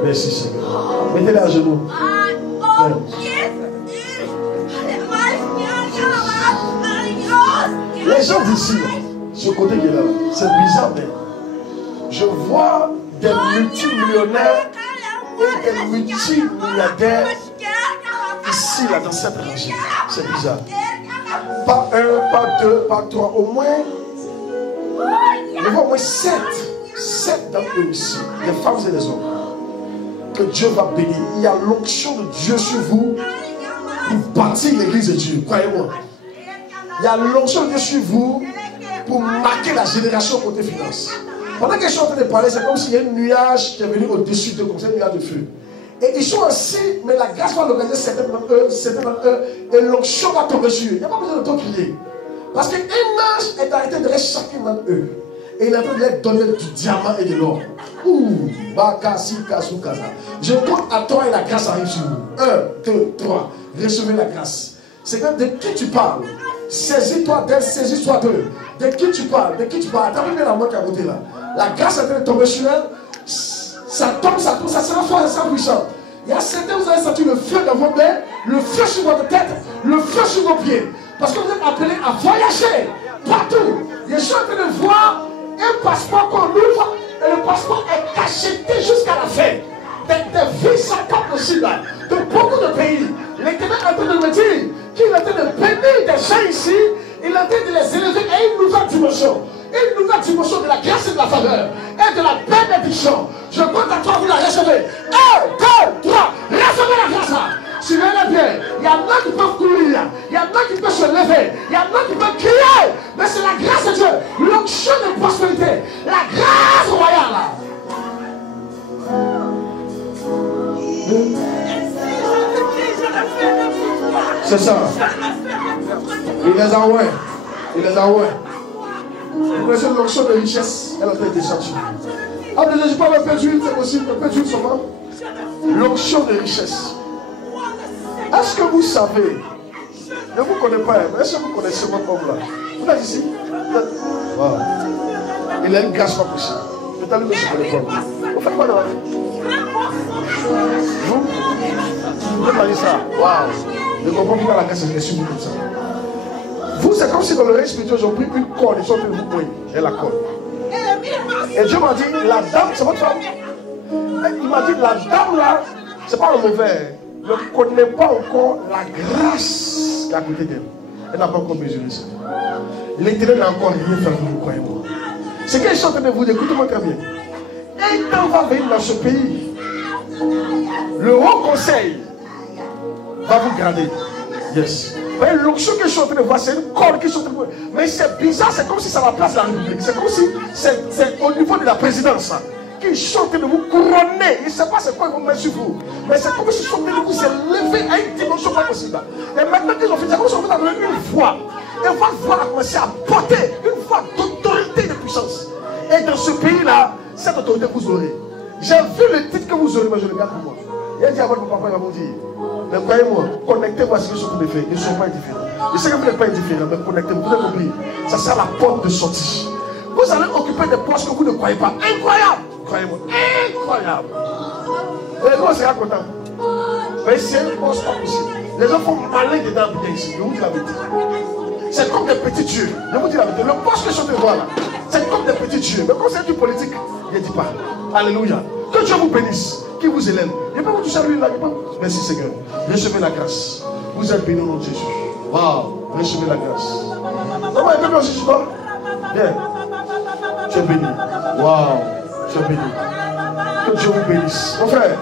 Merci Seigneur. Mettez-les à genoux. Les gens d'ici, ce côté qui est là, c'est bizarre, mais je vois des multimillionnaires et des multimilliardaires ici, là, dans cette région. C'est bizarre. Pas un, pas deux, pas trois, au moins, je vois au moins 7 d'entre eux ici, des femmes et des hommes, que Dieu va bénir. Il y a l'onction de Dieu sur vous pour bâtir l'église de Dieu, croyez-moi. Il y a l'onction de Dieu sur vous pour marquer la génération côté finance. Pendant que je suis en train de parler, c'est comme s'il y a un nuage qui est venu au-dessus de comme ça, un nuage de feu. Et ils sont assis, mais la grâce va localiser certains d'entre eux, et l'onction va tomber sur eux. Il n'y a pas besoin de tout crier. Parce qu'un ange est arrêté derrière chacun d'entre eux. Et il est en train de leur donner du diamant et de l'or. Ouh, Bakasi, Kasu, Kaza. Je compte à toi et la grâce arrive sur vous. 1, 2, 3. Recevez la grâce. C'est que de qui tu parles? Saisis-toi d'elle, saisis-toi d'eux. De qui tu parles? De qui tu parles? T'as vu bien la main qui a côté là. La grâce est en train de tomber sur elle. Ça tombe, ça sera fort, ça sera puissant. Il y a certains, vous allez sentir le feu dans vos mains, le feu sur votre tête, le feu sur vos pieds. Parce que vous êtes appelés à voyager partout. Je suis en train de voir un passeport qu'on ouvre et le passeport est cacheté jusqu'à la fin. Des visas pas possibles de beaucoup de pays. L'Éternel est en train de me dire qu'il est en train de bénir des gens ici. Il est en train de les élever à une nouvelle dimension. Une nouvelle dimension de la grâce et de la faveur et de la bénédiction. Je compte à toi, vous la recevez. 1, 2, 3, recevez la grâce là. Si vous êtes bien, il y a d'autres qui peuvent courir, il y a d'autres qui peuvent se lever, il y a d'autres qui peuvent crier. Mais c'est la grâce de Dieu, l'onction de prospérité, la grâce royale là. C'est ça. Il les a oués. Il les a oués. Vous connaissez l'onction de richesse, elle a été déchargée. Ah, mais je ne suis pas un peu d'huile, c'est possible, un peu d'huile seulement. L'onction de richesse. Est-ce que vous savez, je ne vous connais pas, mais est-ce que vous connaissez votre homme là? Vous êtes ici? Wow. Il a une grâce pas possible. Je t'allume que je ne connais pas. Vous faites quoi dans la vie? Vous faites pas dire ça? Waouh! Je comprends pourquoi la grâce est sur vous comme ça. Vous, c'est comme si dans le règne spirituel, ils ont pris une corde, ils sont venus vous mouiller. Et la corde. Et Dieu m'a dit, la dame, c'est votre femme. Il m'a dit, la dame là, c'est pas un mauvais. Ne connaît pas encore la grâce qui est à côté d'elle. Elle n'a pas encore mesuré ça. L'Éternel n'a encore rien fait pour vous, croyez-moi. C'est qu'elle est en train de vous dire, écoutez-moi très bien. Et quand on va venir dans ce pays, le haut conseil va vous garder. Yes. Mais l'onction que je suis en train de voir, c'est une corde qui est en train de voir. Mais c'est bizarre, c'est comme si ça va place la République. C'est comme si c'est au niveau de la présidence. Qu'ils sont en train de vous couronner. Il ne sait pas c'est quoi ils vont mettre sur vous. Mais c'est comme si ils sont en train de vous élever à une dimension pas possible. Et maintenant qu'ils ont fait ça, ils ont fait une voix. Et votre voix a commencé à porter une voix d'autorité et de puissance. Et dans ce pays-là, cette autorité vous aurez. J'ai vu le titre que vous aurez, mais je le garde pour moi. Il a dit à votre papa, il va vous dire. Mais croyez-moi, connectez-vous à ce que sont de faire. Ils ne sont pas indifférents. Je sais que vous n'êtes pas indifférents, mais connectez-vous. Vous avez compris. Ça sera la porte de sortie. Vous allez occuper des postes que vous ne croyez pas. Incroyable. Croyez-moi. Incroyable. Et nous, on sera contents. Mais c'est un poste pas possible. Les gens font malin dedans bien ici. Je vous dis la vérité. C'est comme des petits dieux. Je vous dis la vérité. Le poste que je suis de voir là, c'est comme des petits dieux. Mais quand c'est du politique, il ne dit pas. Alléluia. Que Dieu vous bénisse. Qui vous élève. Il peut vous toucher à lui là. Merci Seigneur. Recevez la grâce. Vous êtes bénis au nom de Jésus. Waouh. Recevez la grâce. Comment est-ce que aussi tu vas? Bien. Tu es béni. Waouh. Tu es béni. Que Dieu vous bénisse. Mon frère,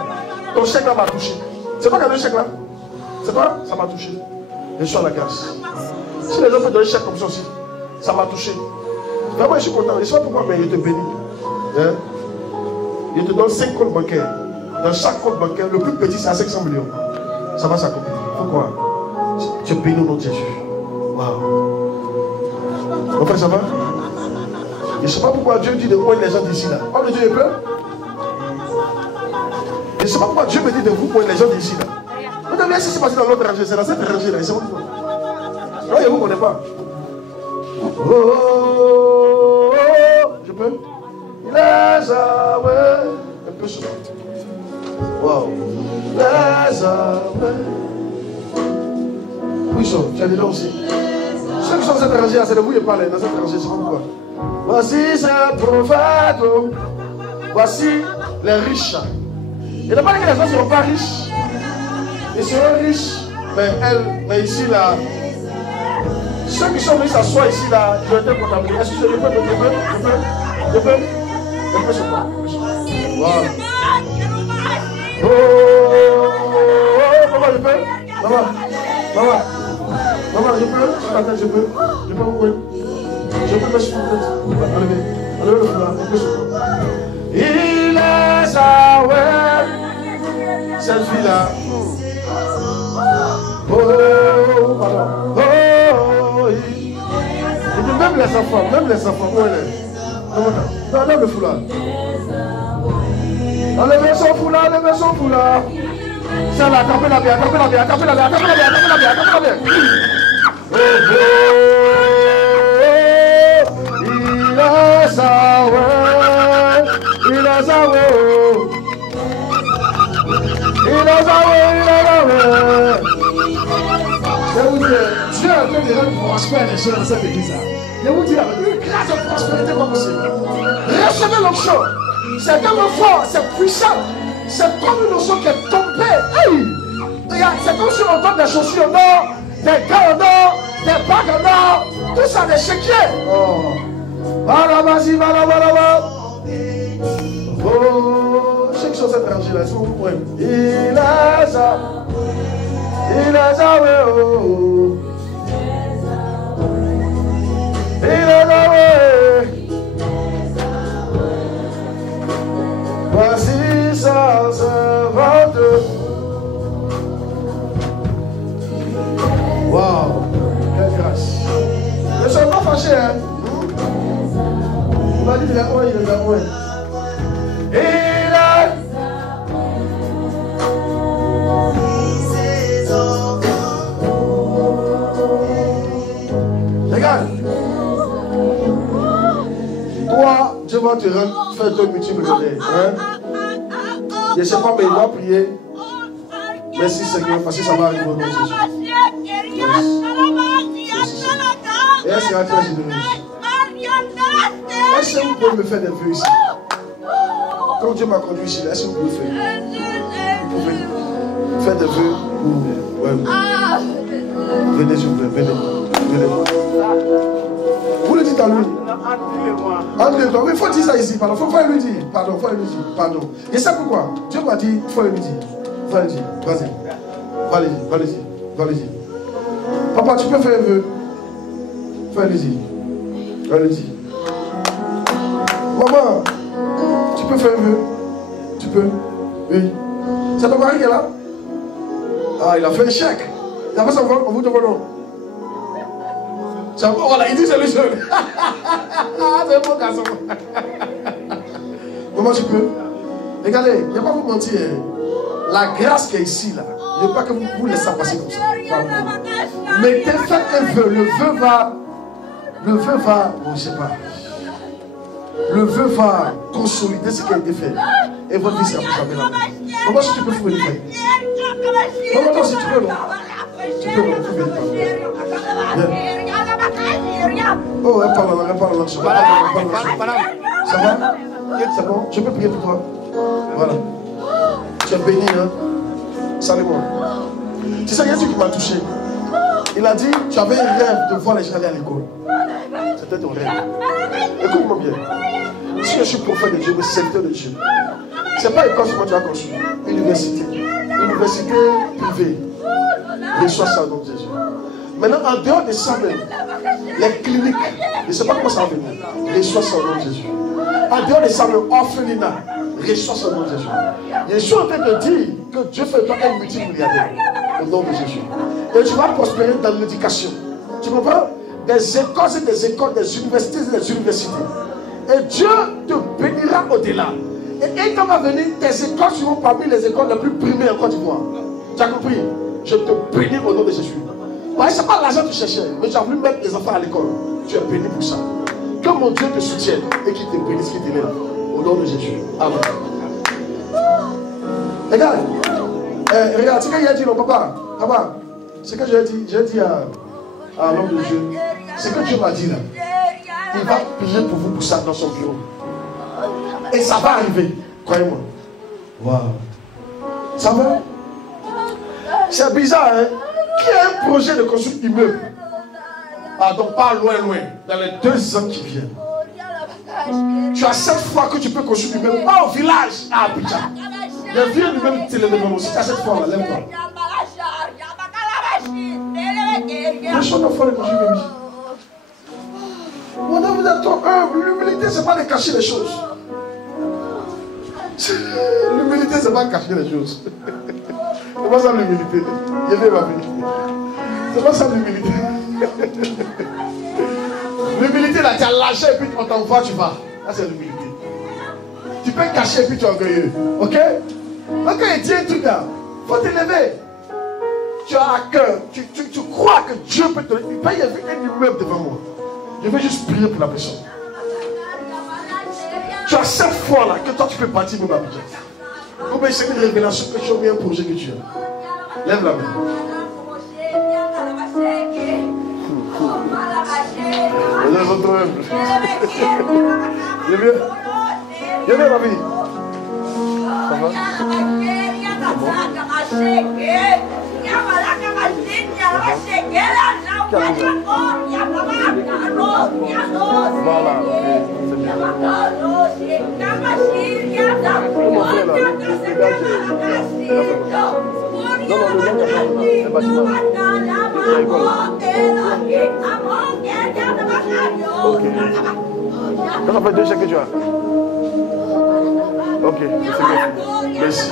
ton chèque là m'a touché. C'est pas qu'un chèque là? C'est pas? Ça m'a touché. Je suis à la grâce. Si les gens font des chèques comme ça aussi, ça m'a touché. Vraiment, je suis content. Je ne sais pas pourquoi, mais il te bénit. Hein? Il te donne 5 comptes bancaires. Dans chaque compte bancaire, le plus petit, c'est à 500 millions. Ça va s'accomplir. Pourquoi? Tu es béni au nom de Jésus. Waouh. Mon frère, ça va? Je ne sais pas pourquoi Dieu dit de moi les gens d'ici là. Oh, mais Dieu est peur. Je ne sais pas pourquoi Dieu me dit de vous pour les gens d'ici là. Vous devez laisser se passer dans l'autre rangée. C'est dans cette rangée là. C'est bon. Non, je ne vous connais pas. Oh, oh, oh, je peux? Il est à ouais. Un peu souvent. Waouh. Où ils sont? Tu as des gens aussi. Ceux qui sont dans cette rangée, c'est de vous qui parlez. Dans cette rangée, c'est pourquoi. Voici ce prophète. Voici les riches. Il n'a pas dit que les gens ne seront pas riches. Ils seront riches. Mais ici, là, ceux qui sont venus s'asseoir ici, là, ils ont été comptabilisés. Est-ce que je peux? Je peux se voir. Wow. Oh, maman, je peux? Maman, je peux? Attends, je peux? Je peux vous? Je peux me soulever. Enlevez le foulard. Il est à ouais. Cette fille-là. Oh, voilà. Oh, même les enfants, où elle est? Non, enlève le foulard. Enlevez son foulard. C'est là, tapez-la bien. Oh, il est à ouais. Je vous dis, Dieu a fait des gens prospères les gens dans cette église. Je vous dis, une grâce de prospérité pas possible. Recevez l'onction. C'est comme un fort, c'est puissant. C'est comme une onction qui est tombée. Hey! C'est comme si on donne des chaussures en or, des gants en or, des bagues en or, tout ça des chéquiers. Oh. Voilà. Oh, ceux qui sur cette rangée-là, est-ce que vous pouvez? Inaza, Inaza, oh. Inaza, voici 122. Waouh, quelle grâce. Ne sois pas fâché, hein. On m'a dit, il est loin, il est loin. Il est. Regarde. Toi, Dieu va te rendre, faire ton multimillionnaire. Hein? Je ne sais pas, mais il doit prier. Merci Seigneur, parce que ça va arriver au nom de Jésus. Et elle sera très généreuse. Est-ce que vous pouvez me faire des vœux ici? Comme Dieu m'a conduit ici, est-ce que vous pouvez faire? Vous pouvez faire des vœux ou... Ouais. Venez, s'il vous plaît, venez. Vous le dites à lui. Entre toi. Oui, il faut dire ça ici. Pardon, il faut lui dire. Pardon. Et c'est pourquoi Dieu m'a dit, il faut lui dire. Vas-y. Papa, tu peux faire un vœu. Allez-y. Maman, tu peux faire un vœu? Tu peux? Oui. C'est ton mari qui est là? Ah, il a fait un chèque. Il a fait ça, on vous demande non. Voilà, il dit c'est le seul. C'est un bon garçon. Maman, tu peux? Regardez, il ne faut pas vous mentir. La grâce qui est ici, là, il ne faut pas que vous laissez passer comme ça. Mais faites un vœu. Le vœu va, bon, je ne sais pas. Le vœu va consolider ce qui a été fait. Et votre vie sera plus jamais là. Maman, si tu peux, vous venir faire. Maman, toi, si tu peux, non. Tu peux, non. Vous venez pas. Oh, elle parle là. Ça va? C'est bon? Je peux prier pour toi. Voilà. Tu es béni, hein? Salut-moi. Tu sais, il y a un truc qui m'a touché. Il a dit, tu avais un rêve de voir les gens aller à l'école. C'était ton rêve. Écoute-moi bien. Si je suis prophète de Dieu, mais serviteur de Dieu, ce n'est pas école que tu as construit. Université privée. Reçois ça au nom de Jésus. Maintenant, en dehors de ça même, les cliniques, je ne sais pas comment ça va venir. Reçois ça au nom de Jésus. En dehors de ça même, orphelinat, reçois ça au nom de Jésus. Je suis en train de dire que Dieu fait toi un multimilliardaire au nom de Jésus. Et tu vas prospérer dans l'éducation. Tu comprends? Des écoles et des écoles, des universités et des universités. Et Dieu te bénira au-delà. Et quand va venir, tes écoles seront parmi les écoles les plus primées en Côte d'Ivoire. Tu as compris? Je te bénis au nom de Jésus. Ce n'est pas l'argent que tu cherchais, mais tu as voulu mettre les enfants à l'école. Tu es béni pour ça. Que mon Dieu te soutienne et qu'il te bénisse, qu'il t'élève. Au nom de Jésus. Amen. Regarde. Regarde, c'est ce qu'il a dit, non, papa. Papa, ce que j'ai dit à l'homme de Dieu, c'est que Dieu m'a dit là. Il va prier pour vous pour ça dans son bureau. Et ça va arriver, croyez-moi. Waouh. Ça va? C'est bizarre, hein? Qui a un projet de construire un immeuble? Ah, donc pas loin, dans les 2 ans qui viennent. Tu as 7 fois que tu peux construire un immeuble, pas au village, à Abidjan. Je viens du même télévision aussi, tu as 7 fois là, lève-toi. Les choses d'enfants de construire une vie. Vous êtes trop humble. L'humilité, ce n'est pas de cacher les choses. L'humilité, ce n'est pas de cacher les choses. C'est pas ça l'humilité. Il est ma vie. C'est pas ça l'humilité. L'humilité, là, tu as lâché et puis on t'envoie, tu vas. Là, c'est l'humilité. Tu peux cacher et puis tu es orgueilleux. Ok? Donc, il dit un truc là. Il faut t'élever. Tu as à cœur. Tu crois que Dieu peut te donner. Il y a un immeuble devant moi. Je vais juste prier pour la personne. Tu as 7 fois là que toi tu peux partir mon Abidjan. Combien c'est une révélation que tu as mis un projet que tu as? Lève la main. Lève ton humble. Je viens ma vie. Ça va? Voilà, c'est bien. Ça fait 2 chèques que tu as. Ok, c'est bien. Merci.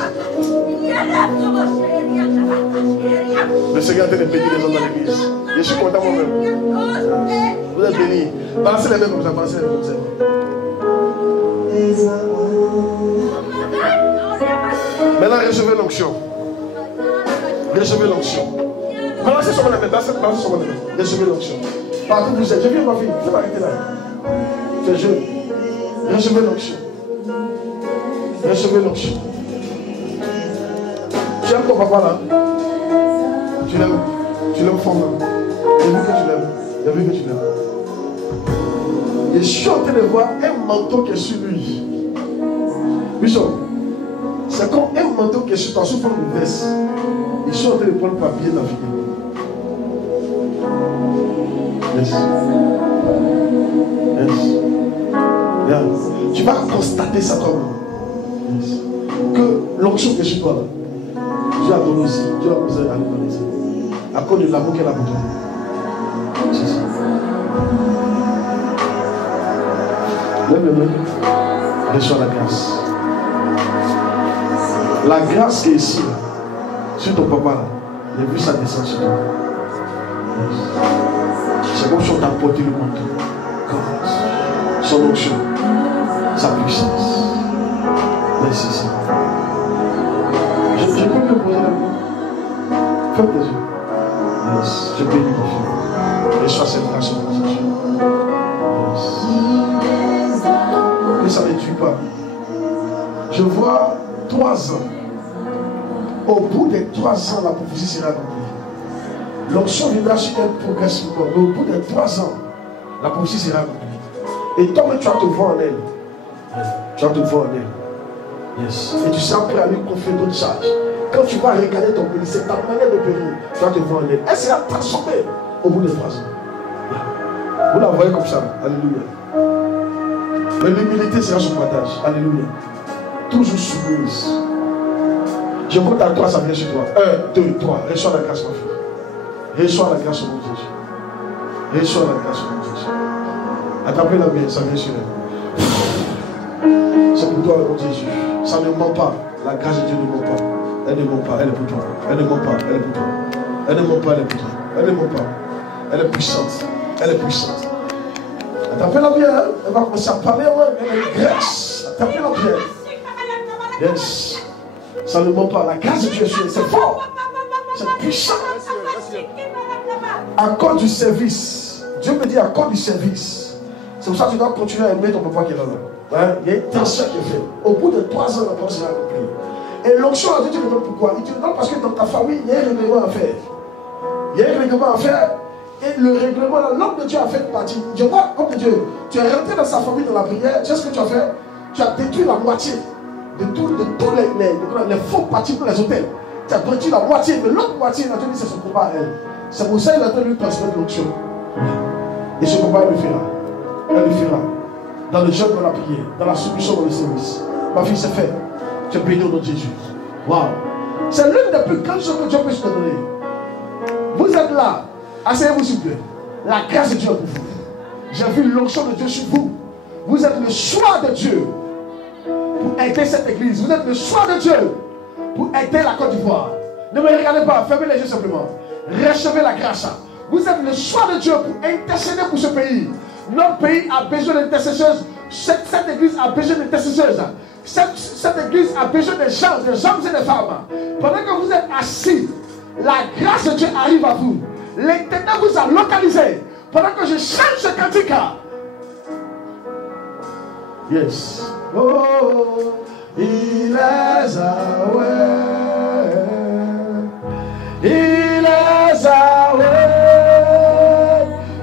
Le Seigneur est en train de bénir les hommes dans l'église. Je suis content moi-même. Vous êtes bénis. Balancez les mains comme ça, balancez les mains comme ça. Maintenant, recevez l'onction. Recevez l'onction. Balancez sur mon main, balancez sur mon main. Recevez l'onction. Partout où vous êtes, je viens ma fille, je vais m'arrêter là. Tu es jeune. Recevez l'onction. Recevez l'onction. Tu aimes ton papa là? Tu l'aimes fort là. J'ai vu que tu l'aimes. J'ai vu que tu l'aimes. Et je suis en train de voir un manteau qui est sur lui. Bishop, c'est comme un manteau qui est sur toi, sous forme de veste. Je suis en train de prendre le papier dans la vidéo. Yes. Yes. Yeah. Tu vas constater ça toi-même. Yes. Que l'onction que je suis toi là, Dieu a donné aussi. Dieu a posé à lui ça. À cause de l'amour qu'elle a pour toi. C'est ça. Lève le main. Reçois la grâce. La grâce qui est ici, là, sur ton papa, là, j'ai vu ça descendre sur toi. C'est comme si on t'a porté le manteau. Son onction, sa puissance. Merci, Seigneur. Je peux me poser la main. Ferme tes yeux. Yes. Je bénis ma fille. Reçois cette grâce au nom de Jésus. Yes. Que ça ne tue pas. Je vois 3 ans. Au bout des 3 ans, la prophétie sera accomplie. L'onction viendra sur elle progressivement. Mais au bout des 3 ans, la prophétie sera accomplie. Et toi, tu vas te voir en elle. Tu vas te voir en elle. Yes. Et tu seras prêt à lui confier d'autres charges. Quand tu vas regarder ton pays, c'est ta manière de périr. Tu vas te voir en elle. Elle sera transformée au bout de 3 ans. Vous la voyez comme ça. Alléluia. Mais l'humilité sera son partage. Alléluia. Toujours soumise. Je compte à 3, ça vient sur toi. 1, 2, 3. Reçois la grâce, ma fille. Reçois la grâce au nom de Jésus. Reçois la grâce au nom de Jésus. Attrapez la main, ça vient sur elle. C'est pour toi, au nom de Jésus. Ça ne ment pas. La grâce de Dieu ne ment pas. Elle ne ment pas, elle est pour toi. Elle ne ment pas, elle est pour toi. Elle ne ment pas, elle est pour toi. Elle ne ment pas. Elle est puissante. Elle est puissante. Attrapez-la bien. Hein? Elle va commencer à parler. Elle est grâce. Attrapez-la bien. Yes. Ça ne ment pas. La grâce de Dieu est sur elle. C'est fort. C'est puissant. Accorde du service. Dieu me dit accorde du service. C'est pour ça que tu dois continuer à aimer ton papa qui est là. Hein? Il y a une tension qui est faite. Au bout de 3 ans, la pensée sera accomplie. Et l'onction à Dieu, tu le donnes pourquoi? Il te le donne parce que dans ta famille, il y a un règlement à faire. Il y a un règlement à faire. Et le règlement, l'homme de Dieu a fait partie. Je vois, homme de Dieu, tu es rentré dans sa famille dans la prière. Tu sais ce que tu as fait? Tu as détruit la moitié de tous les faux partis pour les hôtels. Tu as détruit la moitié, mais l'autre moitié, il a dit c'est son combat à elle. C'est pour ça qu'il a donné lui transmettre l'onction. Et ce combat, elle le fera. Elle le fera. Dans le jeûne, dans la prière, dans la soumission, dans le service. Ma fille, c'est fait. Tu es béni au nom de Jésus. Waouh. C'est l'une des plus grandes choses que Dieu peut te donner. Vous êtes là. Asseyez-vous s'il vous plaît. La grâce de Dieu est pour vous. J'ai vu l'onction de Dieu sur vous. Vous êtes le choix de Dieu pour aider cette église. Vous êtes le choix de Dieu pour aider la Côte d'Ivoire. Ne me regardez pas. Fermez les yeux simplement. Recevez la grâce. Vous êtes le choix de Dieu pour intercéder pour ce pays. Notre pays a besoin d'intercesseurs. Cette église a besoin d'intercesseurs. Cette église a besoin des gens, des hommes et des femmes. Pendant que vous êtes assis, la grâce de Dieu arrive à vous. L'Éternel vous a localisé. Pendant que je chante ce cantique. Yes. Oh, il est Yahweh. Il est Yahweh.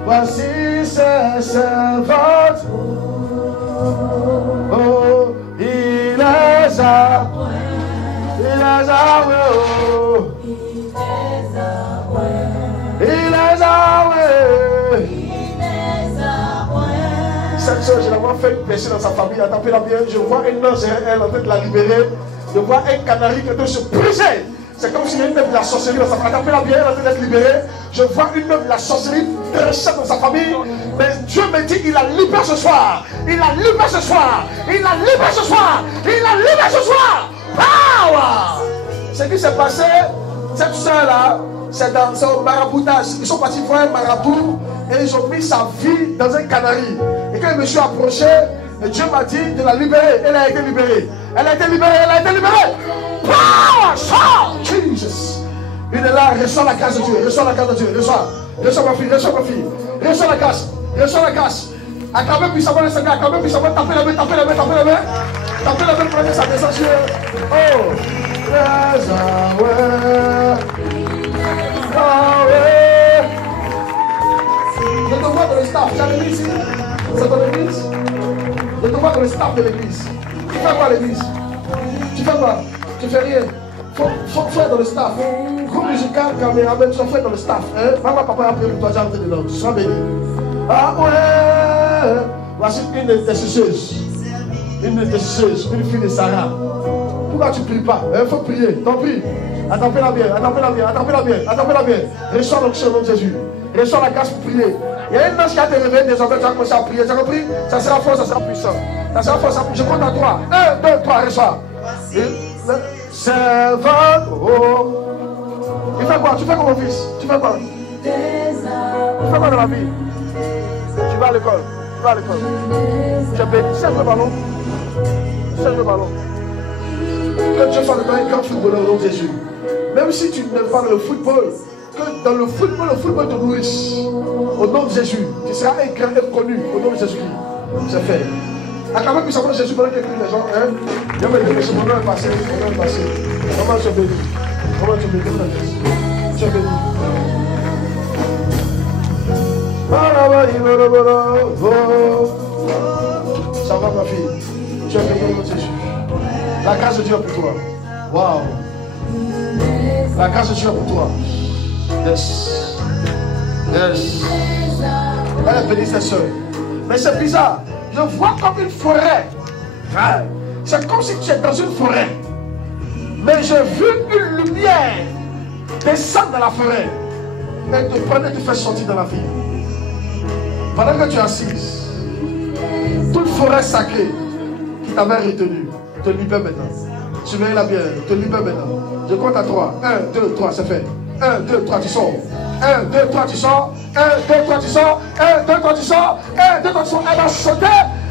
Voici ses servantes. Oh, il est Yahweh. Il est Yahweh. Oh. Il est Yahweh. Cette soeur, je la vois faire une percée dans sa famille. Attendez-la bien. Je vois un ange derrière elle en train de la libérer. Je vois un canari qui est en train de se briser. C'est comme s'il y a une œuvre de la sorcellerie dans sa famille. Attendez-la bien, elle est en train d'être libérée. Je vois une œuvre de la sorcellerie dressée dans sa famille. Mais Dieu me dit qu'il la libère ce soir. Il la libère ce soir. Il la libère ce soir. Il la libère ce soir. Power! Ce qui s'est passé, cette soeur-là, c'est dans son maraboutage. Ils sont partis voir un marabout et ils ont mis sa vie dans un canari. Et quand je me suis approché, Dieu m'a dit de la libérer. Elle a été libérée. Elle a été libérée. Elle a été libérée. Power! Sort! Jesus! Il est là. Reçois la grâce de Dieu. Reçois la grâce de Dieu. Reçois. Reçois ma fille. Reçois ma fille. Reçois la grâce. Reçois la grâce. Acclamez puissamment le Seigneur. Acclamez puissamment. Tapez la main. Tapez la main. Tapez la main. Tapez la main. Prenez sa descente. Oh! Je te vois dans le staff. Tu as l'église ici? C'est ton église? Je te vois dans le staff de l'église. Tu fais quoi à l'église? Tu fais quoi? Tu fais rien. Faut faire dans le staff. Groupe musical, caméraman, tu fais dans le staff. Hein? Maman, papa a prié pour toi, j'ai entré dedans. Tu seras béni. Ah ouais! Voici une intercesseuse. Une intercesseuse, une fille de Sarah. Pourquoi tu ne pries pas? Il faut prier. T'en prie. Attendez-la bien, attendez-la bien, attendez-la bien, attendez-la bien. Reçois l'onction au nom de Jésus. Reçois la grâce pour prier. Il y a une ange qui a te réveillé, désormais tu vas commencer à prier. Tu as compris? Ça sera fort, ça sera puissant. Ça sera fort, ça sera puissant. Je compte à 3. 1, 2, 3, reçois. Servant. Oh. Tu fais quoi? Tu fais quoi mon fils? Tu fais quoi? Tu fais quoi dans la vie? Tu vas à l'école. Tu vas à l'école. Tu es béni. Serve le ballon. Serve le ballon. Que Dieu soit le grand footballeur au nom de Jésus. Même si tu n'aimes pas le football, que dans le football te nourrisse. Au nom de Jésus. Tu seras un grand et connu au nom de Jésus-Christ. C'est fait. Acclamez puissamment Jésus pendant que les gens. Dieu me dit que ce moment est passé. Mon nom est passé. Comment tu es béni? Comment tu es béni? Tu es béni. Ça va ma fille. Tu es béni au nom de Jésus. La grâce de Dieu est pour toi. Waouh. La grâce de Dieu est pour toi. Yes. Yes. Elle est bénie, cette soeur. Mais c'est bizarre. Je vois comme une forêt. C'est comme si tu es dans une forêt. Mais j'ai vu une lumière descendre dans la forêt. Et te prendre et te faire sortir dans la vie. Pendant que tu es assise, toute forêt sacrée qui t'avait retenu te libère maintenant. Surveillez la bien, te libère maintenant. Je compte à 3. 1, 2, 3, c'est fait. 1, 2, 3, tu sors. 1, 2, 3, tu sors. 1, 2, 3, tu sors. 1, 2, 3, tu sors. 1, 2, 3, tu sors.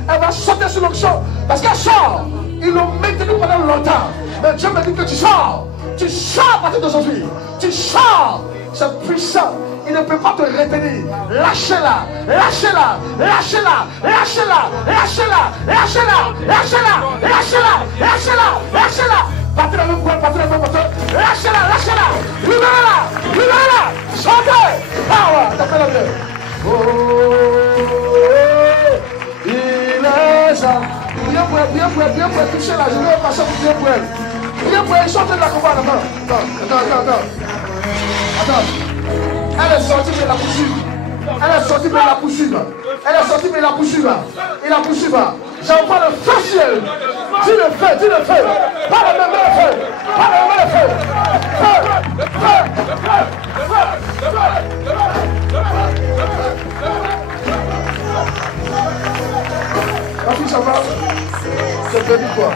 Elle va sauter sur l'onction. Parce qu'elle sort. Ils l'ont maintenu pendant longtemps. Mais Dieu me dit que tu sors. Tu sors à partir d'aujourd'hui. Tu sors. C'est puissant. Il ne peut pas te retenir. Lâchez-la. Lâchez-la. Lâchez-la. Lâchez-la. Lâchez-la. Lâchez-la. Lâchez-la. Lâchez-la. Lâchez-la. Lâchez-la. Partez la même poêle. Partez la même poêle. Lâchez-la. Lâchez-la. Libérez-la. Libérez-la. Sortez. Power. Tapez-la bien. Oh. Il est ça. Bien pour elle. Bien pour elle. Bien pour elle. Touchez-la. Je vais passer pour bien pour elle. Bien pour elle. Sortez de la combat là-bas. Attends. Elle est sortie mais la poursuivre. Elle est sortie mais la poursuivre. Elle est sortie mais la poursuivre. Et la poursuivre. J'envoie le feu ciel. Dis le feu, dis le feu. Pas le même feu. Pas le même feu. Feu, Ma fille, ça va? Tu es béni toi.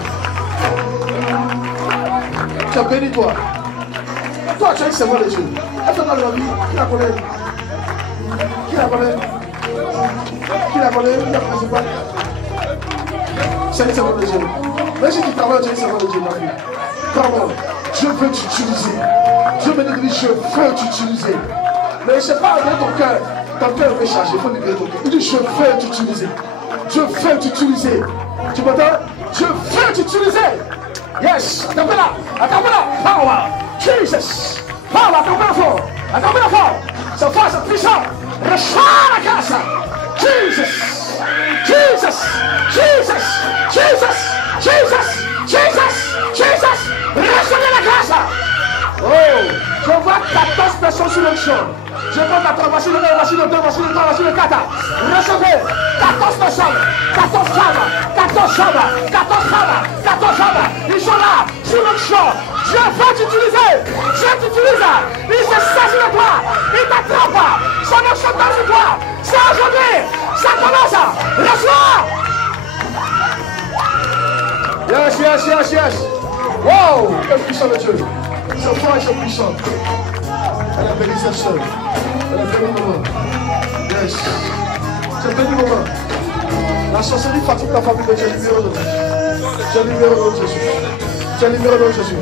Tu es béni toi. Toi, tu as une semence de Dieu. Elle fait mal dans la vie. Qui la connaît? Qui la connaît? Qui la connaît? Qui la connaît pas? C'est une semence de Dieu. Même si tu travailles, tu as une semence de Dieu dans la vie. Comment? Dieu veut t'utiliser. Dieu me dit, je veux t'utiliser. Mais je ne sais pas, avec ton cœur. Ton cœur est chargé. Il faut libérer ton cœur. Il dit, je veux t'utiliser. Dieu veut t'utiliser. Tu m'entends? Dieu veut t'utiliser. Yes. Attends-la. Attends-la. Power. Jesus. Power. Attends-la fort. Attends-la fort. C'est fort, c'est puissant. Reçois la grâce. Jesus. Jesus. Jesus. Jesus. Jesus. Jesus. Jesus. Recevez la grâce. Oh. Je vois 14 manifestation sur le champ. Je compte à 3, voici le 1, voici le 2, voici le 3, voici le 4. Recevez 14 personnes, 14 femmes, 14 femmes, 14 femmes, 14 femmes. Ils sont là, sur le champ. Dieu va t'utiliser. Dieu t'utilise. Il se saisit de toi. Il t'attrape. Son enchantement sur toi. C'est aujourd'hui. Ça commence. Reçois. Yes, yes, yes, yes. Wow, quel puissant de Dieu. Ce foi est puissant. Elle a béni cette soeur. Elle a béni le moment. Yes. C'est béni le moment. La sorcellerie fatigue la famille de Dieu. Libéré de Dieu. Tu es libéré de Jésus. Tu es libéré de Jésus.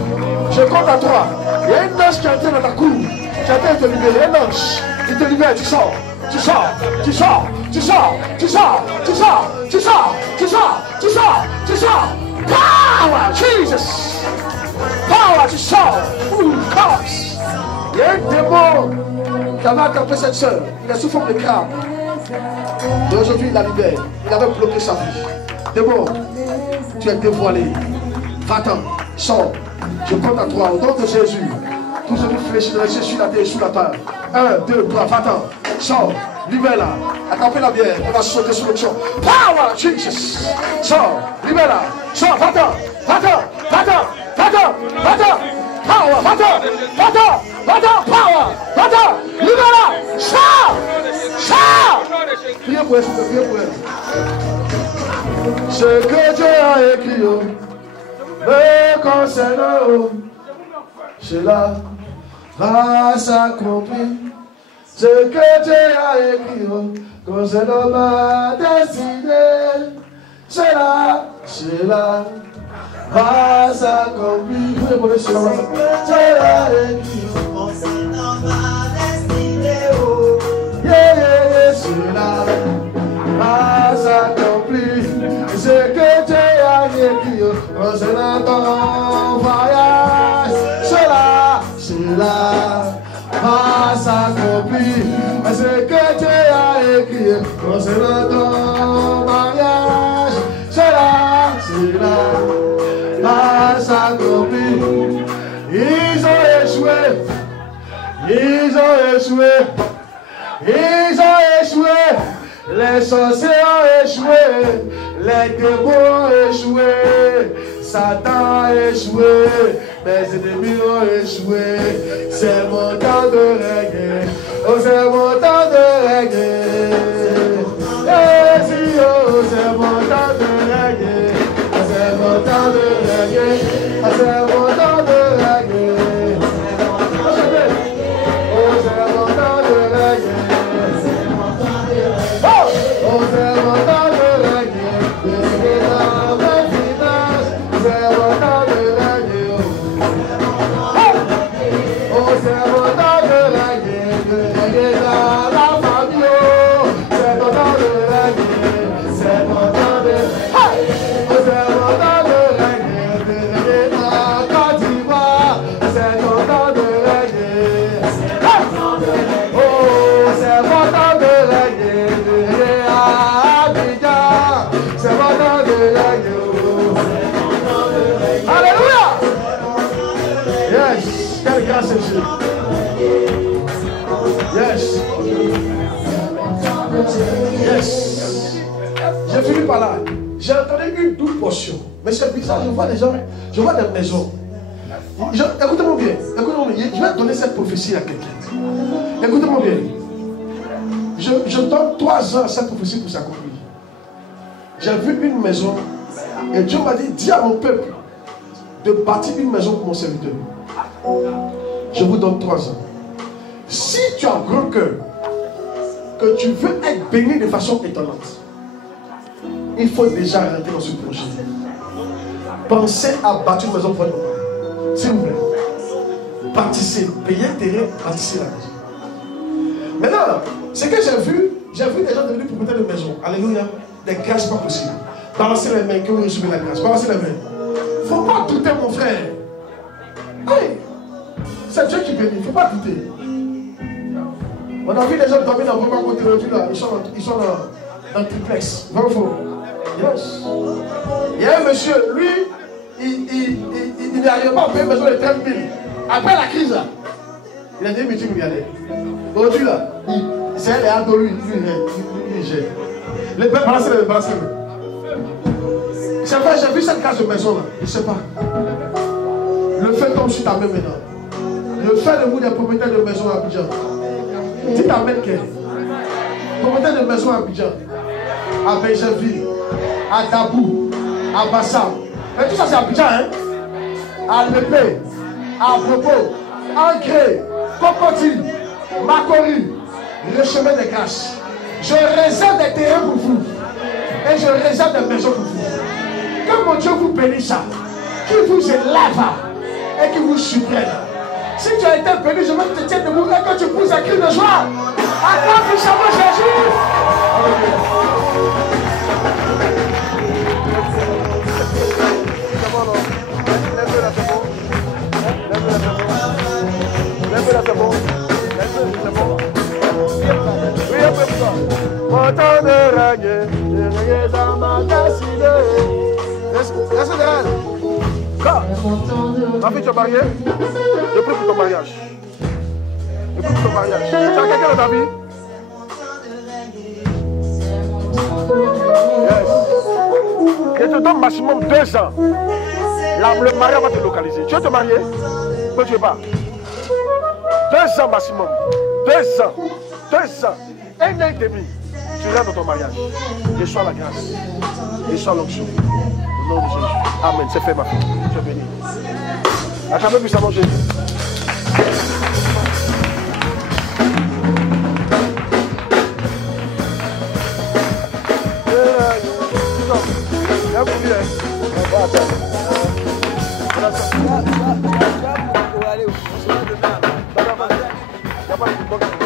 Je compte à toi. Il y a une ange qui est entrée dans ta cour. Qui a été te libérer. Un ange. Il te libère. Tu sors. Tu sors. Tu sors. Tu sors. Tu sors. Tu sors. Tu sors. Tu sors. Tu sors. Tu sors. Power, Jesus! Power to solve. Cause. Il y a un démon qui avait attrapé cette soeur. Il est sous forme de crabe. Et aujourd'hui, il la libère. Il avait bloqué sa vie. Démon, tu es dévoilé. Va-t'en, sors. Je compte à toi, au nom de Jésus. Tous ceux qui fléchissent sur la terre et sous la terre. 1, 2, 3, va-t'en, sors. Libère-la. Attrapez la bière. On va sauter sur le champ. Power, Jesus! Sors. Libère-la. Sors. Va-t'en. Va-t'en. Va-t'en. Va-t'en. Va-t'en. Power. Va-t'en. Va-t'en. Va-t'en. Power. Va-t'en. Libère-la. Sors. Sors. Priez pour elle. Priez pour elle. Ce que Dieu a écrit me concerne. Cela va s'accomplir. Ce que Dieu a écrit concernant ma destinée, cela va s'accomplir. Vous répondez cela va s'accomplir. Dieu a écrit concernant ma destinée, cela va s'accomplir. Ce que Dieu a écrit concernant ton voyage, cela va s'accomplir. Ce que Dieu a écrit concernant ton mariage, cela va s'accomplir. Ils ont échoué. Ils ont échoué. Ils ont échoué. Les sorciers ont échoué. Les démons ont échoué. Satan a échoué. Mes ennemis ont échoué. C'est mon temps de régner. Oh, c'est mon temps de régner. Eh si, oh, c'est mon temps de régner. Oh, c'est mon temps de régner. Oh, c'est mon temps de régner. Oh, c'est mon temps de régner. Oh, c'est mon temps de régner. Dans mes finances, c'est mon temps de régner. Oh, c'est mon temps de régner dans la famille. C'est mon temps de régner. C'est mon temps de régner. Oh, c'est mon temps de régner dans Côte d'Ivoire. C'est mon temps de régner. Oh, c'est mon temps de régner à Abidjan. C'est mon temps de régner. Alléluia. Yes, quelle grâce est Dieu. Yes. Yes. J'ai fini par là. J'ai entendu une double portion. Mais c'est bizarre, je vois des gens, je vois des maisons. Écoutez-moi bien. Écoutez-moi bien. Je vais donner cette prophétie à quelqu'un. Écoutez-moi bien. Je donne 3 ans à cette prophétie pour s'accomplir. J'ai vu une maison et Dieu m'a dit, dis à mon peuple de bâtir une maison pour mon serviteur. Je vous donne 3 ans. Si tu as un grand cœur, que tu veux être béni de façon étonnante, il faut déjà rentrer dans ce projet. Pensez à bâtir une maison pour votre papa. S'il vous plaît. Bâtissez, payez le terrain, bâtissez la maison. Maintenant, ce que j'ai vu des gens devenus propriétaires de maison. Alléluia. Des grâces pas possibles. Balancez les mains, que vous recevez la grâce. Balancez les mains. Il ne faut pas douter, mon frère. Allez. C'est Dieu qui bénit, il ne faut pas douter. On a vu des gens dormir dans vos côté aujourd'hui là. Ils sont dans le triplex. Vrai ou faux? Yes. Il y a un monsieur, lui, il n'arrive pas à payer une maison de 30 000. Après la crise là, Il a dit, mais tu me regardais. Aujourd'hui là, c'est les hâtes de lui, il gère. Les belles balances, les balances. J'ai vu cette case de maison là, je ne sais pas. Le fait tombe sur ta main maintenant. Le fait de vous des propriétaires de maison à Abidjan. Dis ta main qu'elle. Propriétaires de maison à Abidjan, à Benjerville, à Dabou, à Bassam. Et tout ça c'est Abidjan, hein? À Lépée, à Bobo, Angré, Cocody, Makori, le chemin des Grâces. Je réserve des terrains pour vous. Et je réserve des maisons pour vous. Que mon Dieu vous bénisse, qui vous élève et qui vous supprime. Si tu as été béni, je veux te dire debout et que tu pousses un cri de joie. Acclame puissamment Jésus. Lève-la, c'est bon. Oui, un peu plus fort. Mon temps de régner, je regarde dans ma destinée. Laisse derrière. Là. Ma fille, tu es mariée? Je prie pour ton mariage. Je prie pour ton mariage. Tu as quelqu'un dans ta vie? Yes. Je te donne maximum 2 ans. Le mariage va te localiser. Tu veux te marier? Mais tu ne veux pas. 2 ans maximum. 2 ans. 2 ans. 1 an et demi. Tu rentres dans ton mariage. Reçois la grâce. Reçois l'onction. Au nom de Jésus. Amen. C'est fait, ma fille. Tu es béni. Acclamez puissamment Jésus. Viens pour lui. On va attendre. Il n'y a pas de